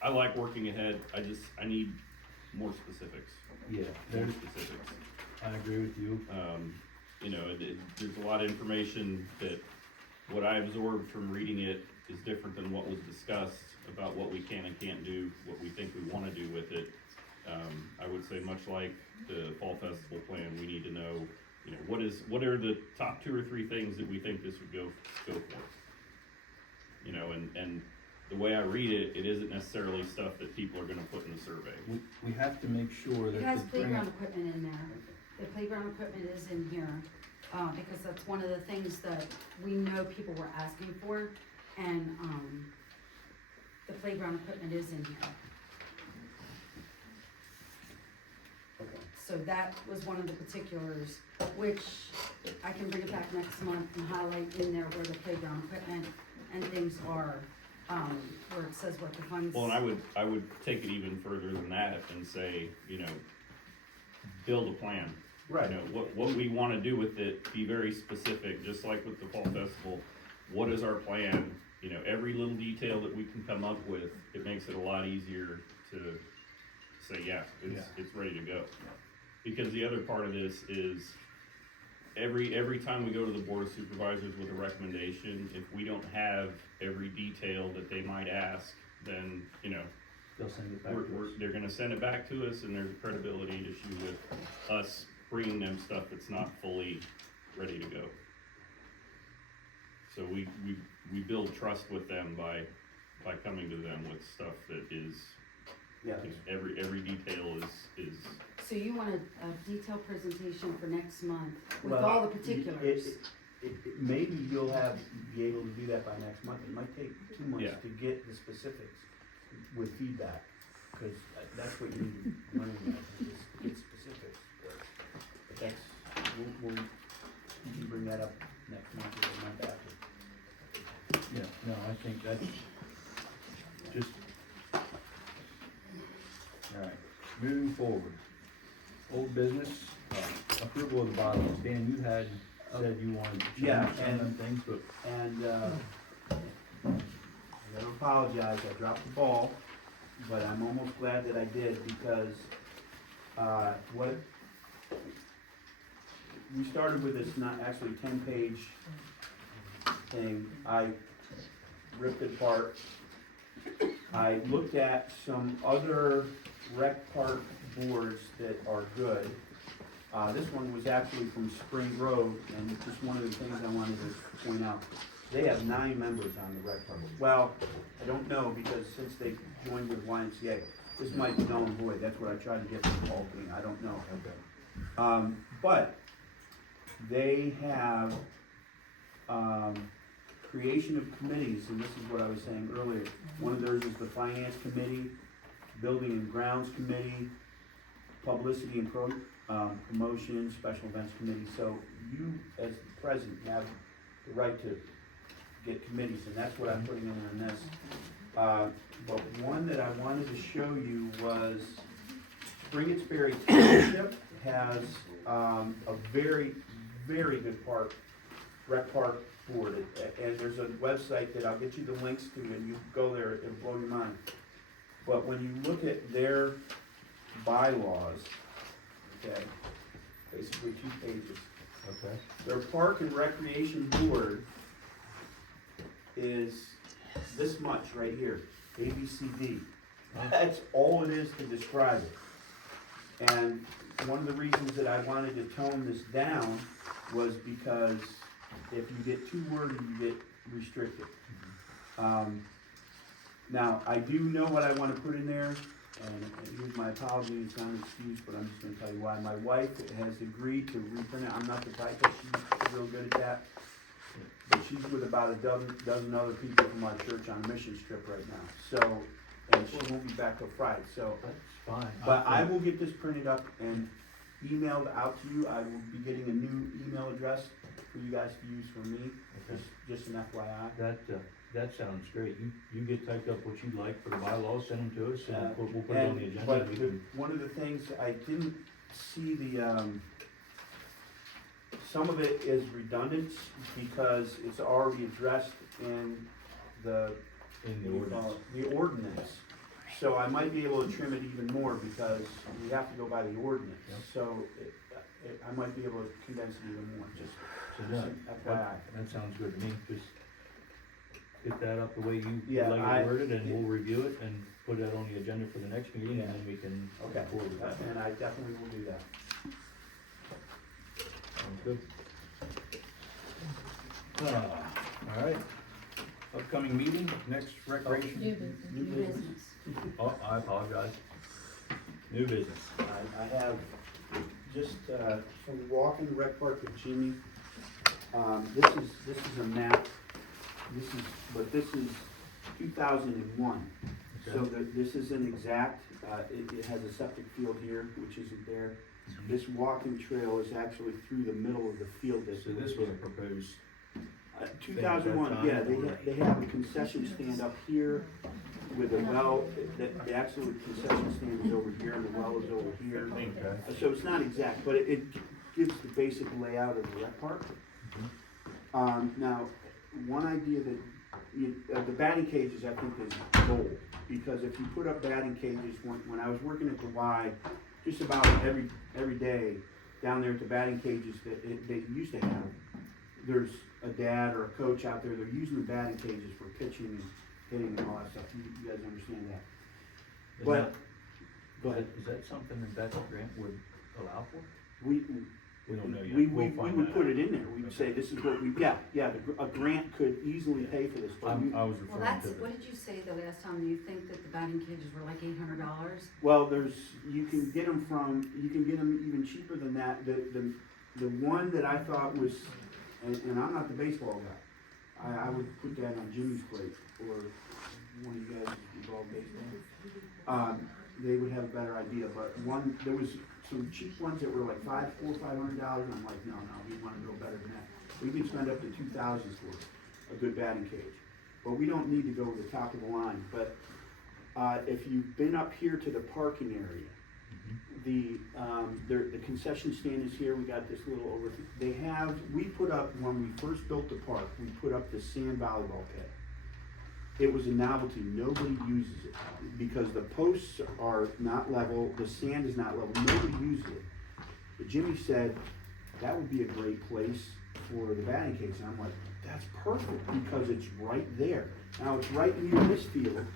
I like working ahead, I need more specifics. Yeah, More there's, specifics. I agree with you. You know, there's a lot of information that what I absorbed from reading it is different than what was discussed about what we can and can't do, what we think we wanna do with it. I would say much like the Fall Festival plan, we need to know, you know, what are the top 2 or 3 things that we think this would go for? You know, and the way I read it, it isn't necessarily stuff that people are gonna put in the survey. We have to make sure that It has the playground grant, equipment in there. The playground equipment is in here, because that's one of the things that we know people were asking for, and, the playground equipment is in here. Okay. So that was one of the particulars, which I can bring it back next month and highlight in there where the playground equipment and things are, where it says what the funds. Well, and I would take it even further than that and say, you know, build a plan. Right. You know, what we wanna do with it, be very specific, just like with the Fall Festival. What is our plan? You know, every little detail that we can come up with, it makes it a lot easier to say, yeah, it's ready to go. Because the other part of this is, every time we go to the Board of Supervisors with a recommendation, if we don't have every detail that they might ask, then, you know, they'll send it back to us. they're gonna send it back to us, and there's a credibility issue with us bringing them stuff that's not fully ready to go. So we build trust with them by coming to them with stuff that is, Yeah. every detail is. So you want a detailed presentation for next month with Well, all the particulars? Maybe you'll be able to do that by next month. It might take 2 months Yeah. to get the specifics with feedback, cause that's what you need to learn, is get specifics. But that's, we'll, you can bring that up next month or the month after. Yeah, no, I think that's just. Alright, moving forward. Old business, approval of the bylaws. Dan, you had said you wanted to Yeah, change some of them things, but And, I gotta apologize, I dropped the ball, but I'm almost glad that I did, because, what, we started with this not actually 10-page thing. I ripped it apart. I looked at some other rec park boards that are good. This one was actually from Spring Grove, and just one of the things I wanted to point out, they have 9 members on the rec park. Well, I don't know, because since they joined with YMCA, this might be null and void, that's what I tried to get from Paul King, I don't know. But they have, creation of committees, and this is what I was saying earlier. One of theirs is the Finance Committee, Building and Grounds Committee, Publicity and Promotion, Special Events Committee. So you, as the president, have the right to get committees, and that's what I'm putting in on this. But one that I wanted to show you was Spring-It's-Berry Township has a very, very good rec park board. And there's a website that I'll get you the links to, and you go there, it'll blow your mind. But when you look at their bylaws, okay, basically 2 pages, Okay. Their park and recreation board is this much right here, ABCD. That's all it is to describe it. And one of the reasons that I wanted to tone this down was because if you get too wordy, you get restricted. Now, I do know what I want to put in there, and here's my apology, it's not an excuse, but I'm just gonna tell you why. My wife has agreed to reprint it. I'm not the type, but she's real good at that. But she's with about a dozen other people from our church on a mission trip right now, so, and she won't be back till Friday, so. That's fine. But I will get this printed up and emailed out to you. I will be getting a new email address for you guys to use for me, just an FYI. That sounds great. You get typed up what you'd like for the bylaws, send them to us, and we'll put it on the agenda. But And we can, one of the things, I didn't see some of it is redundant because it's already addressed in the ordinance. the ordinance. So I might be able to trim it even more because we have to go by the ordinance. Yep. So I might be able to condense it even more, just FYI. that sounds good to me. Just get that up the way you Yeah, like it worded, and we'll review it and put that on the agenda for the next meeting, and then we can Okay, move forward with that. and I definitely will do that. Sounds good. All right. Upcoming meeting, next recreation. New business. Oh, I apologize. New business. I have just, from walking the rec park with Jimmy, this is a map, this is 2001. So this isn't exact, it has a septic field here, which isn't there. This walking trail is actually through the middle of the field. So this was a proposed. 2001, yeah, they have a concession stand up here with a well, the actual concession stand is over here and the well is over here. Okay. So it's not exact, but it gives the basic layout of the rec park. Now, one idea that, the batting cages I think is gold, because if you put up batting cages, when I was working at the Y, just about every day down there at the batting cages that they used to have, there's a dad or a coach out there, they're using the batting cages for pitching and hitting and all that stuff. You guys understand that? But, go ahead. Is that something that grant would allow for? We don't know yet. We We'll find would that put out. it in there. We'd say this is what a grant could easily pay for this. But I was Well, referring that's, to what did you say the last time? You think that the batting cages were like $800? well, you can get them even cheaper than that. The one that I thought was, and I'm not the baseball guy. I would put that on Jimmy's plate, or one of you guys involved baseball. They would have a better idea, but there was some cheap ones that were like $500 or $500, and I'm like, no, we wanna go better than that. We can spend up to $2,000 for a good batting cage, but we don't need to go to the top of the line. But, if you've been up here to the parking area, the concession stand is here. We got this little we put up, when we first built the park, we put up the sand volleyball pit. It was a novelty, nobody uses it, because the posts are not level, the sand is not level, nobody uses it. But Jimmy said, that would be a great place for the batting cage, and I'm like, that's perfect, because it's right there. Now, it's right near this field,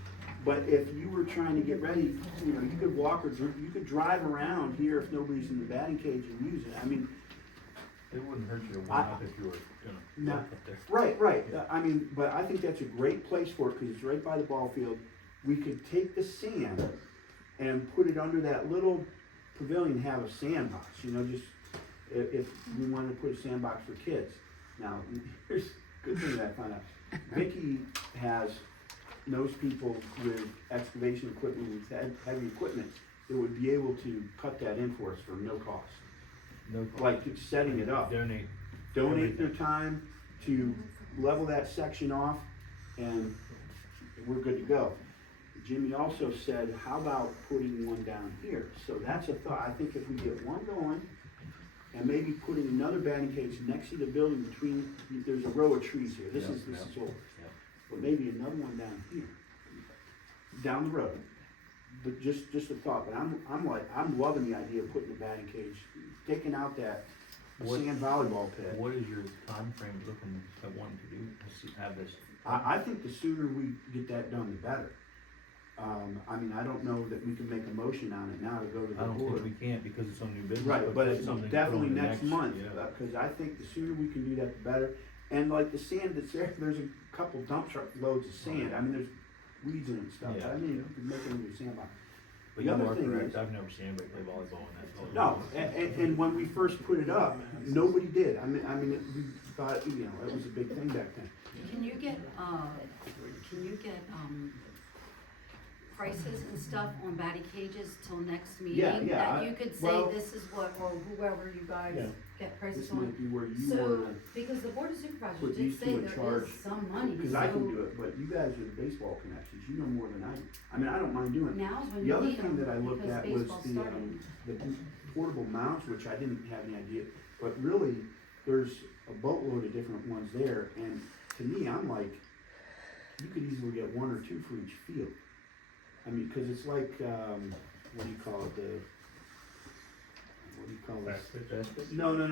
but if you were trying to get ready, you could walk you could drive around here if nobody's in the batting cage and use it. I mean, It wouldn't hurt you to warm up if you were, no, up there. right. I mean, but I think that's a great place for it, because it's right by the ball field. We could take the sand and put it under that little pavilion, and have a sandbox, just if we wanted to put a sandbox for kids. Now, here's a good thing that I found out. Vicky knows people with excavation equipment, with heavy equipment, that would be able to cut that in for us for no cost. No cost. Like setting it up. Donate their time to level that section off, and we're good to go. Jimmy also said, how about putting one down here? So that's a thought. I think if we get one going, and maybe putting another batting cage next to the building there's a row of trees here. This is old. But maybe another one down here, down the road. But just a thought. But I'm loving the idea of putting the batting cage, taking out that What- sand volleyball pit. What is your time frame looking at wanting to do, have this? I think the sooner we get that done, the better. I mean, I don't know that we can make a motion on it now to go to the I don't think board. we can because it's on new business. Right, but that's it's something to put definitely on the next month, yeah. cause I think the sooner we can do that, the better. And like the sand that's there, there's a couple dump truck loads of sand, I mean, there's weeds in it and stuff, Yeah. I mean, you can make it into a sandbox. But The you other are thing correct, is- I've never seen anybody play volleyball in that. No, and when we first put it up, nobody did, we thought, you know, it was a big thing back then. Can you get, prices and stuff on batting cages till next meeting? Yeah, That you could say, well- this is what, or whoever you guys Yeah. get prices This on? might be where you So, wanna because the board of supervisors put did these say two in there charge. is some money, Cause I can so do it, but you guys are the baseball connections, you know more than I do. I mean, I don't mind doing it. now's when The you other need thing them, that I looked because at was baseball's the starting. portable mounts, which I didn't have any idea, but really, there's a boatload of different ones there, and to me, I'm like, you could easily get one or two for each field. I mean, cause it's like, what do you call it, what do you call it? No, the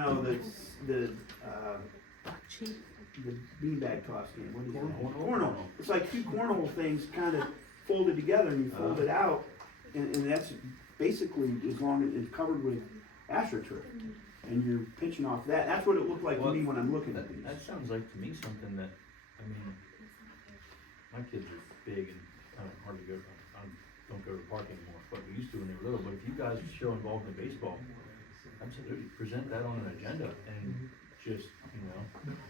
beanbag toss game, what is that? Cornhole. It's like two cornhole things kinda folded together and you fold it out, and that's basically as long as it's covered with astroturf. And you're pitching off that, that's what it looked like to me when I'm looking at these. That sounds like to me something that, I mean, my kids are big and kind of hard to go, don't go to the park anymore, but we used to when they were little, but if you guys are still involved in baseball, absolutely, present that on an agenda and just, you know,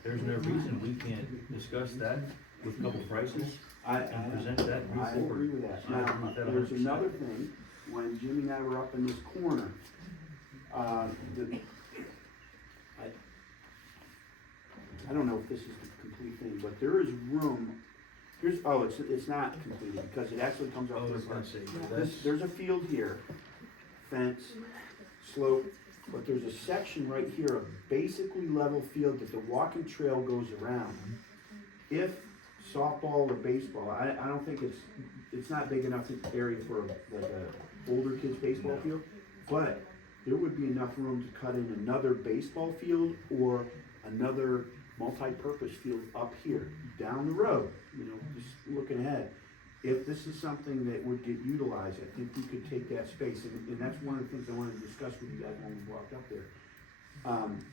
there's no reason we can't discuss that with a couple prices and present that and move I forward. agree with that. I agree Now, with that there's 100%. another thing, when Jimmy and I were up in this corner, I don't know if this is the complete thing, but there is room, it's not completed, because it actually comes up Oh, I to was the gonna front. say, that's, There's a field here, fence, slope, but there's a section right here of basically level field that the walking trail goes around. If softball or baseball, I don't think it's not big enough area for like a older kid's baseball field, but there would be enough room to cut in another baseball field or another multi-purpose field up here, down the road, you know, just looking ahead. If this is something that would get utilized, I think we could take that space, and that's one of the things I wanted to discuss with you guys when we walked up there.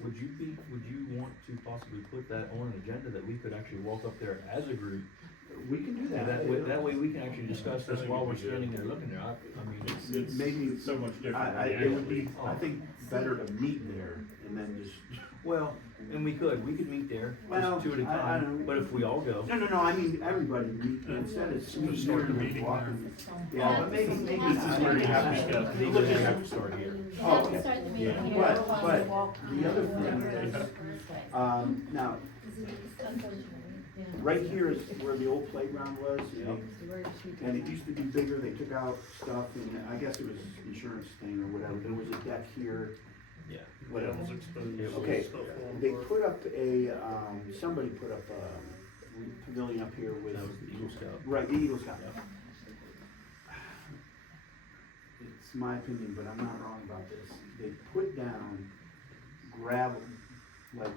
would you want to possibly put that on an agenda that we could actually walk up there as a group? We can do that. That way we can actually discuss this while we're standing there looking there, I mean, it's. Maybe, so much different than it would be, actually- I think, better to meet there and then just. Well, and we could meet there, Well, just two at a I time, don't- but if we all go. No, I mean, everybody meet, instead of meeting start here the and meeting walking. there. Yeah, but maybe This not. is where you have to start, they really have to start here. Oh, okay. But the other thing is, now, right here is where the old playground was, and it used to be bigger, they took out stuff, and I guess it was insurance thing or whatever, there was a deck here, Yeah. whatever. Animals exposed, Okay, stuff falling they apart. put up somebody put up a pavilion up here with. That was the Eagle Scout. Right, the Eagle Scout. It's my opinion, but I'm not wrong about this. They put down gravel, like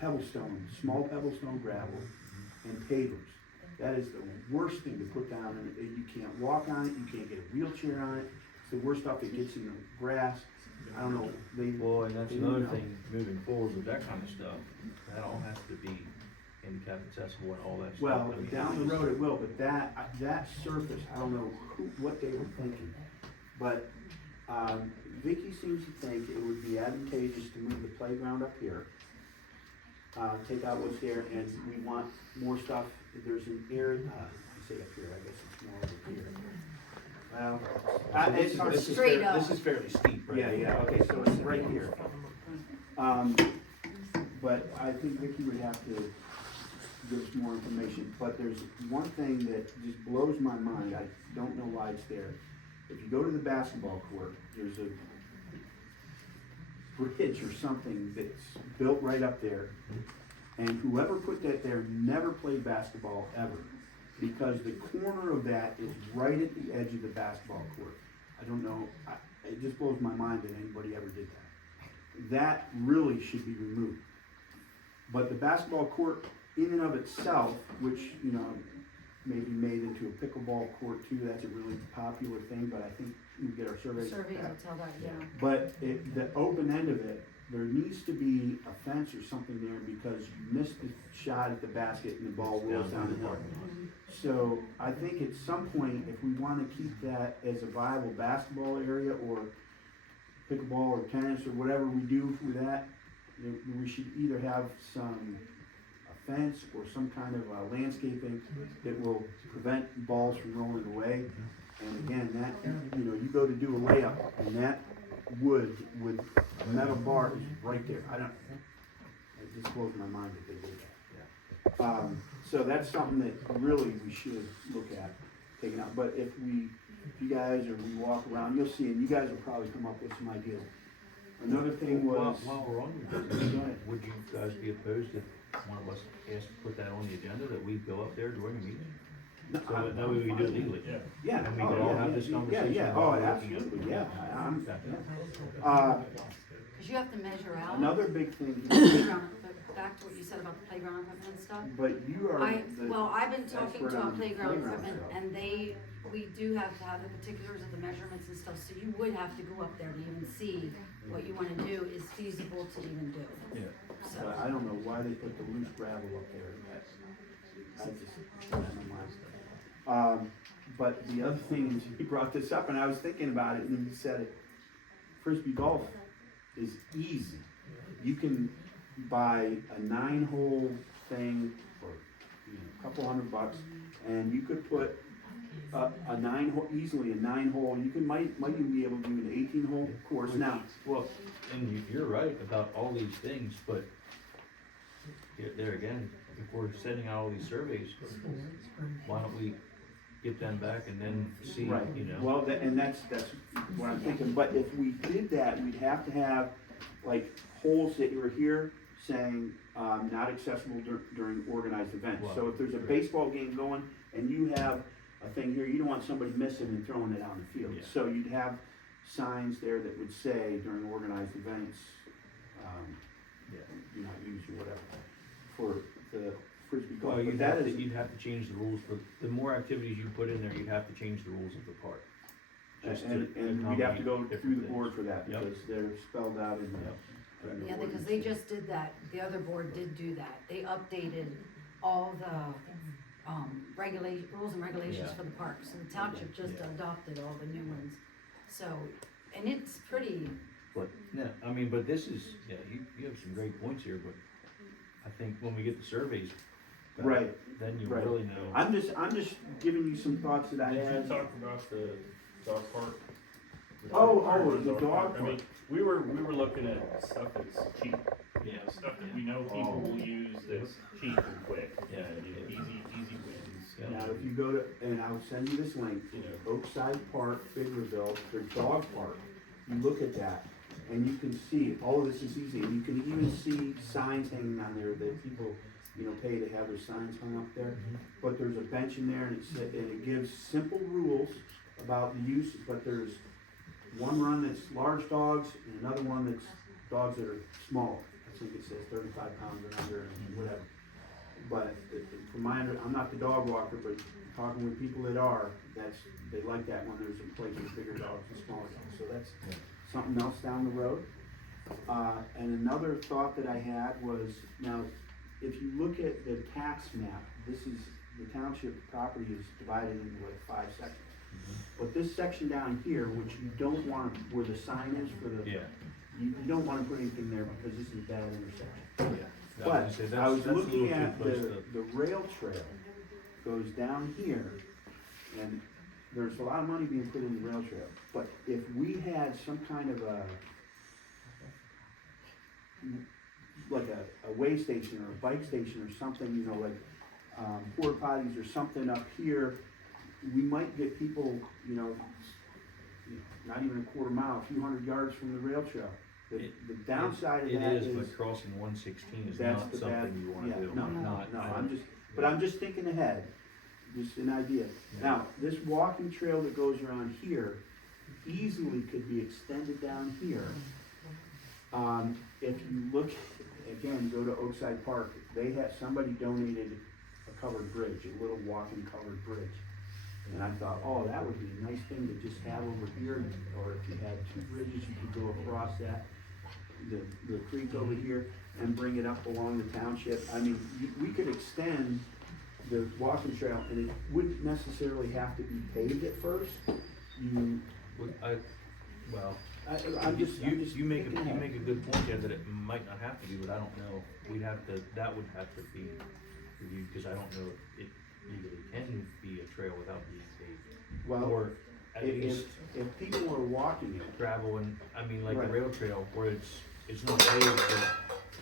pebblestone, small pebblestone gravel and pavers. That is the worst thing to put down, and you can't walk on it, you can't get a wheelchair on it. It's the worst stuff that gets in the grass. I don't know, Well, and that's they another don't know. thing, moving forward with that kind of stuff, that all has to be handicap accessible and all that stuff. Well, I mean, down the road it will, but that surface, I don't know what they were thinking. But, Vicky seems to think it would be advantageous to move the playground up here. Take out what's there, and we want more stuff, there's an area, I say up here, I guess it's more over here. Well, This is straight fair- up. This is fairly steep, right? yeah, okay, so it's right here. But I think Vicky would have to give us more information, but there's one thing that just blows my mind, I don't know why it's there. If you go to the basketball court, there's a bridge or something that's built right up there, and whoever put that there never played basketball ever, because the corner of that is right at the edge of the basketball court. I don't know, it just blows my mind that anybody ever did that. that really should be removed. But the basketball court in and of itself, which, you know, maybe made into a pickleball court too, that's a really popular thing, but I think we get our surveys. Surveys will tell that, yeah. But the open end of it, there needs to be a fence or something there because you missed the shot at the basket and the ball rolls down the hill. So I think at some point, if we wanna keep that as a viable basketball area or pickleball or tennis or whatever we do with that, we should either have a fence or some kind of landscaping that will prevent balls from rolling away. And again, that, you know, you go to do a layup and that wood with a metal bar is right there. It just blows my mind that they did that. So that's something that really we should look at taking out. But if you guys or we walk around, you'll see, and you guys will probably come up with some ideas. Another thing was. While we're on your business, would you guys be opposed if one of us asked to put that on the agenda, that we go up there during the meeting? No, So that way we can do it legally. Yeah. And we can all have this conversation. Yeah, while oh, we're looking at it. absolutely, yeah. Cause you have to measure out. Another big thing. Playground, but back to what you said about the playground equipment and stuff. But you are. Well, I've been talking expert to our on playground equipment stuff. and we do have to have the particulars of the measurements and stuff, so you would have to go up there to even see what you wanna do is feasible to even do. Yeah. So, But I don't know why they put the loose gravel up there. I just, I don't know. But the other thing is, he brought this up and I was thinking about it and he said it. Frisbee golf is easy. You can buy a 9-hole thing for a couple $100 and you could put a 9-hole, easily a 9-hole, you might even be able to do an 18-hole course now. Well, and you're right about all these things, but there again, if we're sending out all these surveys, why don't we get them back and then see, Right, you know? well, and that's what I'm thinking, but if we did that, we'd have to have like holes that were here saying, not accessible during organized events. Wow. So if there's a baseball game going and you have a thing here, you don't want somebody missing and throwing it on the field. Yeah. So you'd have signs there that would say during organized events, do not use or whatever, for the Frisbee golf. Well, But that is, you'd have to change the rules for, the more activities you put in there, you'd have to change the rules of the park. Just to and we'd have to go accommodate through the different board things. for that, Yep. because they're spelled out in the. yeah, because they just did that, the other board did do that, they updated all the, rules and regulations Yeah. for the park, so the township just adopted all the new ones. So, and it's pretty, But, yeah, I mean, but this is, yeah, you have some great points here, but I think when we get the surveys back, Right. then you Right. really know. I'm just giving you some thoughts that I Did you had. talk about the dog park? The dog I mean, park. we were looking at stuff that's cheap, you know, stuff that we know people will use that's cheap and quick, Yeah. and, you know, easy wins. Now, if you go to, and I'll send you this link, Oakside Park, Biggerville, their dog park, you look at that, and you can see, all of this is easy, and you can even see signs hanging on there that people, you know, pay to have their signs hung up there. But there's a bench in there, and it gives simple rules about the use, but there's one run that's large dogs, and another one that's dogs that are smaller. I think it says 35 pounds and under, and whatever. But from I'm not the dog walker, but talking with people that are, they like that when there's a place with bigger dogs and smaller dogs. So that's something else down the road. And another thought that I had was, now, if you look at the tax map, the township property is divided into like 5 sections. But this section down here, which you don't want, where the sign is for the, you don't want to put anything there because this is a bad intersection. Yeah. But I was looking at the rail trail goes down here, and there's a lot of money being put in the rail trail. But if we had some kind of like a way station or a bike station or something, you know, like porta potties or something up here, we might get people, you know, not even a quarter mile, a few hundred yards from the rail trail. The downside of that is. It is, but crossing 116 is That's not the something bad, you wanna yeah, do. no, I'm just thinking ahead, just an idea. Now, this walking trail that goes around here easily could be extended down here, If you look, again, go to Oakside Park, they have, somebody donated a covered bridge, a little walking covered bridge. And I thought, oh, that would be a nice thing to just have over here, or if you had two bridges, you could go across that, the creek over here, and bring it up along the township. I mean, we could extend the walking trail, and it wouldn't necessarily have to be paved at first. You make a good point there that it might not have to be, but I don't know, that would have to be reviewed, because I don't know if it legally can be a trail without being paved. Well, or at least if people are walking it, gravel, and, I mean, like Right. the rail trail, where it's not paved, but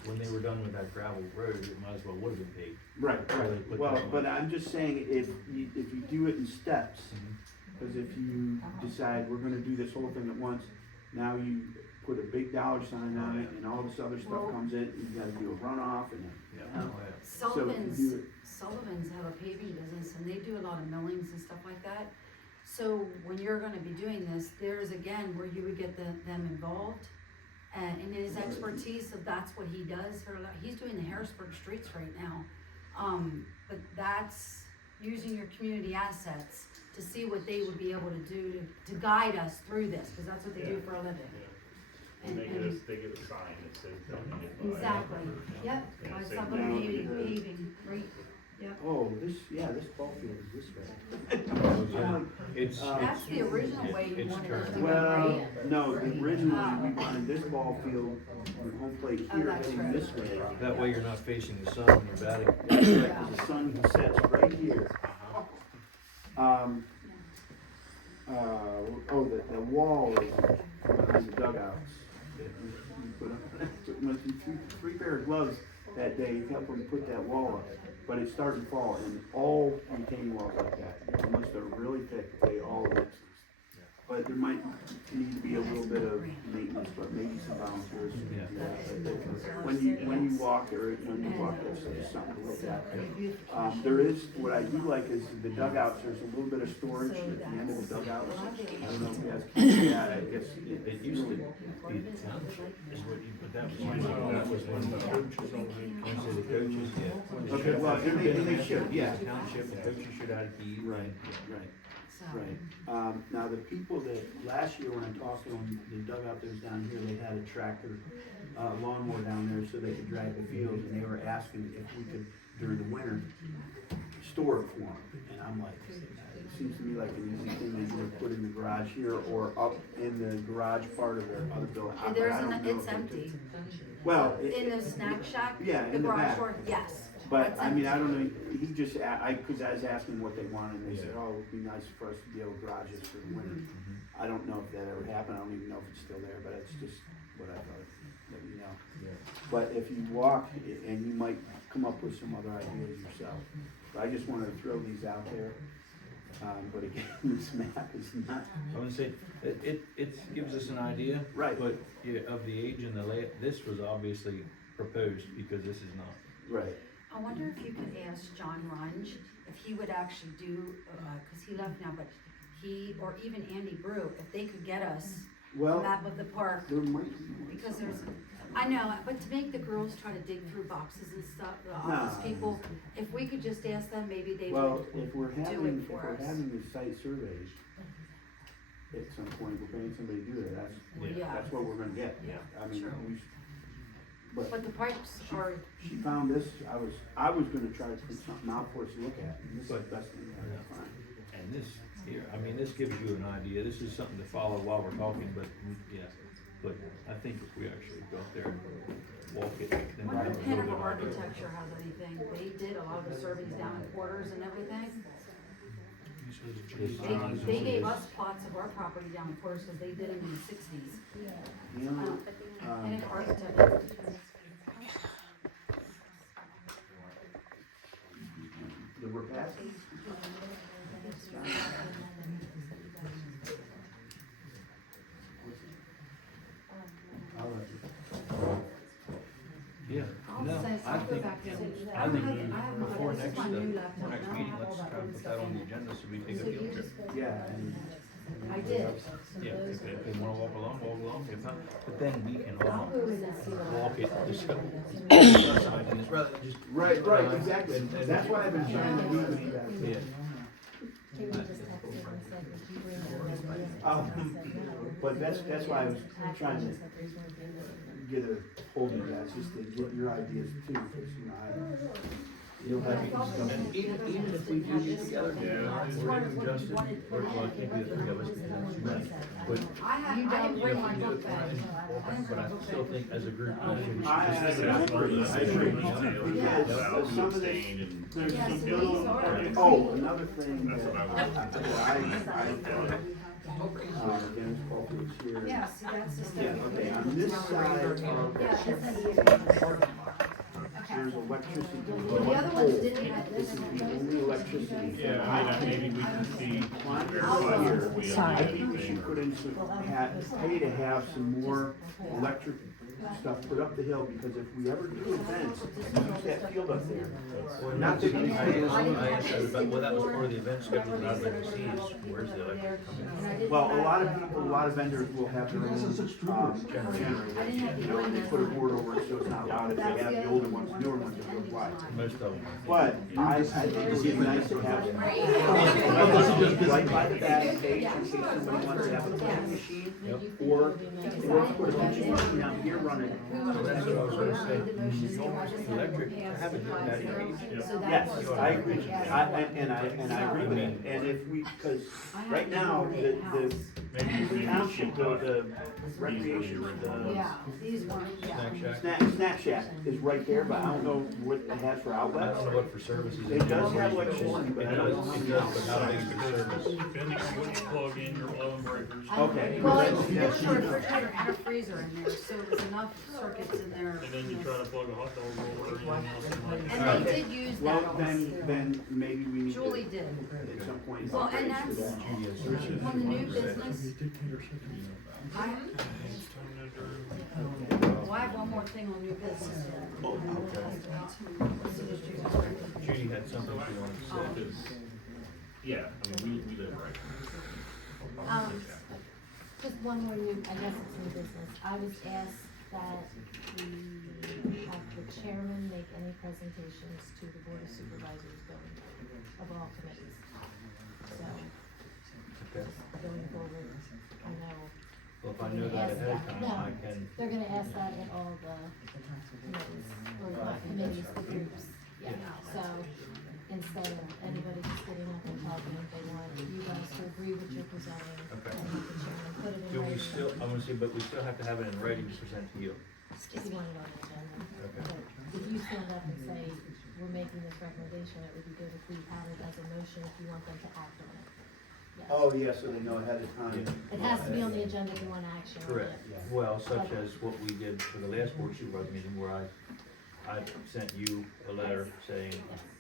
when they were done with that gravel road, it might as well would have been paved. right, So they put well, that but one- I'm just saying, if you do it in steps, because if you decide we're gonna do this whole thing at once, now you put a big dollar sign on it, and all this other stuff comes in, you gotta do a runoff, and, so if you do it. Sullivan's have a paving business and they do a lot of millings and stuff like that. So when you're gonna be doing this, there's again where you would get them involved. And in his expertise of that's what he does, he's doing the Harrisburg streets right now. But that's using your community assets to see what they would be able to do to guide us through this, because that's what they do for a living. And they get a sign that says donated by. Exactly, yep, Yeah, by same somebody thing. paving, right, yep. Oh, this ball field is this way. That's the original way you wanted it to go, Well, right? no, originally we wanted this ball field, with home plate here, that's heading right. this way. That way you're not facing the sun when you're batting. That's right, 'cause the sun sets right here. The wall is behind the dugouts. Went through three pair of gloves that day, helped them put that wall up, but it's starting to fall, and all retaining walls like that, unless they're really thick, they all exist. But there might need to be a little bit of maintenance, but maybe some volunteers. can do that. When you walk, that's just something to look at. There is, what I do like is the dugouts, there's a little bit of storage at the end of the dugouts. I don't know if you guys can, yeah, I guess It used to be the township, is what you, but that was when the coaches, once the coaches, yeah. Okay, well, and they should, yeah. The township, the coaches should have keys. Right. Now the people that, last year when I talked to them, the dugout that was down here, they had a tractor, lawnmower down there so they could drag the field, and they were asking if we could, during the winter, store it for them. And I'm like, it seems to me like an easy thing they would put in the garage here or up in the garage part of their other building. And it's empty. Well. In the snack shack? Yeah, in the garage back. door, yes. But, That's I mean, empty. I don't know, he just, cause I was asking what they wanted, and they said, oh, it would be nice for us to be able to garage this for the winter. I don't know if that ever happened, I don't even know if it's still there, but it's just what I thought, let you know. But if you walk, and you might come up with some other ideas yourself. But I just wanted to throw these out there. But again, this map is not. I would say, it gives us an idea. Right. But, yeah, of the age and the this was obviously proposed, because this is not. Right. I wonder if you could ask John Runge if he would actually do, cause he left now, but he, or even Andy Brew, if they could get us a Well, map of the park. there might be one Because there's, somewhere. I know, but to make the girls try to dig through boxes and stuff, the office Nah. people, if we could just ask them, maybe they Well, would if we're do having, it if for we're us. having the site surveys, at some point, we're paying somebody to do it, Yeah. that's what we're gonna get. Yeah, I mean, true. But the pipes are, she found this, I was gonna try to put something out for us to look at, and this is the best thing I could find. And this here, I mean, this gives you an idea, this is something to follow while we're talking, but, yeah. But I think if we actually go up there and walk it, then I we'll wonder have if a little Hanover bit of idea. Architecture has anything, they did a lot of the surveys down in quarters and everything. They gave us plots of our property down in quarters, cause they did them in the sixties. You know, Hanover Architecture. the we're passing? I'll let you. Yeah, I'll no, say, I I'll go think, back to it. I think I have my- before this is next, my new laptop. next I don't meeting, have all let's that try to old put stuff that on in the it. agenda so we take a So you field trip. just go- Yeah, and I did. Yeah, if they wanna walk along, if not, but then we can all walk it, just go. And it's rather than just. Right, exactly. That's why I've been trying to meet with you guys. Yeah. Can you just text him and say, would you bring that idea? But that's why I was trying to get a hold of you guys, just to get your ideas too, because, you know, you'll have to discuss And it. even if we do get together, or even Justin, or, well, it can't be the three of us, because that's too many. But I didn't bring my book bag. but I still think as a group, we should. I agree. Because Some of this, there's some little, another thing that, Dennis Crawford's here. Yeah, see, that's the stuff. Yeah, okay, on this side of the Yeah, parking lot, there's electricity. The other ones didn't have This is the only electricity. Yeah, I mean, maybe we can see. I think we should put in some, pay to have some more electric stuff put up the hill, because if we ever do events, use that field up there. Not that we I asked that, but well, that was part of the event schedule, that I'd like to see is, where's the electric coming from? Well, a lot of people, a lot of vendors will have their own, generator. You know, they put a board over it so it's not loud, if they have the older ones, newer ones are real quiet. Most of them. But I think it would be nice to have right by the back page, in case somebody wants to have a playing machine, or put a punching machine down here running. So that's what I was gonna say, you almost need electric to have it at that age. Yes, I agree, and I agree with that, and if we, because right now, the township, the recreation, Yeah, these weren't, Snack shack. Snack Shack is right there, but I don't know what it has for I outlets. don't know what for services. It does have electricity, but I It don't does, know. it does, but how big is the service? Depending on what you plug in, your own breakers. Okay. well, there was a refrigerator and a freezer in there, so it was enough circuits in there. And then you try to plug a hot dog roller in or something like that. And they did use that Well, also. then maybe we need to. Julie did. At some point. Well, and that's, on the new business, I have one more thing on new business. Judy had something she wanted to say. Yeah, I mean, we live right. Just one more new, I guess it's new business. I was asked that we have the chairman make any presentations to the board of supervisors of all committees. So, Okay. going forward, I know. Well, if I know that ahead of time, No, I can. they're gonna ask that at all the committees, or not committees, the groups. Yeah, so instead of anybody just getting up and talking, they want you guys to agree with your presenting. Okay. And have the chairman put it in Do we writing. still, I'm gonna say, but we still have to have it in writing to present to you. If you want it on the agenda. Okay. But if you stand up and say, we're making this recommendation, it would be good if we had it as a motion if you want them to act on it. Yes. Oh, yeah, so they know ahead of time. It has to be on the agenda if you want action on it. Correct. Well, such as what we did for the last board supervisor meeting where I sent you a letter saying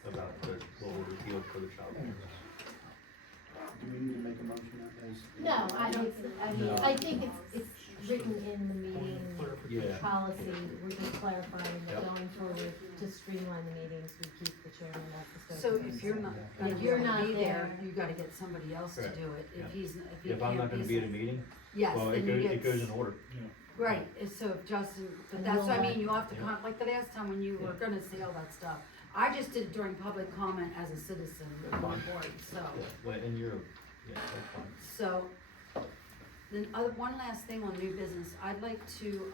about what we repealed for the child. Do we need to make a motion as? No, I don't, I mean, I think it's written in the meeting Yeah. policy, we're just clarifying that Yep. going forward to streamline the meetings, we keep the chairman as the So spokesperson. if you're not And gonna if be you're able to not be there, there, you gotta get somebody else to Correct. do it. Yeah. If he If I'm can't not gonna be at a meeting, Yes, well, then it you goes, get. it goes in order. Right, and so if Justin, but And that's we'll what I let- mean, you have to, Yeah. like the last time when you were Yeah. gonna say all that stuff. I just did it during public comment as a citizen on the Fine. board, so. Yeah, well, and you're, yeah, that's fine. So, then one last thing on new business, I'd like to,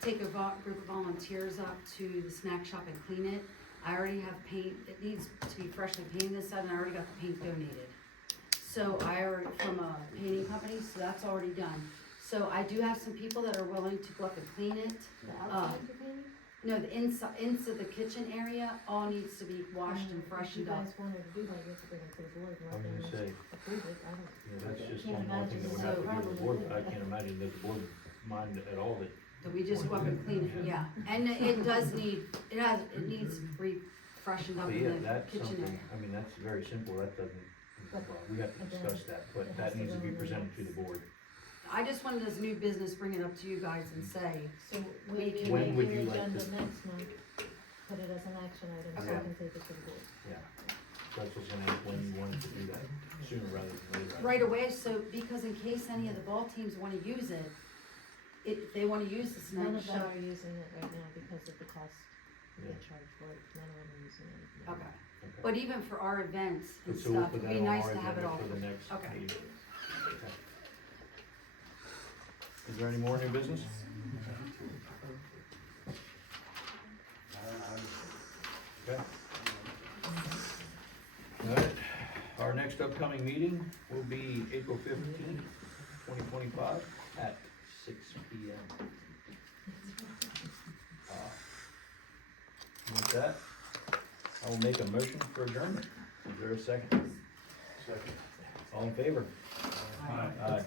take a group of volunteers up to the snack shop and clean it. I already have paint, it needs to be freshly painted this side, and I already got the paint donated. So I already, from a painting company, so that's already done. So I do have some people that are willing to go up and clean it. The outside you're painting? No, the inside the kitchen area, all needs to be washed and If you freshened up. guys wanted to do that, you have to bring it to the board, I'm and gonna let them say, approve it, I don't. yeah, that's just Can't one more thing that would have to imagine do with the board, I can't imagine that the board mind at all that. That we just go up and clean it, yeah. And it does need, it needs freshened up But in yeah, the that's kitchen something, area. I mean, that's very simple, that doesn't, well, we have to Again, discuss that, but it has that to needs to go be in the presented to next- the board. I just wanted as new business, bring it up to you guys and say, So when We we can- When make would the you like agenda to- next month, put it as an action item, so Okay. I can take it to the board. Yeah. Pretzel's gonna ask when you wanted to do that, sooner rather than later. Right away, so, because in case any of the ball teams wanna use it, if they wanna use this None night of them show. are using it right now because of the cost we Yeah. get charged for it, none of them are using it. Okay, but even for our events and So we'll stuff, put it'd that be on nice our to have it agenda all. for the next Okay. meeting. Okay. Is there any more new business? Okay. Alright, our next upcoming meeting will be April 15th, 2025 at 6 p.m. With that, I will make a motion for adjournment. Is there a second? Second. All in favor? Aye.